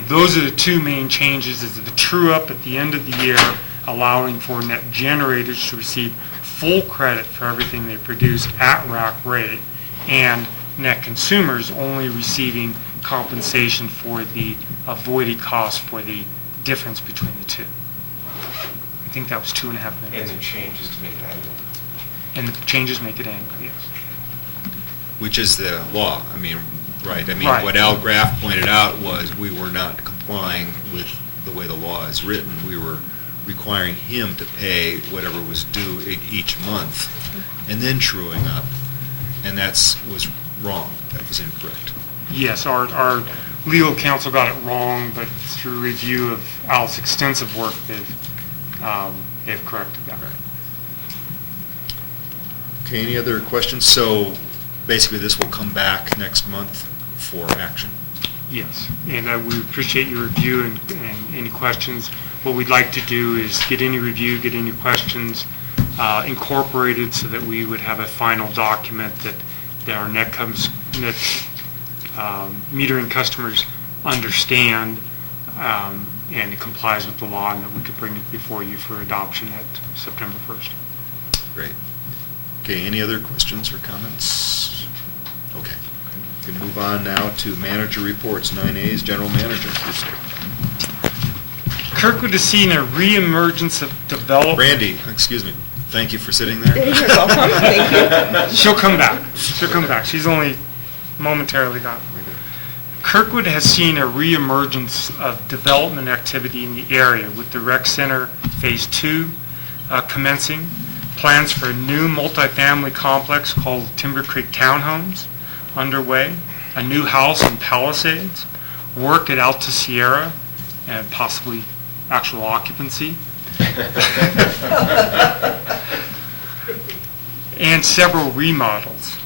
those are the 2 main changes, is the true up at the end of the year, allowing for net generators to receive full credit for everything they produce at rack rate, and net consumers only receiving compensation for the avoided cost for the difference between the 2. I think that was 2.5 minutes. And the changes to make it annual. And the changes make it annual, yes. Which is the law, right? Right. What Al Graff pointed out was we were not complying with the way the law is written. We were requiring him to pay whatever was due each month, and then truing up, and that was wrong. That was incorrect. Yes, our legal counsel got it wrong, but through review of Al's extensive work, they've corrected that. Okay, any other questions? So basically this will come back next month for action. Yes, and we appreciate your review and any questions. What we'd like to do is get any review, get any questions incorporated so that we would have a final document that our net metering customers understand and it complies with the law, and that we could bring it before you for adoption at September 1st. Great. Okay, any other questions or comments? Okay. We can move on now to manager reports. 9A is general manager. Kirkwood has seen a reemergence of development. Brandy, excuse me. Thank you for sitting there. You're welcome, thank you. She'll come back. She'll come back. She's only momentarily gone. Kirkwood has seen a reemergence of development activity in the area with the rec center phase 2 commencing, plans for a new multifamily complex called Timber Creek Townhomes underway, a new house in Palisades, work at Alta Sierra, and possibly actual occupancy, and several remodels.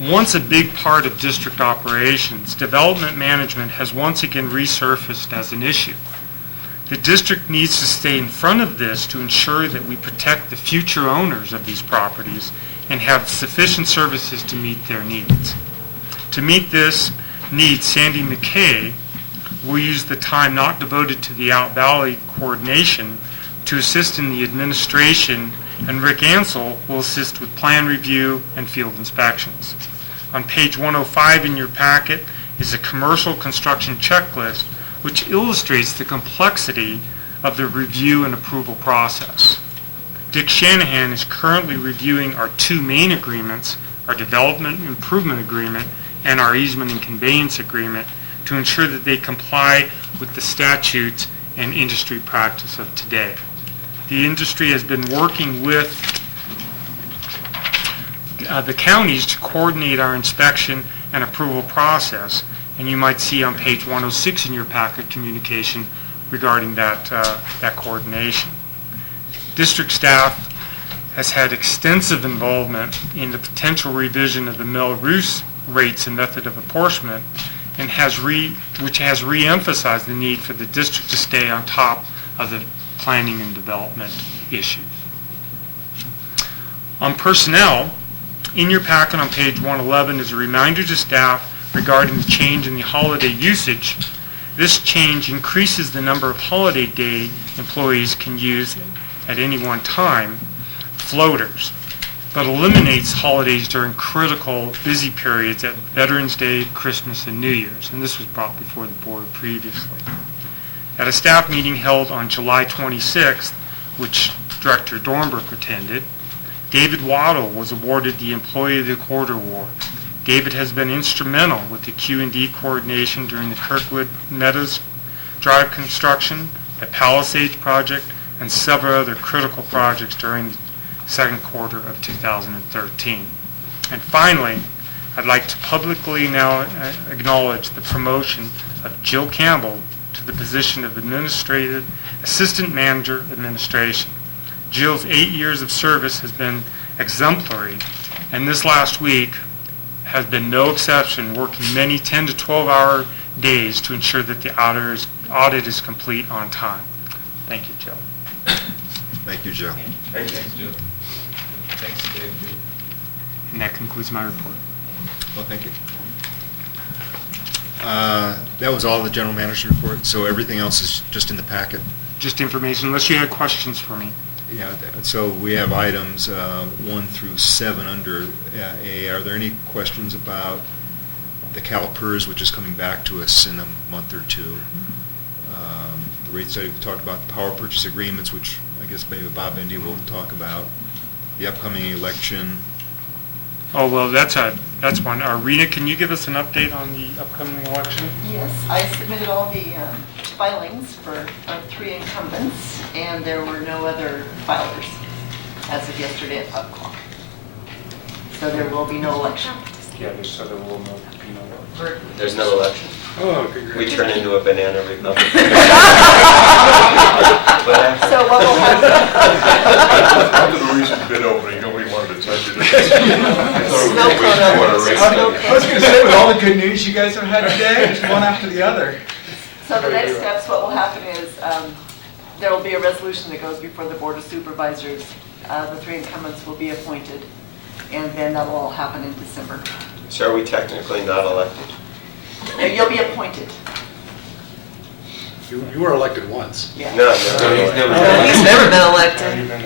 Once a big part of district operations, development management has once again resurfaced as an issue. The district needs to stay in front of this to ensure that we protect the future owners of these properties and have sufficient services to meet their needs. To meet this need, Sandy McKay, will use the time not devoted to the Out Valley coordination to assist in the administration, and Rick Ansel will assist with plan review and field inspections. On page 105 in your packet is a commercial construction checklist which illustrates the complexity of the review and approval process. Dick Shanahan is currently reviewing our two main agreements, our Development Improvement Agreement and our Easement and Conveyance Agreement, to ensure that they comply with the statutes and industry practice of today. The industry has been working with the counties to coordinate our inspection and approval process, and you might see on page 106 in your packet communication regarding that coordination. District staff has had extensive involvement in the potential revision of the Melrose rates and method of apportionment, and which has re-emphasized the need for the district to stay on top of the planning and development issues. On personnel, in your packet on page 111 is a reminder to staff regarding the change in the holiday usage. This change increases the number of holiday day employees can use at any one time, floaters, but eliminates holidays during critical busy periods at Veterans Day, Christmas, and New Year's, and this was brought before the board previously. At a staff meeting held on July 26th, which Director Dornberg attended, David Waddle was awarded the Employee of the Quarter Award. David has been instrumental with the Q&D coordination during the Kirkwood Meadows Drive construction, the Palisades project, and several other critical projects during the second quarter of 2013. And finally, I'd like to publicly now acknowledge the promotion of Jill Campbell to the position of Administrative Assistant Manager Administration. Jill's 8 years of service has been exemplary, and this last week has been no exception, working many 10 to 12-hour days to ensure that the audit is complete on time. Thank you, Jill. Thank you, Joe. Thanks, Joe. Thanks, Dave. And that concludes my report. Well, thank you. That was all the general manager's report, so everything else is just in the packet. Just information, unless you had questions for me. Yeah, so we have items 1 through 7 under A. Are there any questions about the CalPERS, which is coming back to us in a month or two? The rate study, we talked about the power purchase agreements, which I guess maybe Bob Indy will talk about. The upcoming election. Oh, well, that's one. Rena, can you give us an update on the upcoming election? Yes, I submitted all the filings for 3 incumbents, and there were no other filers as of yesterday at 5 o'clock. So there will be no election. Yeah, so there will be no election. There's no election. Oh, okay, great. We turn into a banana republic. So what will happen? After the recent bid opening, nobody wanted to touch it. Snow cone over. I was going to say, with all the good news you guys have had today, just one after the other. So the next steps, what will happen is there will be a resolution that goes before the Board of Supervisors. The 3 incumbents will be appointed, and then that will all happen in December. So are we technically not elected? You'll be appointed. You were elected once. Yeah. No. He's never been elected.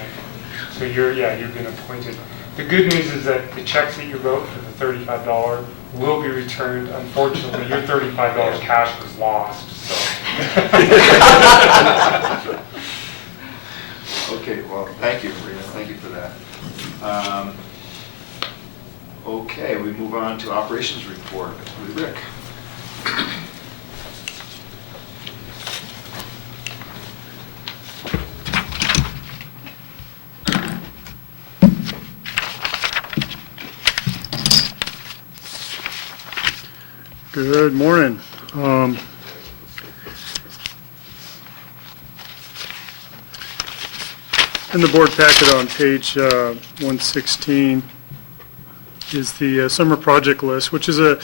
So you've been appointed. The good news is that the checks that you wrote for the $35 will be returned. Unfortunately, your $35 cash was lost, so. Okay, well, thank you, Rena, thank you for that. Okay, we move on to operations report with Rick. Good morning. In the board packet on page 116 is the summer project list, which is an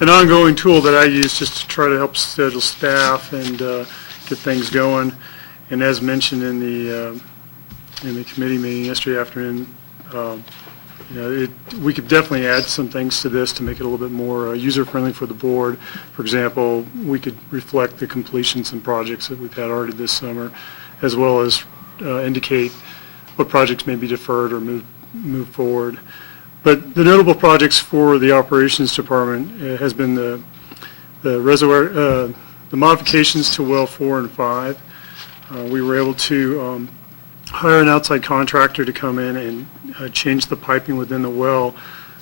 ongoing tool that I use just to try to help schedule staff and get things going. And as mentioned in the committee meeting yesterday afternoon, we could definitely add some things to this to make it a little bit more user-friendly for the board. For example, we could reflect the completions and projects that we've had already this summer, as well as indicate what projects may be deferred or move forward. But the notable projects for the operations department has been the reservoir, the modifications to well 4 and 5. We were able to hire an outside contractor to come in and change the piping within the well.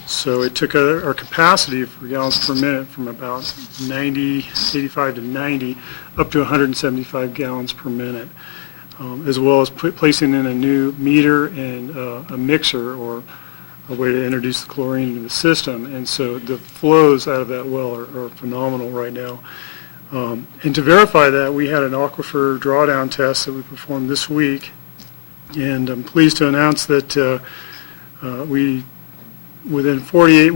So it took our capacity for gallons per minute from about 85 to 90 up to 175 gallons per minute, as well as placing in a new meter and a mixer, or a way to introduce the chlorine into the system. And so the flows out of that well are phenomenal right now. And to verify that, we had an aquifer drawdown test that we performed this week. And I'm pleased to announce that within 48,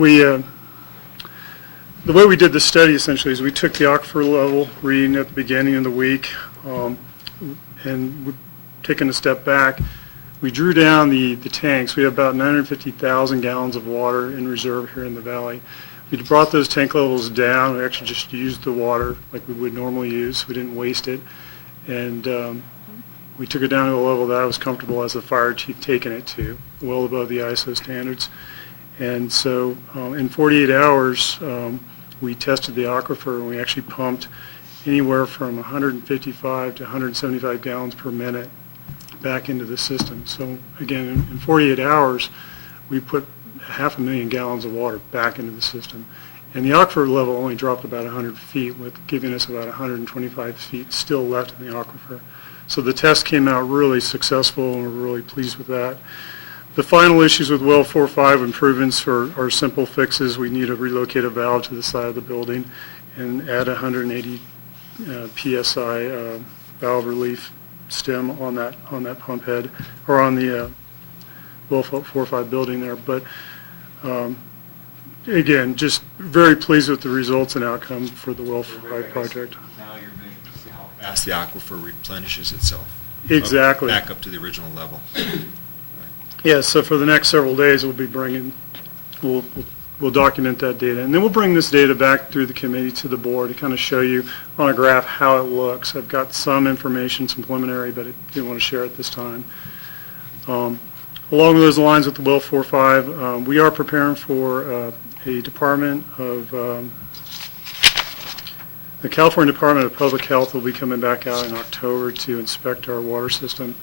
the way we did the study essentially is we took the aquifer level reading at the beginning of the week, and taking a step back, we drew down the tanks. We have about 950,000 gallons of water in reserve here in the valley. We brought those tank levels down. We actually just used the water like we would normally use. We didn't waste it. And we took it down to a level that I was comfortable as the fire chief taking it to, well above the ISO standards. And so in 48 hours, we tested the aquifer, and we actually pumped anywhere from 155 to 175 gallons per minute back into the system. So again, in 48 hours, we put 500,000 gallons of water back into the system. And the aquifer level only dropped about 100 feet, with giving us about 125 feet still left in the aquifer. So the test came out really successful, and we're really pleased with that. The final issues with well 4-5 improvements are simple fixes. We need to relocate a valve to the side of the building and add 180 PSI valve relief stem on that pump head, or on the well 4-5 building there. But again, just very pleased with the results and outcomes for the well 4-5 project. Now you're measuring to see how fast the aquifer replenishes itself. Exactly. Back up to the original level. Yeah, so for the next several days, we'll document that data. And then we'll bring this data back through the committee to the board to kind of show you on a graph how it looks. I've got some information, some preliminary, but I didn't want to share it this time. Along those lines with the well 4-5, we are preparing for a Department of, the California Department of Public Health will be coming back out in October to inspect our water system.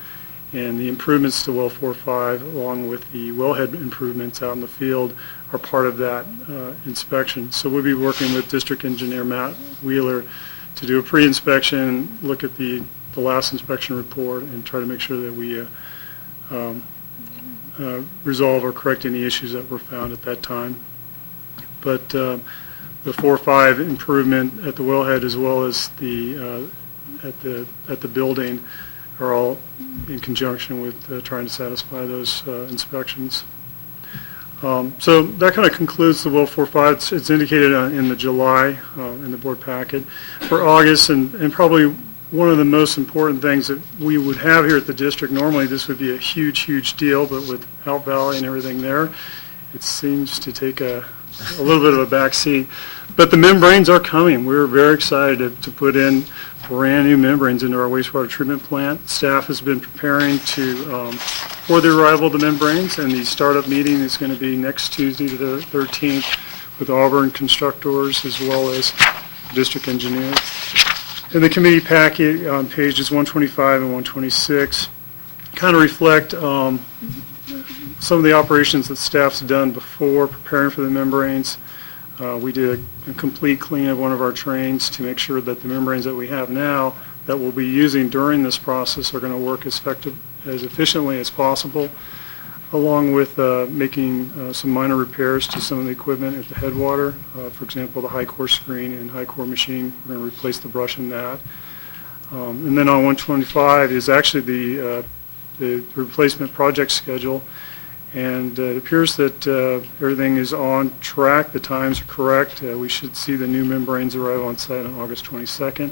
And the improvements to well 4-5, along with the wellhead improvements out in the field, are part of that inspection. So we'll be working with District Engineer Matt Wheeler to do a pre-inspection, look at the last inspection report, and try to make sure that we resolve or correct any issues that were found at that time. But the 4-5 improvement at the wellhead, as well as the at the building, are all in conjunction with trying to satisfy those inspections. So that kind of concludes the well 4-5. It's indicated in the July in the board packet. For August, and probably one of the most important things that we would have here at the district, normally this would be a huge deal, but with Out Valley and everything there, it seems to take a little bit of a back seat. But the membranes are coming. We're very excited to put in brand new membranes into our wastewater treatment plant. Staff has been preparing for the arrival of the membranes, and the startup meeting is going to be next Tuesday, the 13th, with Auburn constructors as well as district engineers. In the committee packet on pages 125 and 126, kind of reflect some of the operations that staff's done before preparing for the membranes. We did a complete clean of one of our trains to make sure that the membranes that we have now that we'll be using during this process are going to work as efficiently as possible, along with making some minor repairs to some of the equipment at the headwater. For example, the high core screen and high core machine, we're going to replace the brush in that. And then on 125 is actually the replacement project schedule. And it appears that everything is on track. The times are correct. We should see the new membranes arrive on site on August 22nd.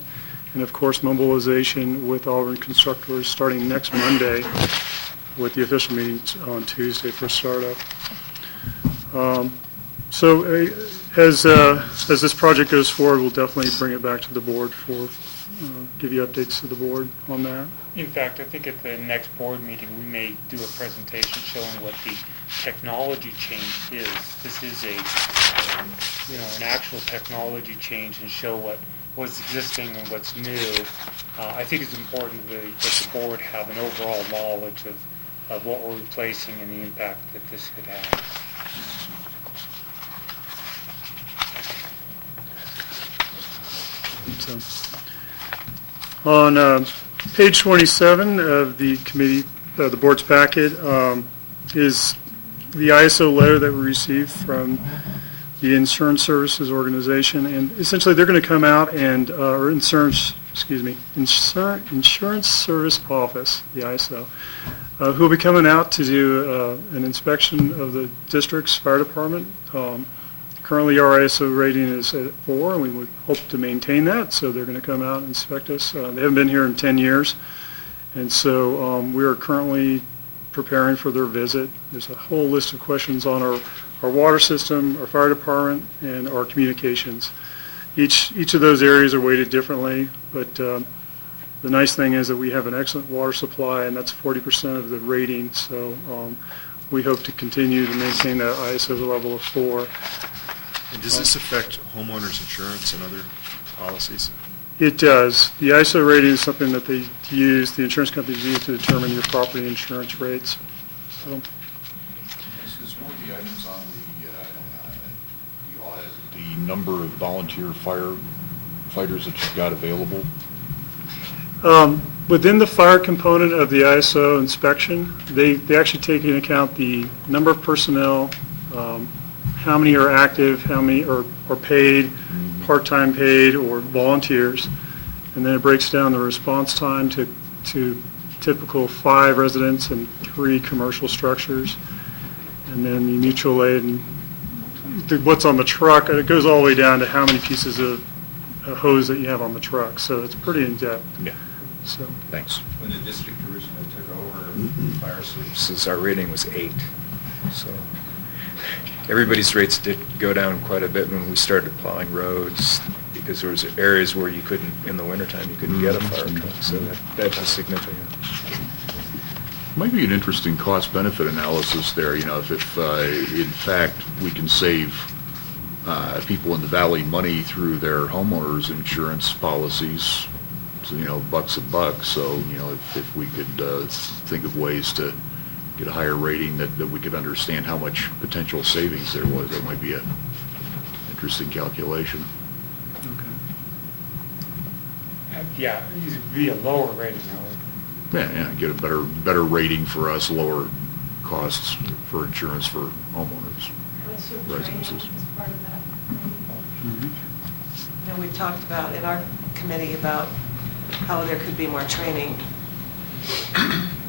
And of course, mobilization with Auburn constructors starting next Monday, with the official meeting on Tuesday for startup. So as this project goes forward, we'll definitely bring it back to the board for, give you updates to the board on that. In fact, I think at the next board meeting, we may do a presentation showing what the technology change is. This is an actual technology change, and show what's existing and what's new. I think it's important that the board have an overall knowledge of what we're replacing and the impact that this could have. So, on page 27 of the committee, the board's packet, is the ISO letter that we received from the Insurance Services Organization, and essentially they're going to come out and, or Insurance Service Office, the ISO, who will be coming out to do an inspection of the district's fire department. Currently, our ISO rating is at 4, and we would hope to maintain that, so they're going to come out and inspect us. They haven't been here in 10 years, and so we are currently preparing for their visit. There's a whole list of questions on our water system, our fire department, and our communications. Each of those areas are weighted differently, but the nice thing is that we have an excellent water supply, and that's 40% of the rating, so we hope to continue to maintain that ISO level of 4. And does this affect homeowners insurance and other policies? It does. The ISO rating is something that they use, the insurance companies use to determine your property insurance rates. So, Is one of the items on the audit the number of volunteer firefighters that you've got available? Within the fire component of the ISO inspection, they actually take into account the number of personnel, how many are active, how many are paid, part-time paid, or volunteers, and then it breaks down the response time to typical 5 residents and 3 commercial structures, and then the mutual aid and what's on the truck. It goes all the way down to how many pieces of hose that you have on the truck, so it's pretty in-depth. Yeah. So, thanks. When the district originally took over fire services, our rating was 8. So everybody's rates did go down quite a bit when we started plowing roads, because there was areas where you couldn't, in the wintertime, you couldn't get a fire truck, so that was significant. Might be an interesting cost-benefit analysis there, if in fact we can save people in the valley money through their homeowners insurance policies, so, bucks a buck. So, if we could think of ways to get a higher rating that we could understand how much potential savings there was, that might be an interesting calculation. Yeah, it would be a lower rating, Yeah, get a better rating for us, lower costs for insurance for homeowners, residences. We've talked about in our committee about how there could be more training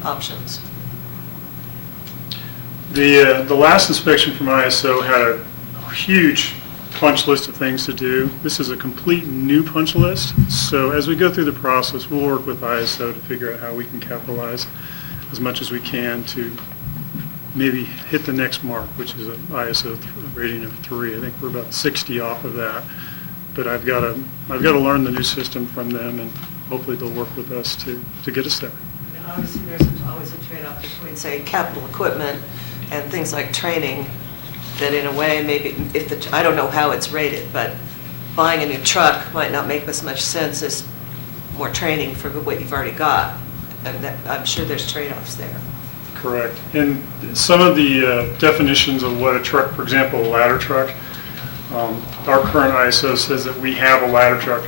options. the last inspection from ISO had a huge punch list of things to do. This is a complete new punch list, so as we go through the process, we'll work with ISO to figure out how we can capitalize as much as we can to maybe hit the next mark, which is an ISO rating of 3. I think we're about 60 off of that, but I've got to learn the new system from them, and hopefully they'll work with us to get us there. And obviously, there's always a trade-off between, say, capital equipment and things like training, that in a way, maybe, I don't know how it's rated, but buying a new truck might not make as much sense as more training for what you've already got. And I'm sure there's trade-offs there. Correct. And some of the definitions of what a truck, for example, a ladder truck, our current ISO says that we have a ladder truck.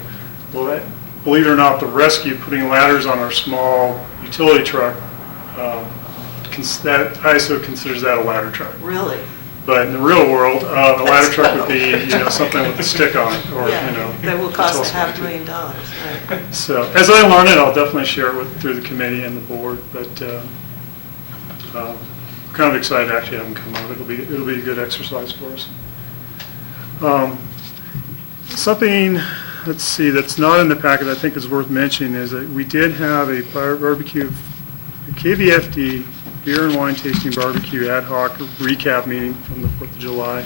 Well, believe it or not, the rescue, putting ladders on our small utility truck, that ISO considers that a ladder truck. Really? But in the real world, a ladder truck would be, something with a stick on it, or, that will cost $500,000. Right. So, as I learn it, I'll definitely share it through the committee and the board, but I'm kind of excited to actually have them come out. It'll be a good exercise for us. Something, let's see, that's not in the packet I think is worth mentioning is that we did have a barbecue, a KVFD beer and wine tasting barbecue ad hoc recap meeting from the 4th of July.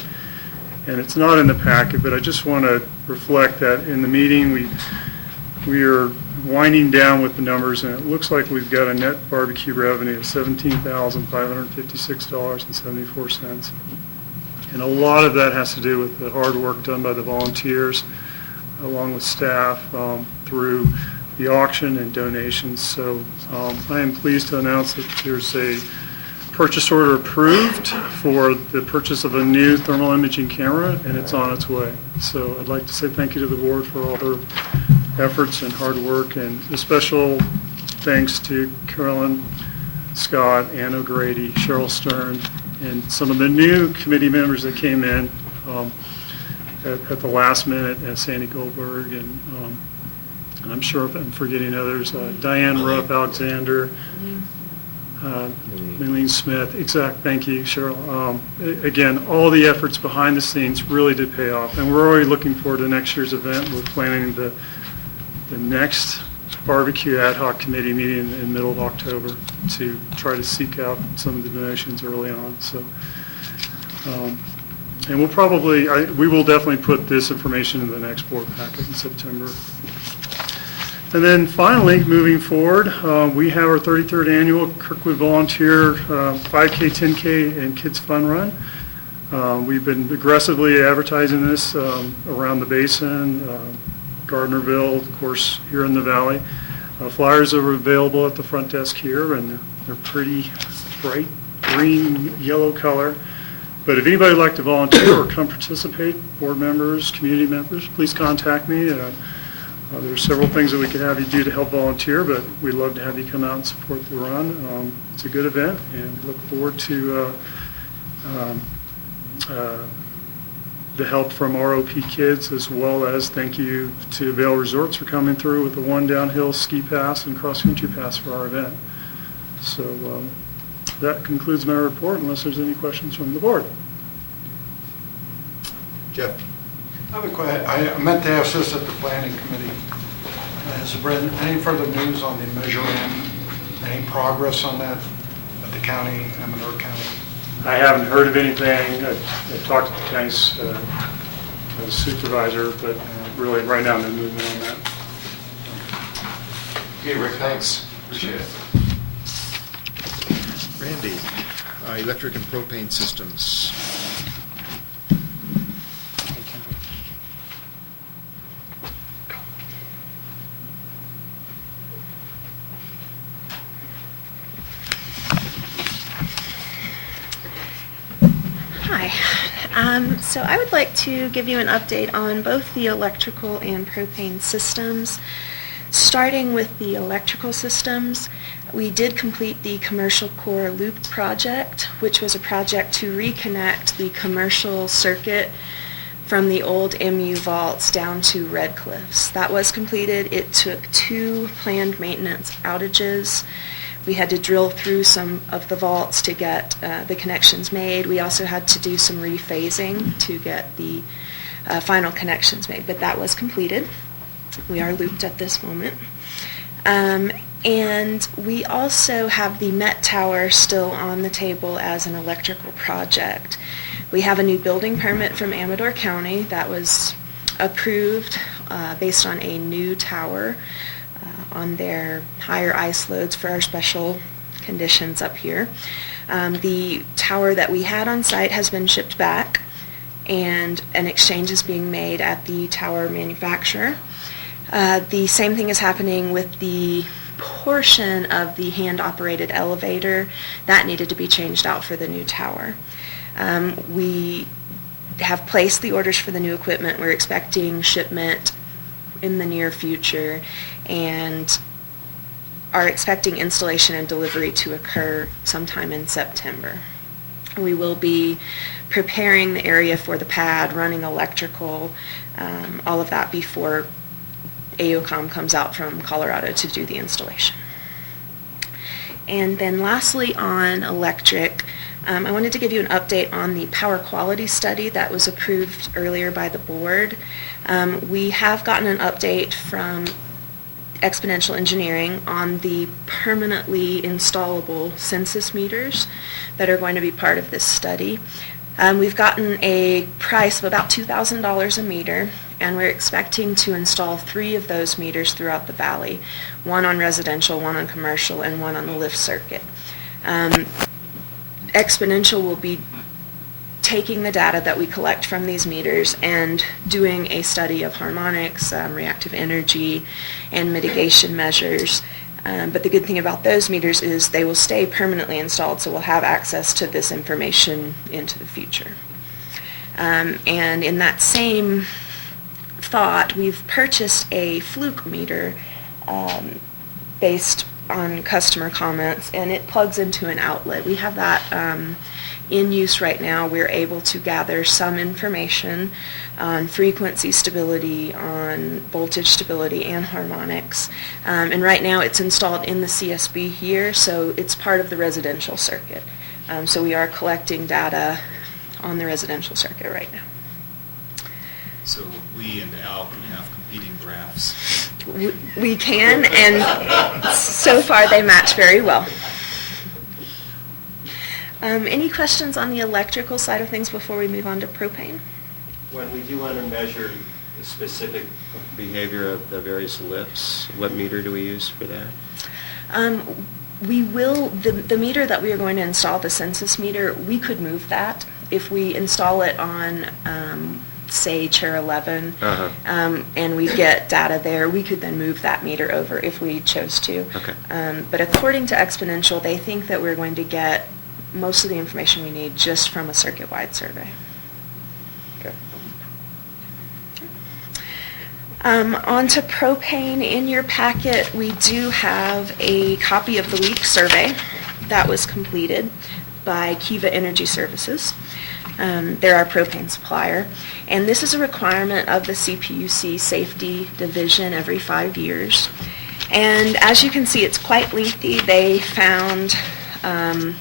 And it's not in the packet, but I just want to reflect that in the meeting, we are winding down with the numbers, and it looks like we've got a net barbecue revenue of $17,556.74. And a lot of that has to do with the hard work done by the volunteers, along with staff, through the auction and donations. So I am pleased to announce that there's a purchase order approved for the purchase of a new thermal imaging camera, and it's on its way. So I'd like to say thank you to the board for all their efforts and hard work, and a special thanks to Carolyn Scott, Ann O'Grady, Cheryl Stern, and some of the new committee members that came in at the last minute, Sandy Goldberg, and I'm sure if I'm forgetting others, Diane Rupp, Alexander, Maylene Smith, thank you, Cheryl. Again, all the efforts behind the scenes really did pay off, and we're already looking forward to next year's event. We're planning the next barbecue ad hoc committee meeting in the middle of October to try to seek out some of the donations early on. So, and we will definitely put this information in the next board packet in September. And then finally, moving forward, we have our 33rd annual Kirkwood Volunteer 5K, 10K, and Kids Fun Run. We've been aggressively advertising this around the basin, Gardnerville, of course, here in the valley. Flyers are available at the front desk here, and they're pretty bright green, yellow color. But if anybody would like to volunteer or come participate, board members, community members, please contact me. There are several things that we could have you do to help volunteer, but we'd love to have you come out and support the run. It's a good event, and we look forward to the help from ROP Kids, as well as thank you to Vail Resorts for coming through with the one downhill ski pass and cross-country pass for our event. So that concludes my report, unless there's any questions from the board. Jeff? I have a question. I meant to ask this at the planning committee. Has there been any further news on the Measure M? Any progress on that at the county, Amador County? I haven't heard of anything. I've talked to the county's supervisor, but really right now no movement on that. Okay, Rick, thanks. Appreciate it. Randy, electric and propane systems. Hi. So I would like to give you an update on both the electrical and propane systems. Starting with the electrical systems, we did complete the commercial core loop project, which was a project to reconnect the commercial circuit from the old MU vaults down to Red Cliffs. That was completed. It took 2 planned maintenance outages. We had to drill through some of the vaults to get the connections made. We also had to do some rephasing to get the final connections made, but that was completed. We are looped at this moment. And we also have the Met Tower still on the table as an electrical project. We have a new building permit from Amador County that was approved based on a new tower on their higher ice loads for our special conditions up here. The tower that we had on site has been shipped back, and an exchange is being made at the tower manufacturer. The same thing is happening with the portion of the hand-operated elevator that needed to be changed out for the new tower. We have placed the orders for the new equipment. We're expecting shipment in the near future and are expecting installation and delivery to occur sometime in September. We will be preparing the area for the pad, running electrical, all of that before AOCOM comes out from Colorado to do the installation. And then lastly on electric, I wanted to give you an update on the power quality study that was approved earlier by the board. We have gotten an update from Exponential Engineering on the permanently installable census meters that are going to be part of this study. We've gotten a price of about $2,000 a meter, and we're expecting to install 3 of those meters throughout the valley, 1 on residential, 1 on commercial, and 1 on the lift circuit. Exponential will be taking the data that we collect from these meters and doing a study of harmonics, reactive energy, and mitigation measures. But the good thing about those meters is they will stay permanently installed, so we'll have access to this information into the future. And in that same thought, we've purchased a fluke meter based on customer comments, and it plugs into an outlet. We have that in use right now. We're able to gather some information on frequency stability, on voltage stability, and harmonics. And right now it's installed in the CSB here, so it's part of the residential circuit. So we are collecting data on the residential circuit right now. So we and Al can have competing graphs. We can, and so far they match very well. Any questions on the electrical side of things before we move on to propane? When we do want to measure the specific behavior of the various lifts, what meter do we use for that? We will, the meter that we are going to install, the census meter, we could move that. If we install it on, say, chair 11, and we get data there, we could then move that meter over if we chose to. Okay. But according to Exponential, they think that we're going to get most of the information we need just from a circuit-wide survey. Okay. On to propane. In your packet, we do have a copy of the leak survey that was completed by Kiva Energy Services. They're our propane supplier. And this is a requirement of the CPUC Safety Division every 5 years. And as you can see, it's quite lengthy. They found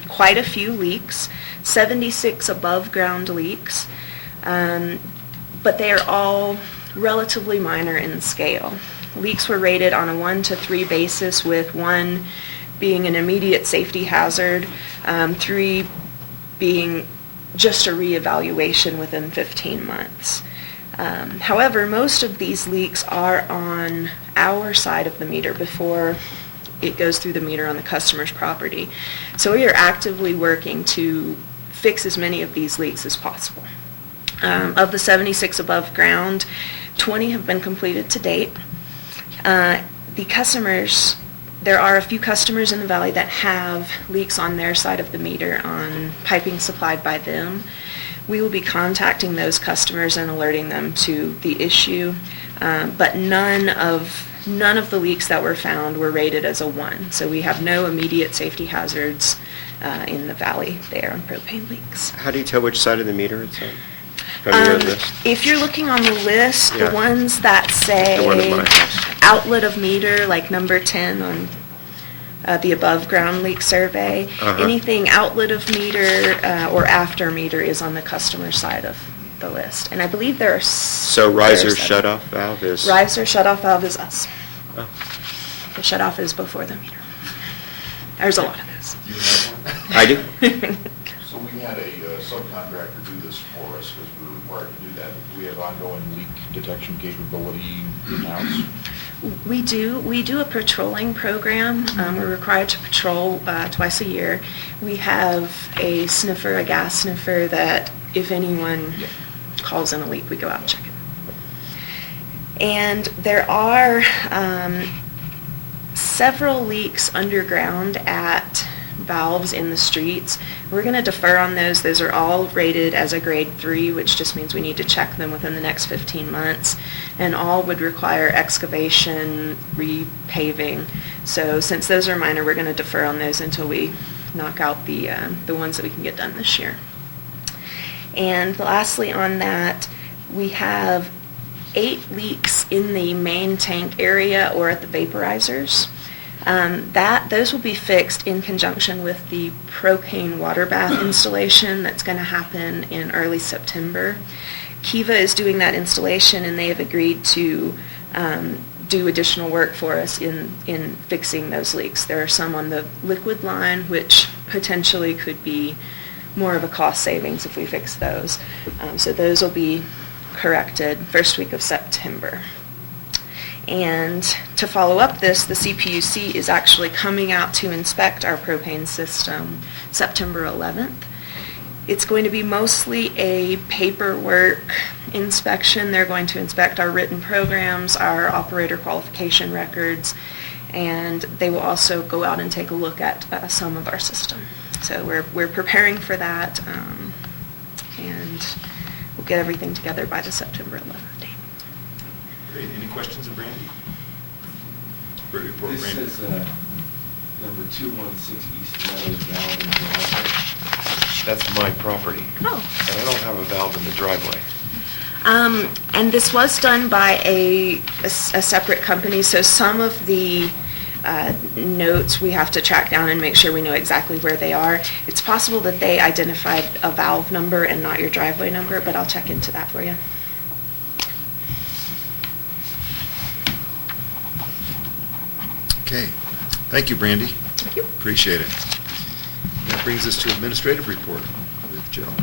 quite a few leaks, 76 above ground leaks, but they are all relatively minor in scale. Leaks were rated on a 1 to 3 basis, with 1 being an immediate safety hazard, 3 being just a reevaluation within 15 months. However, most of these leaks are on our side of the meter before it goes through the meter on the customer's property. So we are actively working to fix as many of these leaks as possible. Of the 76 above ground, 20 have been completed to date. The customers, there are a few customers in the valley that have leaks on their side of the meter on piping supplied by them. We will be contacting those customers and alerting them to the issue, but none of the leaks that were found were rated as a 1. So we have no immediate safety hazards in the valley there on propane leaks. How do you tell which side of the meter it's on? From your list? If you're looking on the list, Yeah. the ones that say The one in my house. outlet of meter, like number 10 on the above ground leak survey, anything outlet of meter or after meter is on the customer side of the list. And I believe there are So riser shutoff valve is? Riser shutoff valve is us. Oh. The shutoff is before the meter. There's a lot of those. Do you have one? I do. So we had a subcontractor do this for us because we were required to do that. Do we have ongoing leak detection capability in-house? We do a patrolling program. We're required to patrol twice a year. We have a sniffer, a gas sniffer, that if anyone calls in a leak, we go out and check it. And there are several leaks underground at valves in the streets. We're going to defer on those. Those are all rated as a grade 3, which just means we need to check them within the next 15 months. And all would require excavation, repaving. So since those are minor, we're going to defer on those until we knock out the ones that we can get done this year. And lastly on that, we have 8 leaks in the main tank area or at the vaporizers. Those will be fixed in conjunction with the propane water bath installation that's going to happen in early September. Kiva is doing that installation, and they have agreed to do additional work for us in fixing those leaks. There are some on the liquid line, which potentially could be more of a cost savings if we fix those. So those will be corrected first week of September. And to follow up this, the CPUC is actually coming out to inspect our propane system September 11th. It's going to be mostly a paperwork inspection. They're going to inspect our written programs, our operator qualification records, and they will also go out and take a look at some of our system. So we're preparing for that, and we'll get everything together by the September 11th date. Great. Any questions of Brandy? Report, This Brandy. is number 216 East Meadows Valve in the driveway. That's my property. Oh. And I don't have a valve in the driveway. And this was done by a separate company, so some of the notes we have to track down and make sure we know exactly where they are. It's possible that they identified a valve number and not your driveway number, but I'll check into that for you. Okay. Thank you, Brandy. Thank you. Appreciate it. That brings us to administrative report with Jill.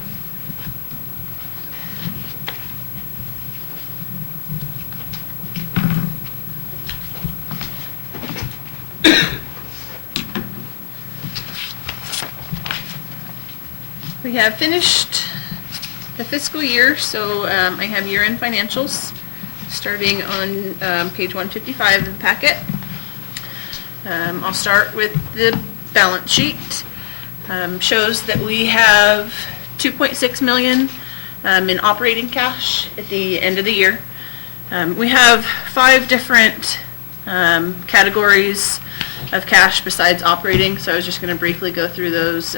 We have finished the fiscal year, so I have year-end financials starting on page 155 of the packet. I'll start with the balance sheet. Shows that we have $2.6 million in operating cash at the end of the year. We have 5 different categories of cash besides operating, so I was just going to briefly go through those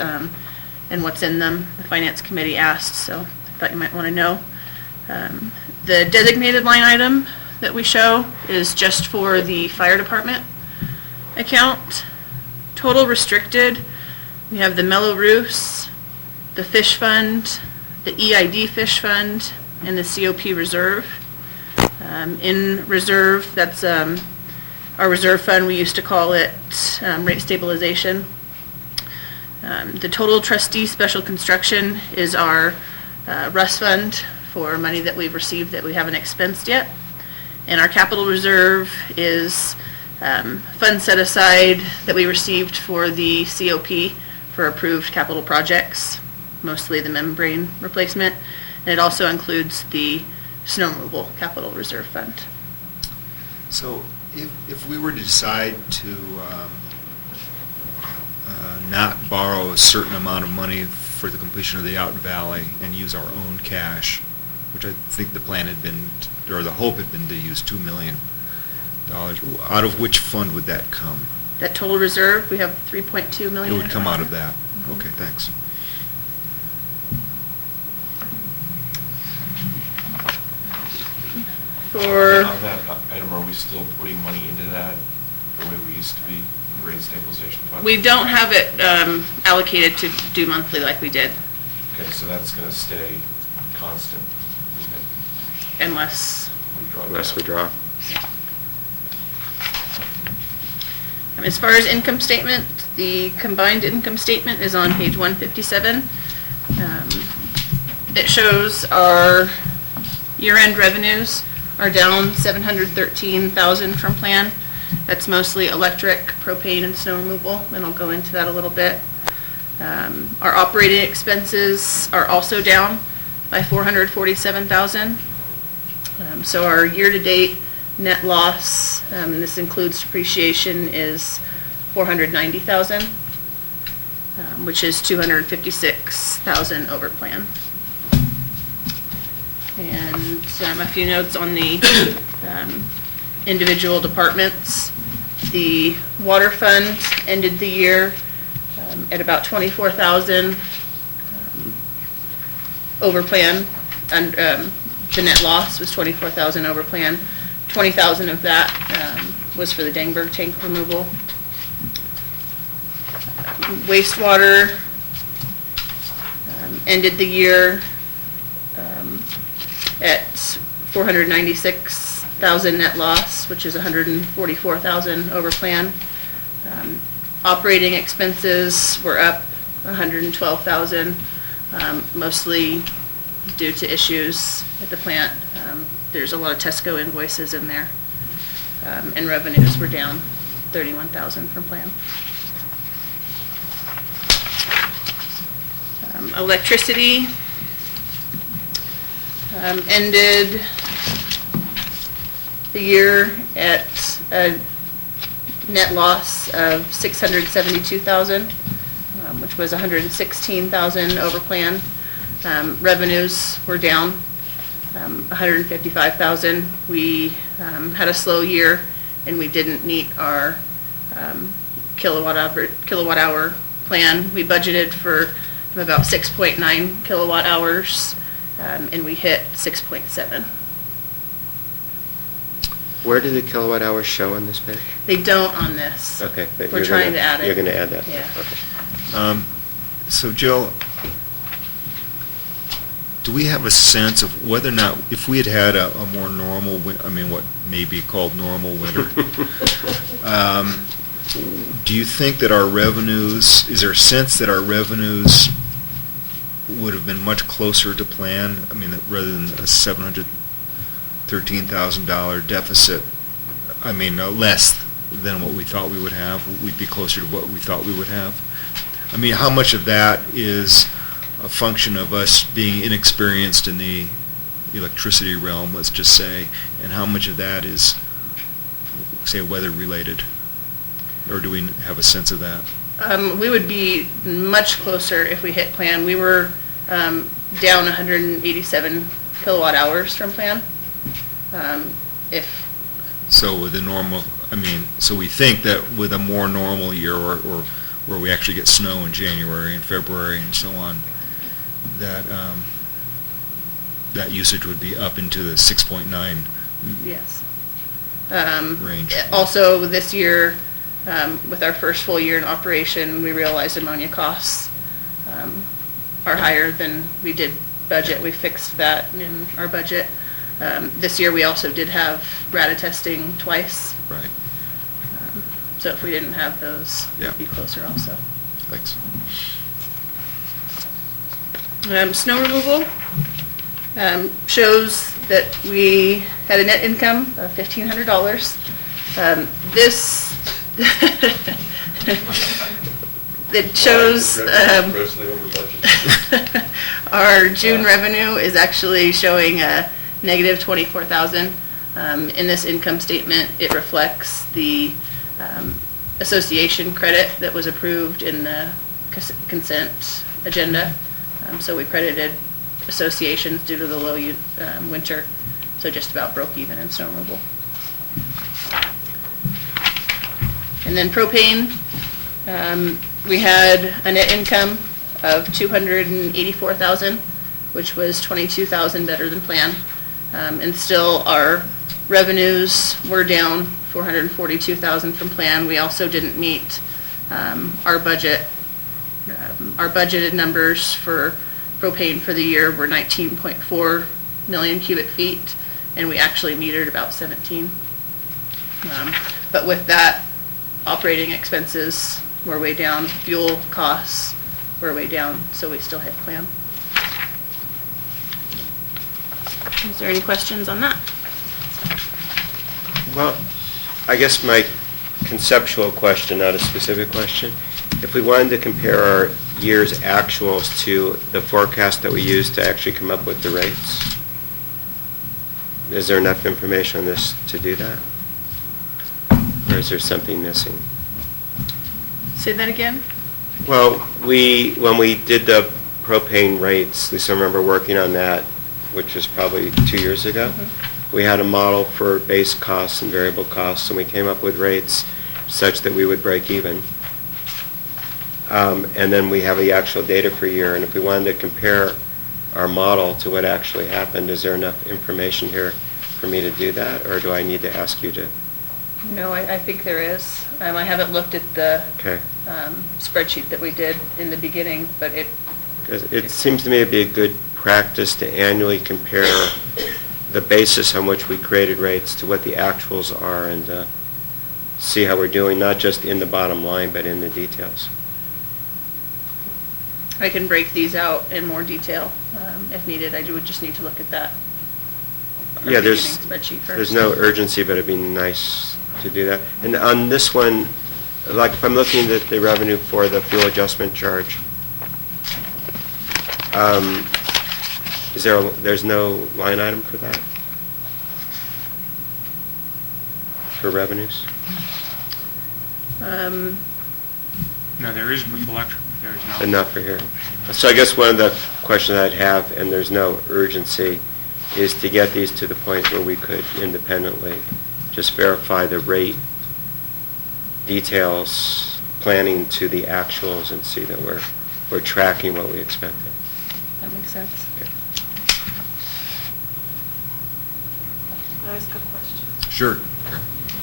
and what's in them. The Finance Committee asked, so I thought you might want to know. The designated line item that we show is just for the fire department account. Total restricted, we have the Mello-Roos, the fish fund, the EID fish fund, and the COP reserve. In reserve, that's our reserve fund, we used to call it rate stabilization. The total trustee special construction is our RUS fund for money that we've received that we haven't expensed yet. And our capital reserve is funds set aside that we received for the COP for approved capital projects, mostly the membrane replacement. And it also includes the snow removal capital reserve fund. So if we were to decide to not borrow a certain amount of money for the completion of the Out Valley and use our own cash, which I think the plan had been, or the hope had been to use $2 million, out of which fund would that come? That total reserve, we have $3.2 million. It would come out of that. Okay, thanks. For On that item, are we still putting money into that the way we used to be, rate stabilization fund? we don't have it allocated to do monthly like we did, Okay, so that's going to stay constant, you think? unless, We draw it Unless down. we draw. as far as income statement, the combined income statement is on page 157. It shows our year-end revenues are down $713,000 from plan. That's mostly electric, propane, and snow removal, and I'll go into that a little bit. Our operating expenses are also down by $447,000. So our year-to-date net loss, and this includes depreciation, is $490,000, which is $256,000 over plan. And a few notes on the individual departments. The water fund ended the year at about $24,000 over plan, and the net loss was $24,000 over plan. $20,000 of that was for the Dangberg tank removal. Wastewater ended the year at $496,000 $100,000 net loss, which is $144,000 over plan. Operating expenses were up $112,000, mostly due to issues at the plant. There's a lot of Tesco invoices in there. And revenues were down $31,000 from plan. Electricity ended the year at a net loss of $672,000, which was $116,000 over plan. Revenues were down $155,000. We had a slow year, and we didn't meet our kilowatt hour plan. We budgeted for about 6.9 kilowatt hours, and we hit 6.7. Where do the kilowatt hours show on this page? They don't on this. Okay. But We're trying to add it. You're going to add that? Yeah. Okay. So Jill, do we have a sense of whether or not, if we had a more normal, what may be called normal winter, do you think that our revenues, is there a sense that our revenues would have been much closer to plan? Rather than a $713,000 deficit, less than what we thought we would have, we'd be closer to what we thought we would have. How much of that is a function of us being inexperienced in the electricity realm, let's just say, and how much of that is, say, weather related? Or do we have a sense of that? We would be much closer if we hit plan. We were down 187 kilowatt hours from plan. So with a normal, so we think that with a more normal year, or where we actually get snow in January and February and so on, that that usage would be up into the 6.9 yes. range. Also, this year, with our first full year in operation, we realized ammonia costs are higher than we did budget. We fixed that in our budget. This year, we also did have RADA testing twice. Right. So if we didn't have those, Yeah. we'd be closer also. Thanks. Snow removal shows that we had a net income of $1,500. This it shows our June revenue is actually showing a negative $24,000. In this income statement, it reflects the association credit that was approved in the consent agenda. So we credited associations due to the low winter, so just about broke even in snow removal. And then propane, we had a net income of $284,000, which was $22,000 better than planned. And still our revenues were down $442,000 from plan. We also didn't meet our budget. Our budgeted numbers for propane for the year were 19.4 million cubic feet, and we actually metered about 17. But with that, operating expenses were way down, fuel costs were way down, so we still hit plan. Is there any questions on that? Well, I guess my conceptual question, not a specific question, if we wanted to compare our year's actuals to the forecast that we used to actually come up with the rates, is there enough information on this to do that? Or is there something missing? Say that again? Well, when we did the propane rates, Lisa, I remember working on that, which was probably 2 years ago. We had a model for base costs and variable costs, and we came up with rates such that we would break even. And then we have the actual data for a year, and if we wanted to compare our model to what actually happened, is there enough information here for me to do that, or do I need to ask you to? No, I think there is. I haven't looked at the Okay. spreadsheet that we did in the beginning, but it... 'Cause it seems to me to be a good practice to annually compare the basis on which we created rates to what the actuals are and see how we're doing, not just in the bottom line, but in the details. I can break these out in more detail if needed. I would just need to look at that. Yeah, beginning spreadsheet first. there's no urgency, but it'd be nice to do that. And on this one, like if I'm looking at the revenue for the fuel adjustment charge, there's no line item for that? For revenues? No, there is with electric, but there is not. But not for here. So I guess one of the questions I'd have, and there's no urgency, is to get these to the point where we could independently just verify the rate details, planning to the actuals, and see that we're tracking what we expected. That makes sense. Okay. Can I ask a question? Sure.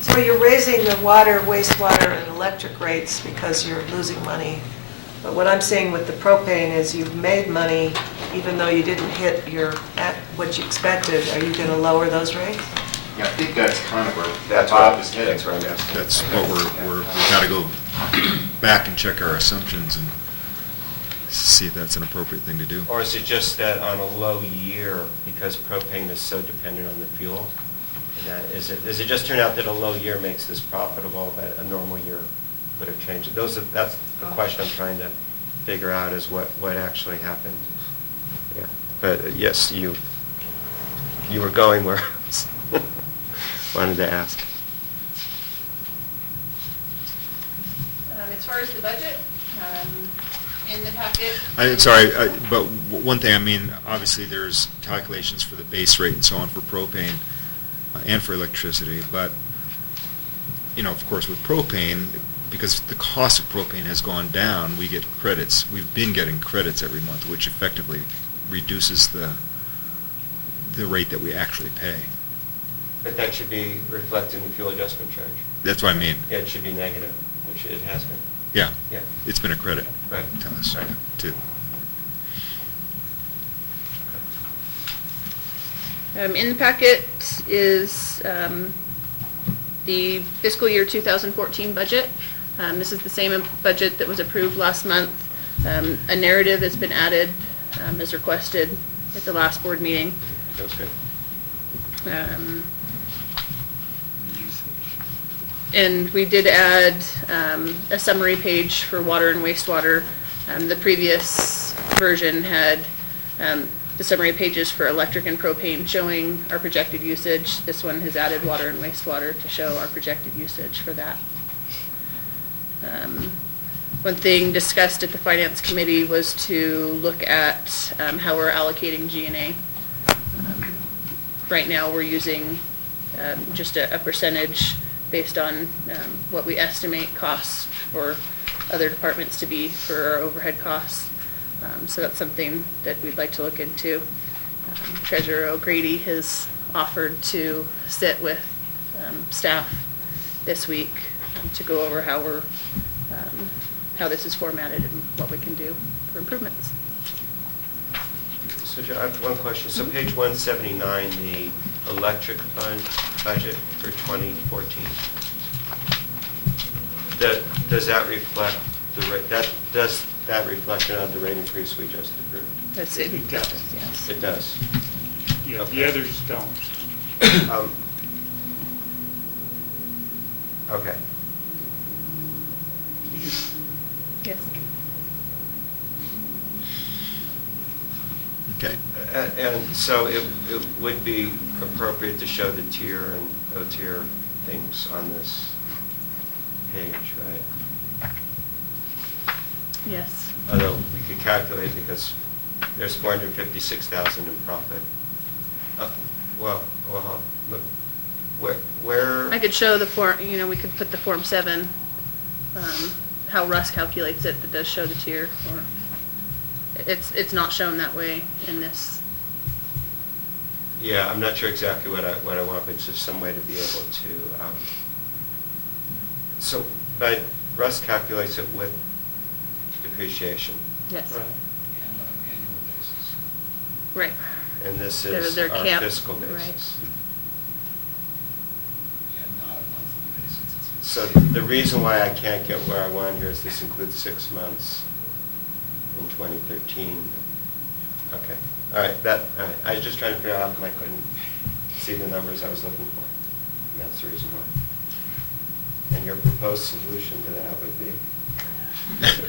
So you're raising the water, wastewater, and electric rates because you're losing money. But what I'm seeing with the propane is you've made money even though you didn't hit what you expected. Are you going to lower those rates? Yeah, I think that's kind of where That's Bob what- is heading. that's where I'm asking. That's what we've got to go back and check our assumptions and see if that's an appropriate thing to do. Or is it just that on a low year, because propane is so dependent on the fuel, and does it just turn out that a low year makes this profitable, but a normal year would have changed? That's the question I'm trying to figure out, is what actually happened. Yeah, but yes, you were going where I was wanted to ask. As far as the budget, in the packet. I'm sorry, but one thing, I mean, obviously there's calculations for the base rate and so on for propane and for electricity, but, of course with propane, because the cost of propane has gone down, we get credits. We've been getting credits every month, which effectively reduces the rate that we actually pay. But that should be reflected in the fuel adjustment charge. That's what I mean. Yeah, it should be negative, which it has been. Yeah. Yeah. It's been a credit Right. to us, Right. too. In the packet is the fiscal year 2014 budget. This is the same budget that was approved last month. A narrative has been added as requested at the last board meeting. That's good. And we did add a summary page for water and wastewater. The previous version had the summary pages for electric and propane showing our projected usage. This one has added water and wastewater to show our projected usage for that. One thing discussed at the Finance Committee was to look at how we're allocating G&A. Right now, we're using just a percentage based on what we estimate costs for other departments to be for our overhead costs. So that's something that we'd like to look into. Treasurer O'Grady has offered to sit with staff this week to go over how this is formatted and what we can do for improvements. So Joe, I have one question. So page 179, the electric fund budget for 2014. Does that reflect the rate? Does that reflect the rate increase we just approved? That's it. It does, yes. It does. Yeah, Okay. the others don't. Okay. Yes. Okay. And so it would be appropriate to show the tier and O-tier things on this page, right? Yes. Although we could calculate, because there's 456,000 in profit. Well, look, where? I could show the form, we could put the Form 7, how Russ calculates it, that does show the tier, or it's not shown that way in this. Yeah, I'm not sure exactly what I want, but it's just some way to be able to, but Russ calculates it with depreciation. Yes. And on an annual basis. Right. And this They're- is they're our camp- fiscal right. basis. And not a monthly basis. So the reason why I can't get where I want here is this includes 6 months in 2013. Okay, all right, all right. I was just trying to figure out how come I couldn't see the numbers I was looking for. And that's the reason why. And your proposed solution to that would be?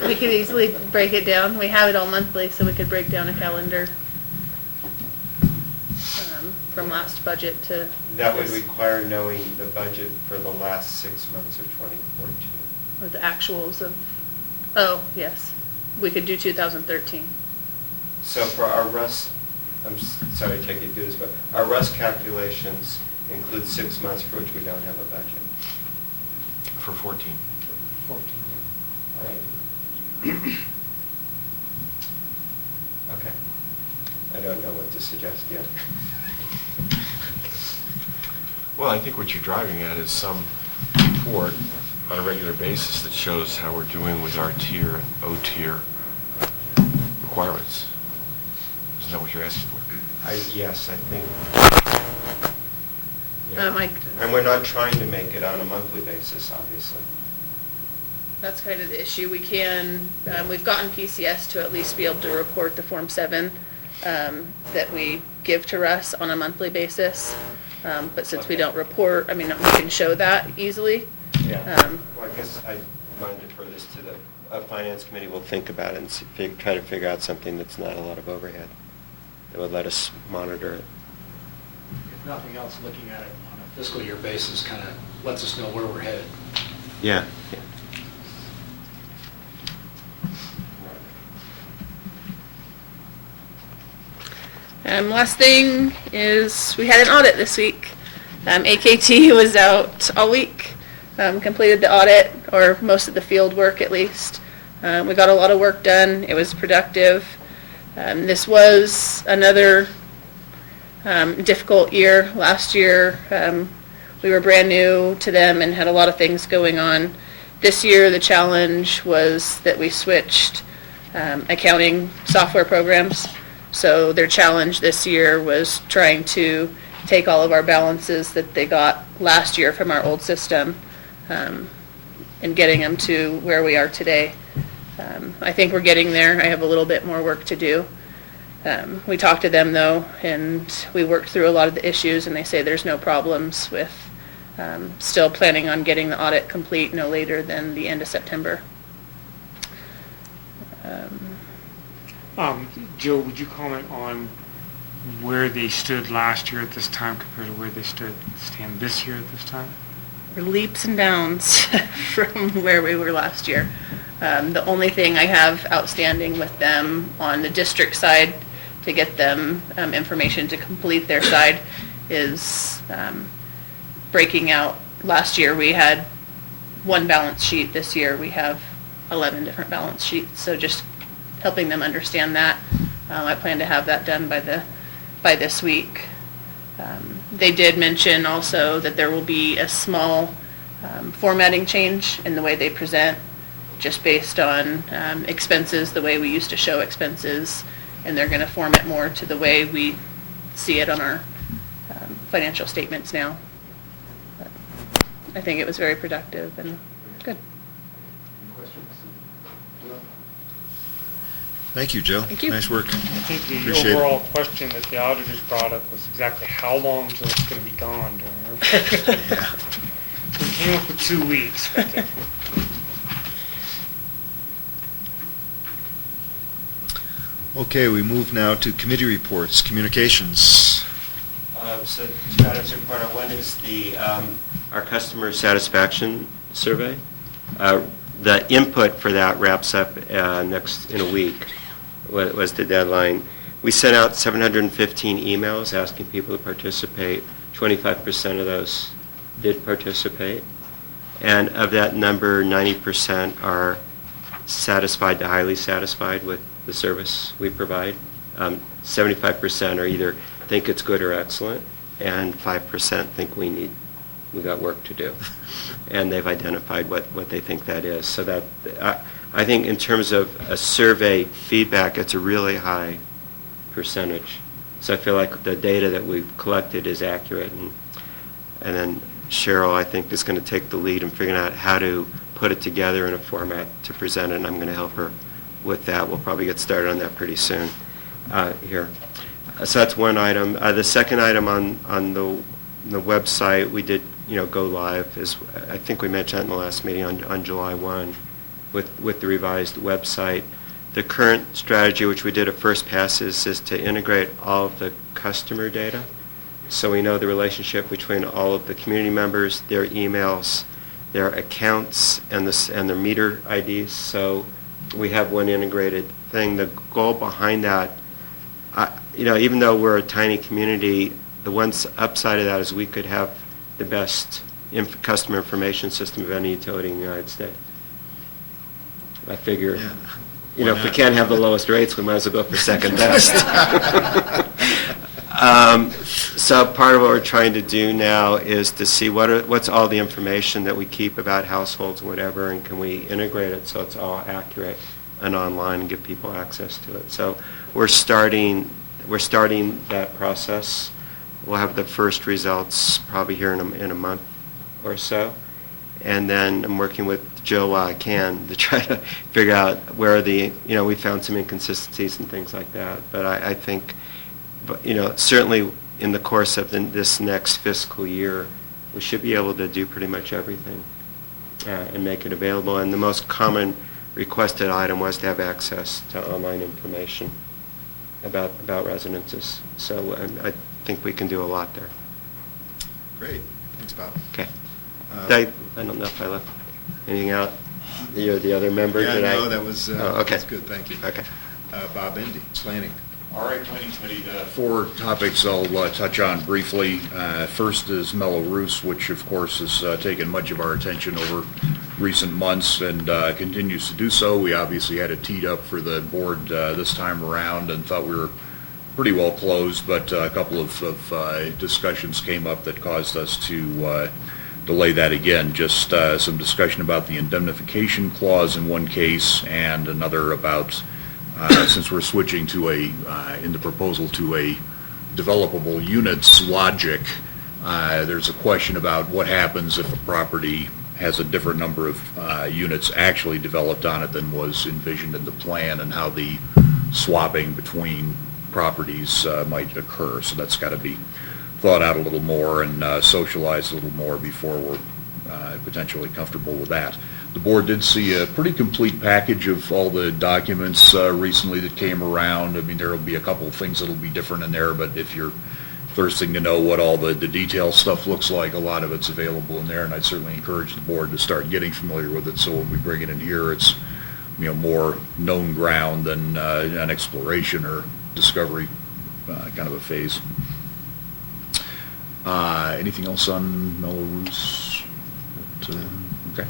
We could easily break it down. We have it all monthly, so we could break down a calendar from last budget to That would this, require knowing the budget for the last 6 months of 2014. or the actuals of, oh, yes. We could do 2013. So for our Russ, sorry to take you through this, but our Russ calculations include 6 months for which we don't have a budget. For 14. All right. Okay. I don't know what to suggest yet. Well, I think what you're driving at is some report on a regular basis that shows how we're doing with our tier and O-tier requirements. Isn't that what you're asking for? Yes, I think. I- And we're not trying to make it on a monthly basis, obviously. That's kind of the issue. We can, we've gotten PCS to at least be able to report the Form 7 that we give to Russ on a monthly basis. But since we don't report, I mean, we can show that easily. Yeah. Well, I guess I want to defer this to the Finance Committee. We'll think about it and try to figure out something that's not a lot of overhead that would let us monitor it. If nothing else, looking at it on a fiscal year basis kind of lets us know where we're headed. Yeah. Last thing is we had an audit this week. AKT was out all week, completed the audit, or most of the field work at least. We got a lot of work done. It was productive. This was another difficult year. Last year, we were brand new to them and had a lot of things going on. This year, the challenge was that we switched accounting software programs. So their challenge this year was trying to take all of our balances that they got last year from our old system and getting them to where we are today. I think we're getting there. I have a little bit more work to do. We talked to them though, and we worked through a lot of the issues, and they say there's no problems with still planning on getting the audit complete no later than the end of September. Joe, would you comment on where they stood last year at this time compared to where they stand this year at this time? We're leaps and bounds from where we were last year. The only thing I have outstanding with them on the district side to get them information to complete their side is breaking out. Last year we had one balance sheet. This year we have 11 different balance sheets. So just helping them understand that. I plan to have that done by this week. They did mention also that there will be a small formatting change in the way they present, just based on expenses, the way we used to show expenses, and they're going to form it more to the way we see it on our financial statements now. But I think it was very productive and good. Thank you, Joe. Thank you. Nice work. I think the Appreciate it. overall question that the auditors brought up was exactly how long till it's going to be gone during our Yeah. We came up with 2 weeks. But, Okay, we move now to committee reports, communications. So two items in front of one is our customer satisfaction survey. The input for that wraps up in a week, was the deadline. We sent out 715 emails asking people to participate. 25% of those did participate. And of that number, 90% are satisfied to highly satisfied with the service we provide. 75% are either think it's good or excellent, and 5% think we got work to do. And they've identified what they think that is. So that I think in terms of a survey feedback, it's a really high percentage. So I feel like the data that we've collected is accurate, and then Cheryl, I think, is going to take the lead in figuring out how to put it together in a format to present it, and I'm going to help her with that. We'll probably get started on that pretty soon here. So that's one item. The second item on the website, we did go live, is I think we mentioned that in the last meeting on July 1 with the revised website. The current strategy, which we did at first pass, is to integrate all of the customer data. So we know the relationship between all of the community members, their emails, their accounts, and their meter IDs. So we have one integrated thing. The goal behind that, even though we're a tiny community, the one upside of that is we could have the best customer information system of any utility in the United States. I figure, if we can't have the lowest rates, we might as well go for second best. So part of what we're trying to do now is to see what's all the information that we keep about households and whatever, and can we integrate it so it's all accurate and online and give people access to it. So we're starting that process. We'll have the first results probably here in a month or so. And then I'm working with Jill while I can to try to figure out where we found some inconsistencies and things like that. But I think, certainly in the course of this next fiscal year, we should be able to do pretty much everything and make it available. And the most common requested item was to have access to online information about residences. So I think we can do a lot there. Great. Thanks, Bob. Okay. I don't know if I left anything out. You're the other member. Yeah, Did no, that was okay. That's good. Thank you. Okay. Bob Indy, planning. All right, Planning Committee, 4 topics I'll touch on briefly. First is Mello-Roos, which of course has taken much of our attention over recent months and continues to do so. We obviously had it teed up for the board this time around and thought we were pretty well closed, but a couple of discussions came up that caused us to delay that again. Just some discussion about the indemnification clause in one case and another about since we're switching to in the proposal to a developable units logic, there's a question about what happens if a property has a different number of units actually developed on it than was envisioned in the plan, and how the swapping between properties might occur. So that's got to be thought out a little more and socialized a little more before we're potentially comfortable with that. The board did see a pretty complete package of all the documents recently that came around. I mean, there will be a couple of things that will be different in there, but if you're thirsting to know what all the detail stuff looks like, a lot of it's available in there, and I'd certainly encourage the board to start getting familiar with it, so when we bring it in here, it's more known ground than an exploration or discovery kind of a phase. Anything else on Mello-Roos? Okay.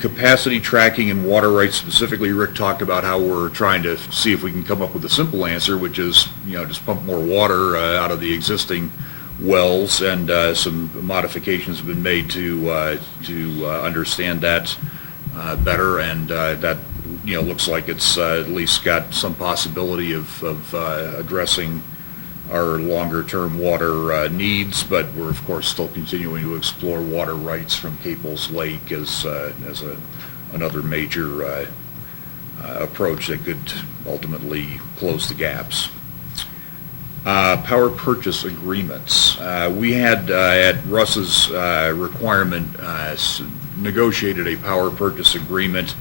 Capacity tracking and water rights specifically, Rick talked about how we're trying to see if we can come up with a simple answer, which is, just pump more water out of the existing wells, and some modifications have been made to understand that better, and that looks like it's at least got some possibility of addressing our longer-term water needs, but we're of course still continuing to explore water rights from Caples Lake as another major approach that could ultimately close the gaps. Power purchase agreements. We had at Russ's requirement negotiated a power purchase agreement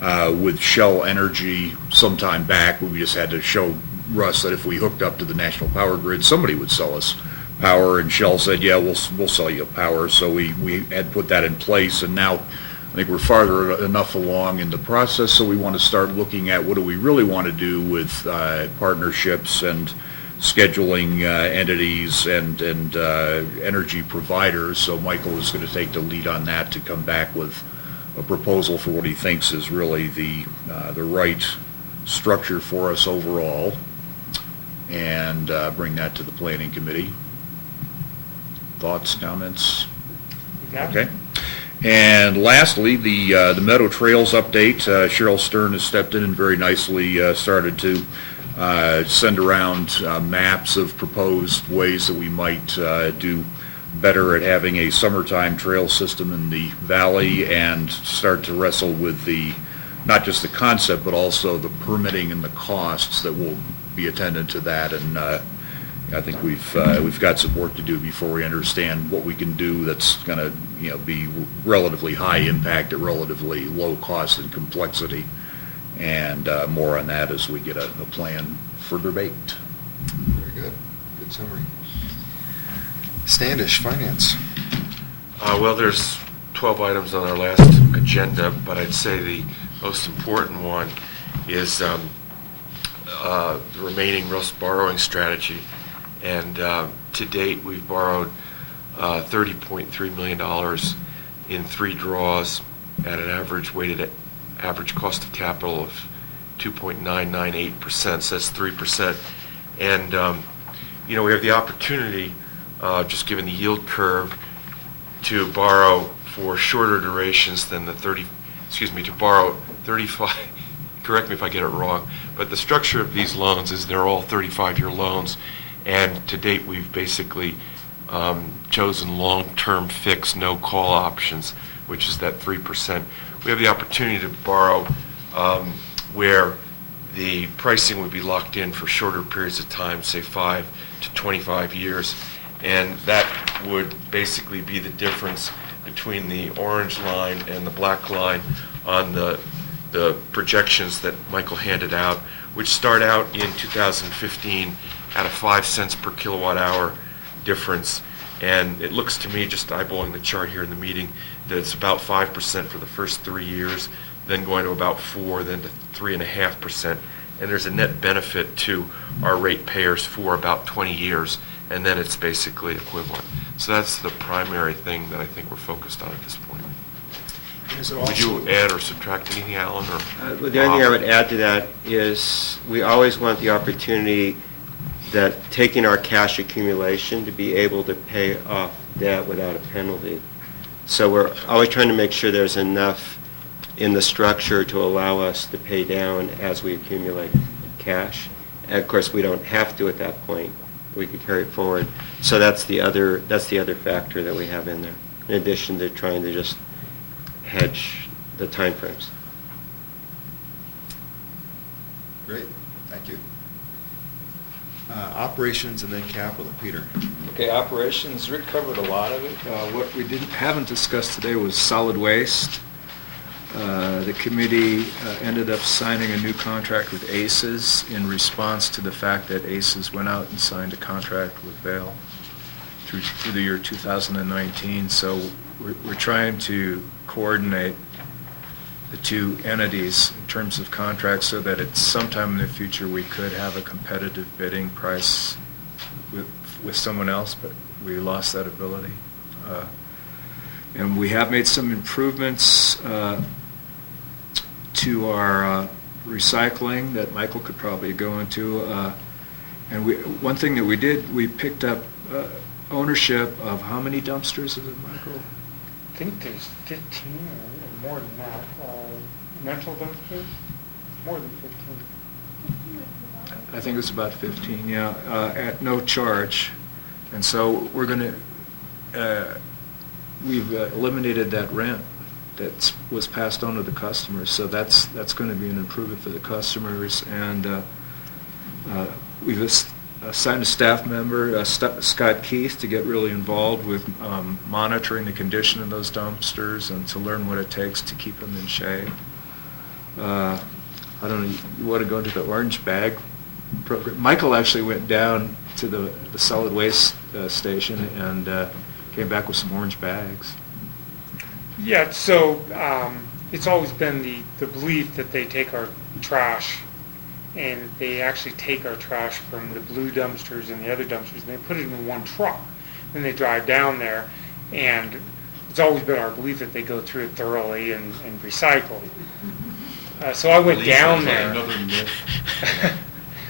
with Shell Energy sometime back. We just had to show Russ that if we hooked up to the national power grid, somebody would sell us power, and Shell said, yeah, we'll sell you power. So we had put that in place, and now I think we're farther enough along in the process, so we want to start looking at what do we really want to do with partnerships and scheduling entities and energy providers. So Michael is going to take the lead on that to come back with a proposal for what he thinks is really the right structure for us overall, and bring that to the planning committee. Thoughts, comments? Okay. And lastly, the Meadow Trails update. Cheryl Stern has stepped in and very nicely started to send around maps of proposed ways that we might do better at having a summertime trail system in the valley, and start to wrestle with not just the concept, but also the permitting and the costs that will be attendant to that. And I think we've got some work to do before we understand what we can do that's going to be relatively high impact at relatively low cost and complexity. And more on that as we get a plan further baked. Very good. Good summary. Standish, Finance. Well, there's 12 items on our last agenda, but I'd say the most important one is the remaining Rust borrowing strategy. And to date, we've borrowed $30.3 million in 3 draws at an average cost of capital of 2.998%, so that's 3%. And, we have the opportunity, just given the yield curve, to borrow for shorter durations than to borrow 35, correct me if I get it wrong, but the structure of these loans is they're all 35-year loans, and to date we've basically chosen long-term fixed no-call options, which is that 3%. We have the opportunity to borrow where the pricing would be locked in for shorter periods of time, say 5 to 25 years, and that would basically be the difference between the orange line and the black line on the projections that Michael handed out, which start out in 2015 at a 5 cents per kilowatt hour difference. And it looks to me, just eyeballing the chart here in the meeting, that it's about 5% for the first 3 years, then going to about 4%, then to 3.5%. And there's a net benefit to our ratepayers for about 20 years, and then it's basically equivalent. So that's the primary thing that I think we're focused on at this point. Would you add or subtract anything, Alan? Or the only thing I would add to that is we always want the opportunity that taking our cash accumulation to be able to pay off debt without a penalty. So we're always trying to make sure there's enough in the structure to allow us to pay down as we accumulate cash. And of course, we don't have to at that point. We could carry it forward. So that's the other factor that we have in there, in addition to trying to just hedge the time frames. Great, thank you. Operations and then capital, Peter. Okay, operations, Rick covered a lot of it. What we haven't discussed today was solid waste. The committee ended up signing a new contract with ACES in response to the fact that ACES went out and signed a contract with Vail through the year 2019. So we're trying to coordinate the two entities in terms of contracts so that at sometime in the future we could have a competitive bidding price with someone else, but we lost that ability. And we have made some improvements to our recycling that Michael could probably go into. And one thing that we did, we picked up ownership of how many dumpsters is it, Michael? I think there's 15 or more than that. Rental dumpsters, more than 15. I think it's about 15, yeah, at no charge. And so we're going to, we've eliminated that rent that was passed on to the customers. So that's going to be an improvement for the customers. And we've assigned a staff member, Scott Keith, to get really involved with monitoring the condition of those dumpsters and to learn what it takes to keep them in shape. I don't know, you want to go into the orange bag program? Michael actually went down to the solid waste station and came back with some orange bags. Yeah, so it's always been the belief that they take our trash, and they actually take our trash from the blue dumpsters and the other dumpsters, and they put it in one truck. Then they drive down there, and it's always been our belief that they go through it thoroughly and recycle. So I went down there.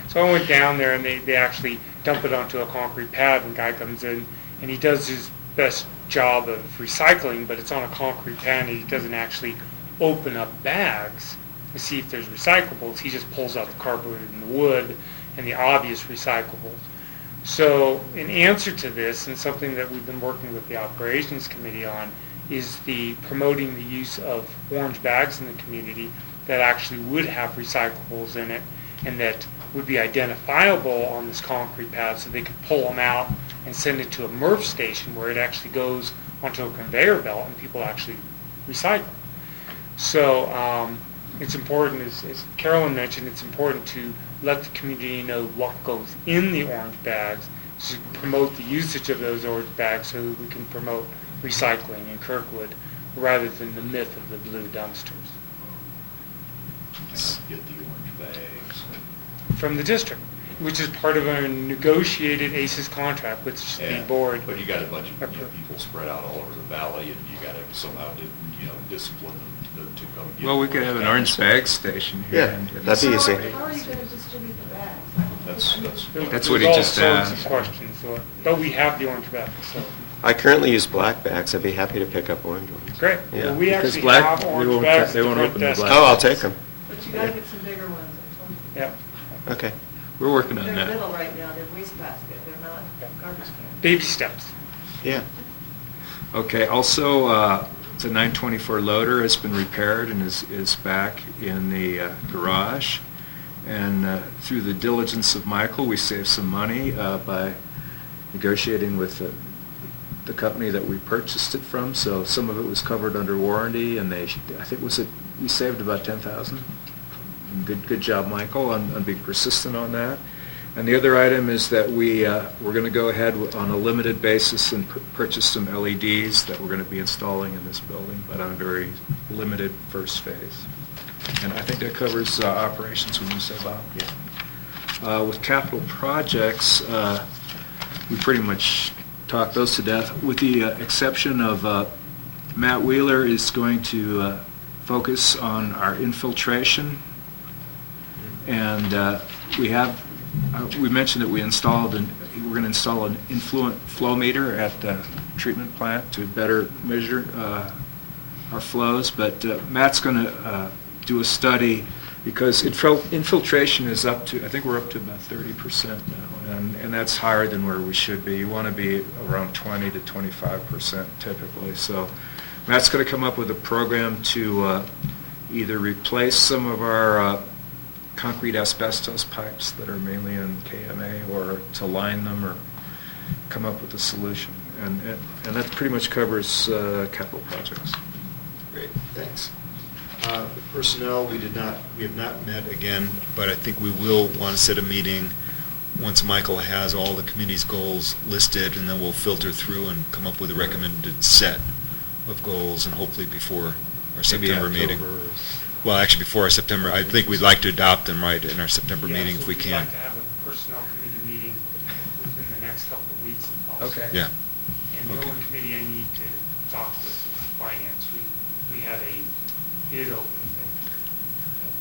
So I went down there, and they actually dump it onto a concrete pad, and the guy comes in, and he does his best job of recycling, but it's on a concrete pad, and he doesn't actually open up bags to see if there's recyclables. He just pulls out the cardboard and the wood and the obvious recyclables. So in answer to this, and something that we've been working with the operations committee on, is the promoting the use of orange bags in the community that actually would have recyclables in it and that would be identifiable on this concrete pad, so they could pull them out and send it to a MRF station where it actually goes onto a conveyor belt and people actually recycle. So it's important, as Carolyn mentioned, it's important to let the community know what goes in the orange bags, to promote the usage of those orange bags so that we can promote recycling in Kirkwood rather than the myth of the blue dumpsters. Get the orange bags. From the district, which is part of our negotiated ACES contract with the board. But you got a bunch of people spread out all over the valley, and you got to somehow, discipline them to come get. Well, we could have an orange bag station here. Yeah, that'd be easy. How are you going to distribute the bags? That's what he just There's all sorts asked. of questions, but we have the orange bags, so. I currently use black bags. I'd be happy to pick up orange ones. Great. Yeah. Well, we Because actually black- have they orange won't bags. they at won't front open the desk. black Oh, I'll take them. But you got to get some bigger ones. Yeah. Okay. We're working on They're that. little right now, they're wastebasket, they're not garbage cans. Baby steps. Yeah. Okay, also, the 924 loader has been repaired and is back in the garage. And through the diligence of Michael, we saved some money by negotiating with the company that we purchased it from. So some of it was covered under warranty, and I think we saved about $10,000. Good job, Michael, on being persistent on that. And the other item is that we're going to go ahead on a limited basis and purchase some LEDs that we're going to be installing in this building, but on a very limited first phase. And I think that covers operations, wouldn't you say, Bob? Yeah. With capital projects, we pretty much talked those to death, with the exception of Matt Wheeler is going to focus on our infiltration. And we mentioned that we're going to install an influent flow meter at the treatment plant to better measure our flows. But Matt's going to do a study because infiltration is up to, I think we're up to about 30% now, and that's higher than where we should be. You want to be around 20 to 25% typically. So Matt's going to come up with a program to either replace some of our concrete asbestos pipes that are mainly in KMA, or to line them, or come up with a solution. And that pretty much covers capital projects. Great, thanks. Personnel, we have not met again, but I think we will want to set a meeting once Michael has all the committee's goals listed, and then we'll filter through and come up with a recommended set of goals, and hopefully before our September meeting. Well, actually, before our September, I think we'd like to adopt them right in our September meeting if we We'd can. like to have a personnel committee meeting within the next couple of weeks if possible. Okay. Yeah. And the Okay. only committee I need to talk with is finance. We had a bid opening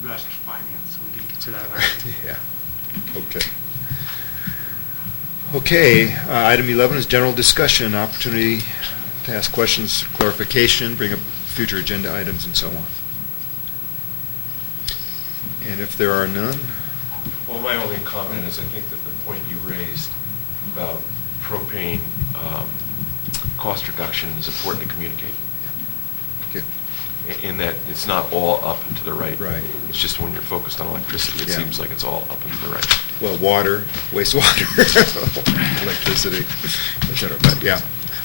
that rushed finance, so we didn't get to that item. Yeah, okay. Okay, item 11 is general discussion, opportunity to ask questions, clarification, bring up future agenda items, and so on. And if there are none, Well, my only comment is I think that the point you raised about propane cost reduction is important to communicate. okay. In that it's not all up and to the right. Right. It's just when you're focused on electricity, it Yeah. seems like it's all up and to the right. Well, water, wastewater, electricity, et cetera, but yeah.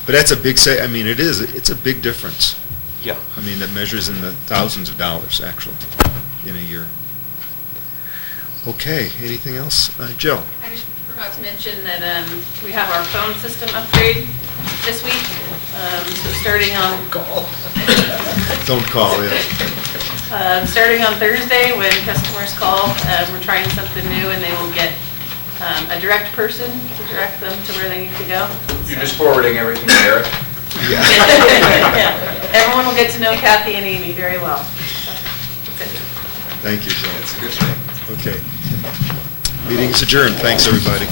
But that's a big it's a big difference. Yeah. I mean, that measures in the thousands of dollars, actually, in a year. Okay, anything else? Jill? I just forgot to mention that we have our phone system upgrade this week. So starting on... Don't call, yeah. Starting on Thursday, when customers call, we're trying something new, and they will get a direct person to direct them to where they need to go. You're just forwarding everything to Eric? Yeah. Everyone will get to know Kathy and Amy very well. Thank you, Jill. That's a good thing. Okay. Meeting is adjourned. Thanks, everybody.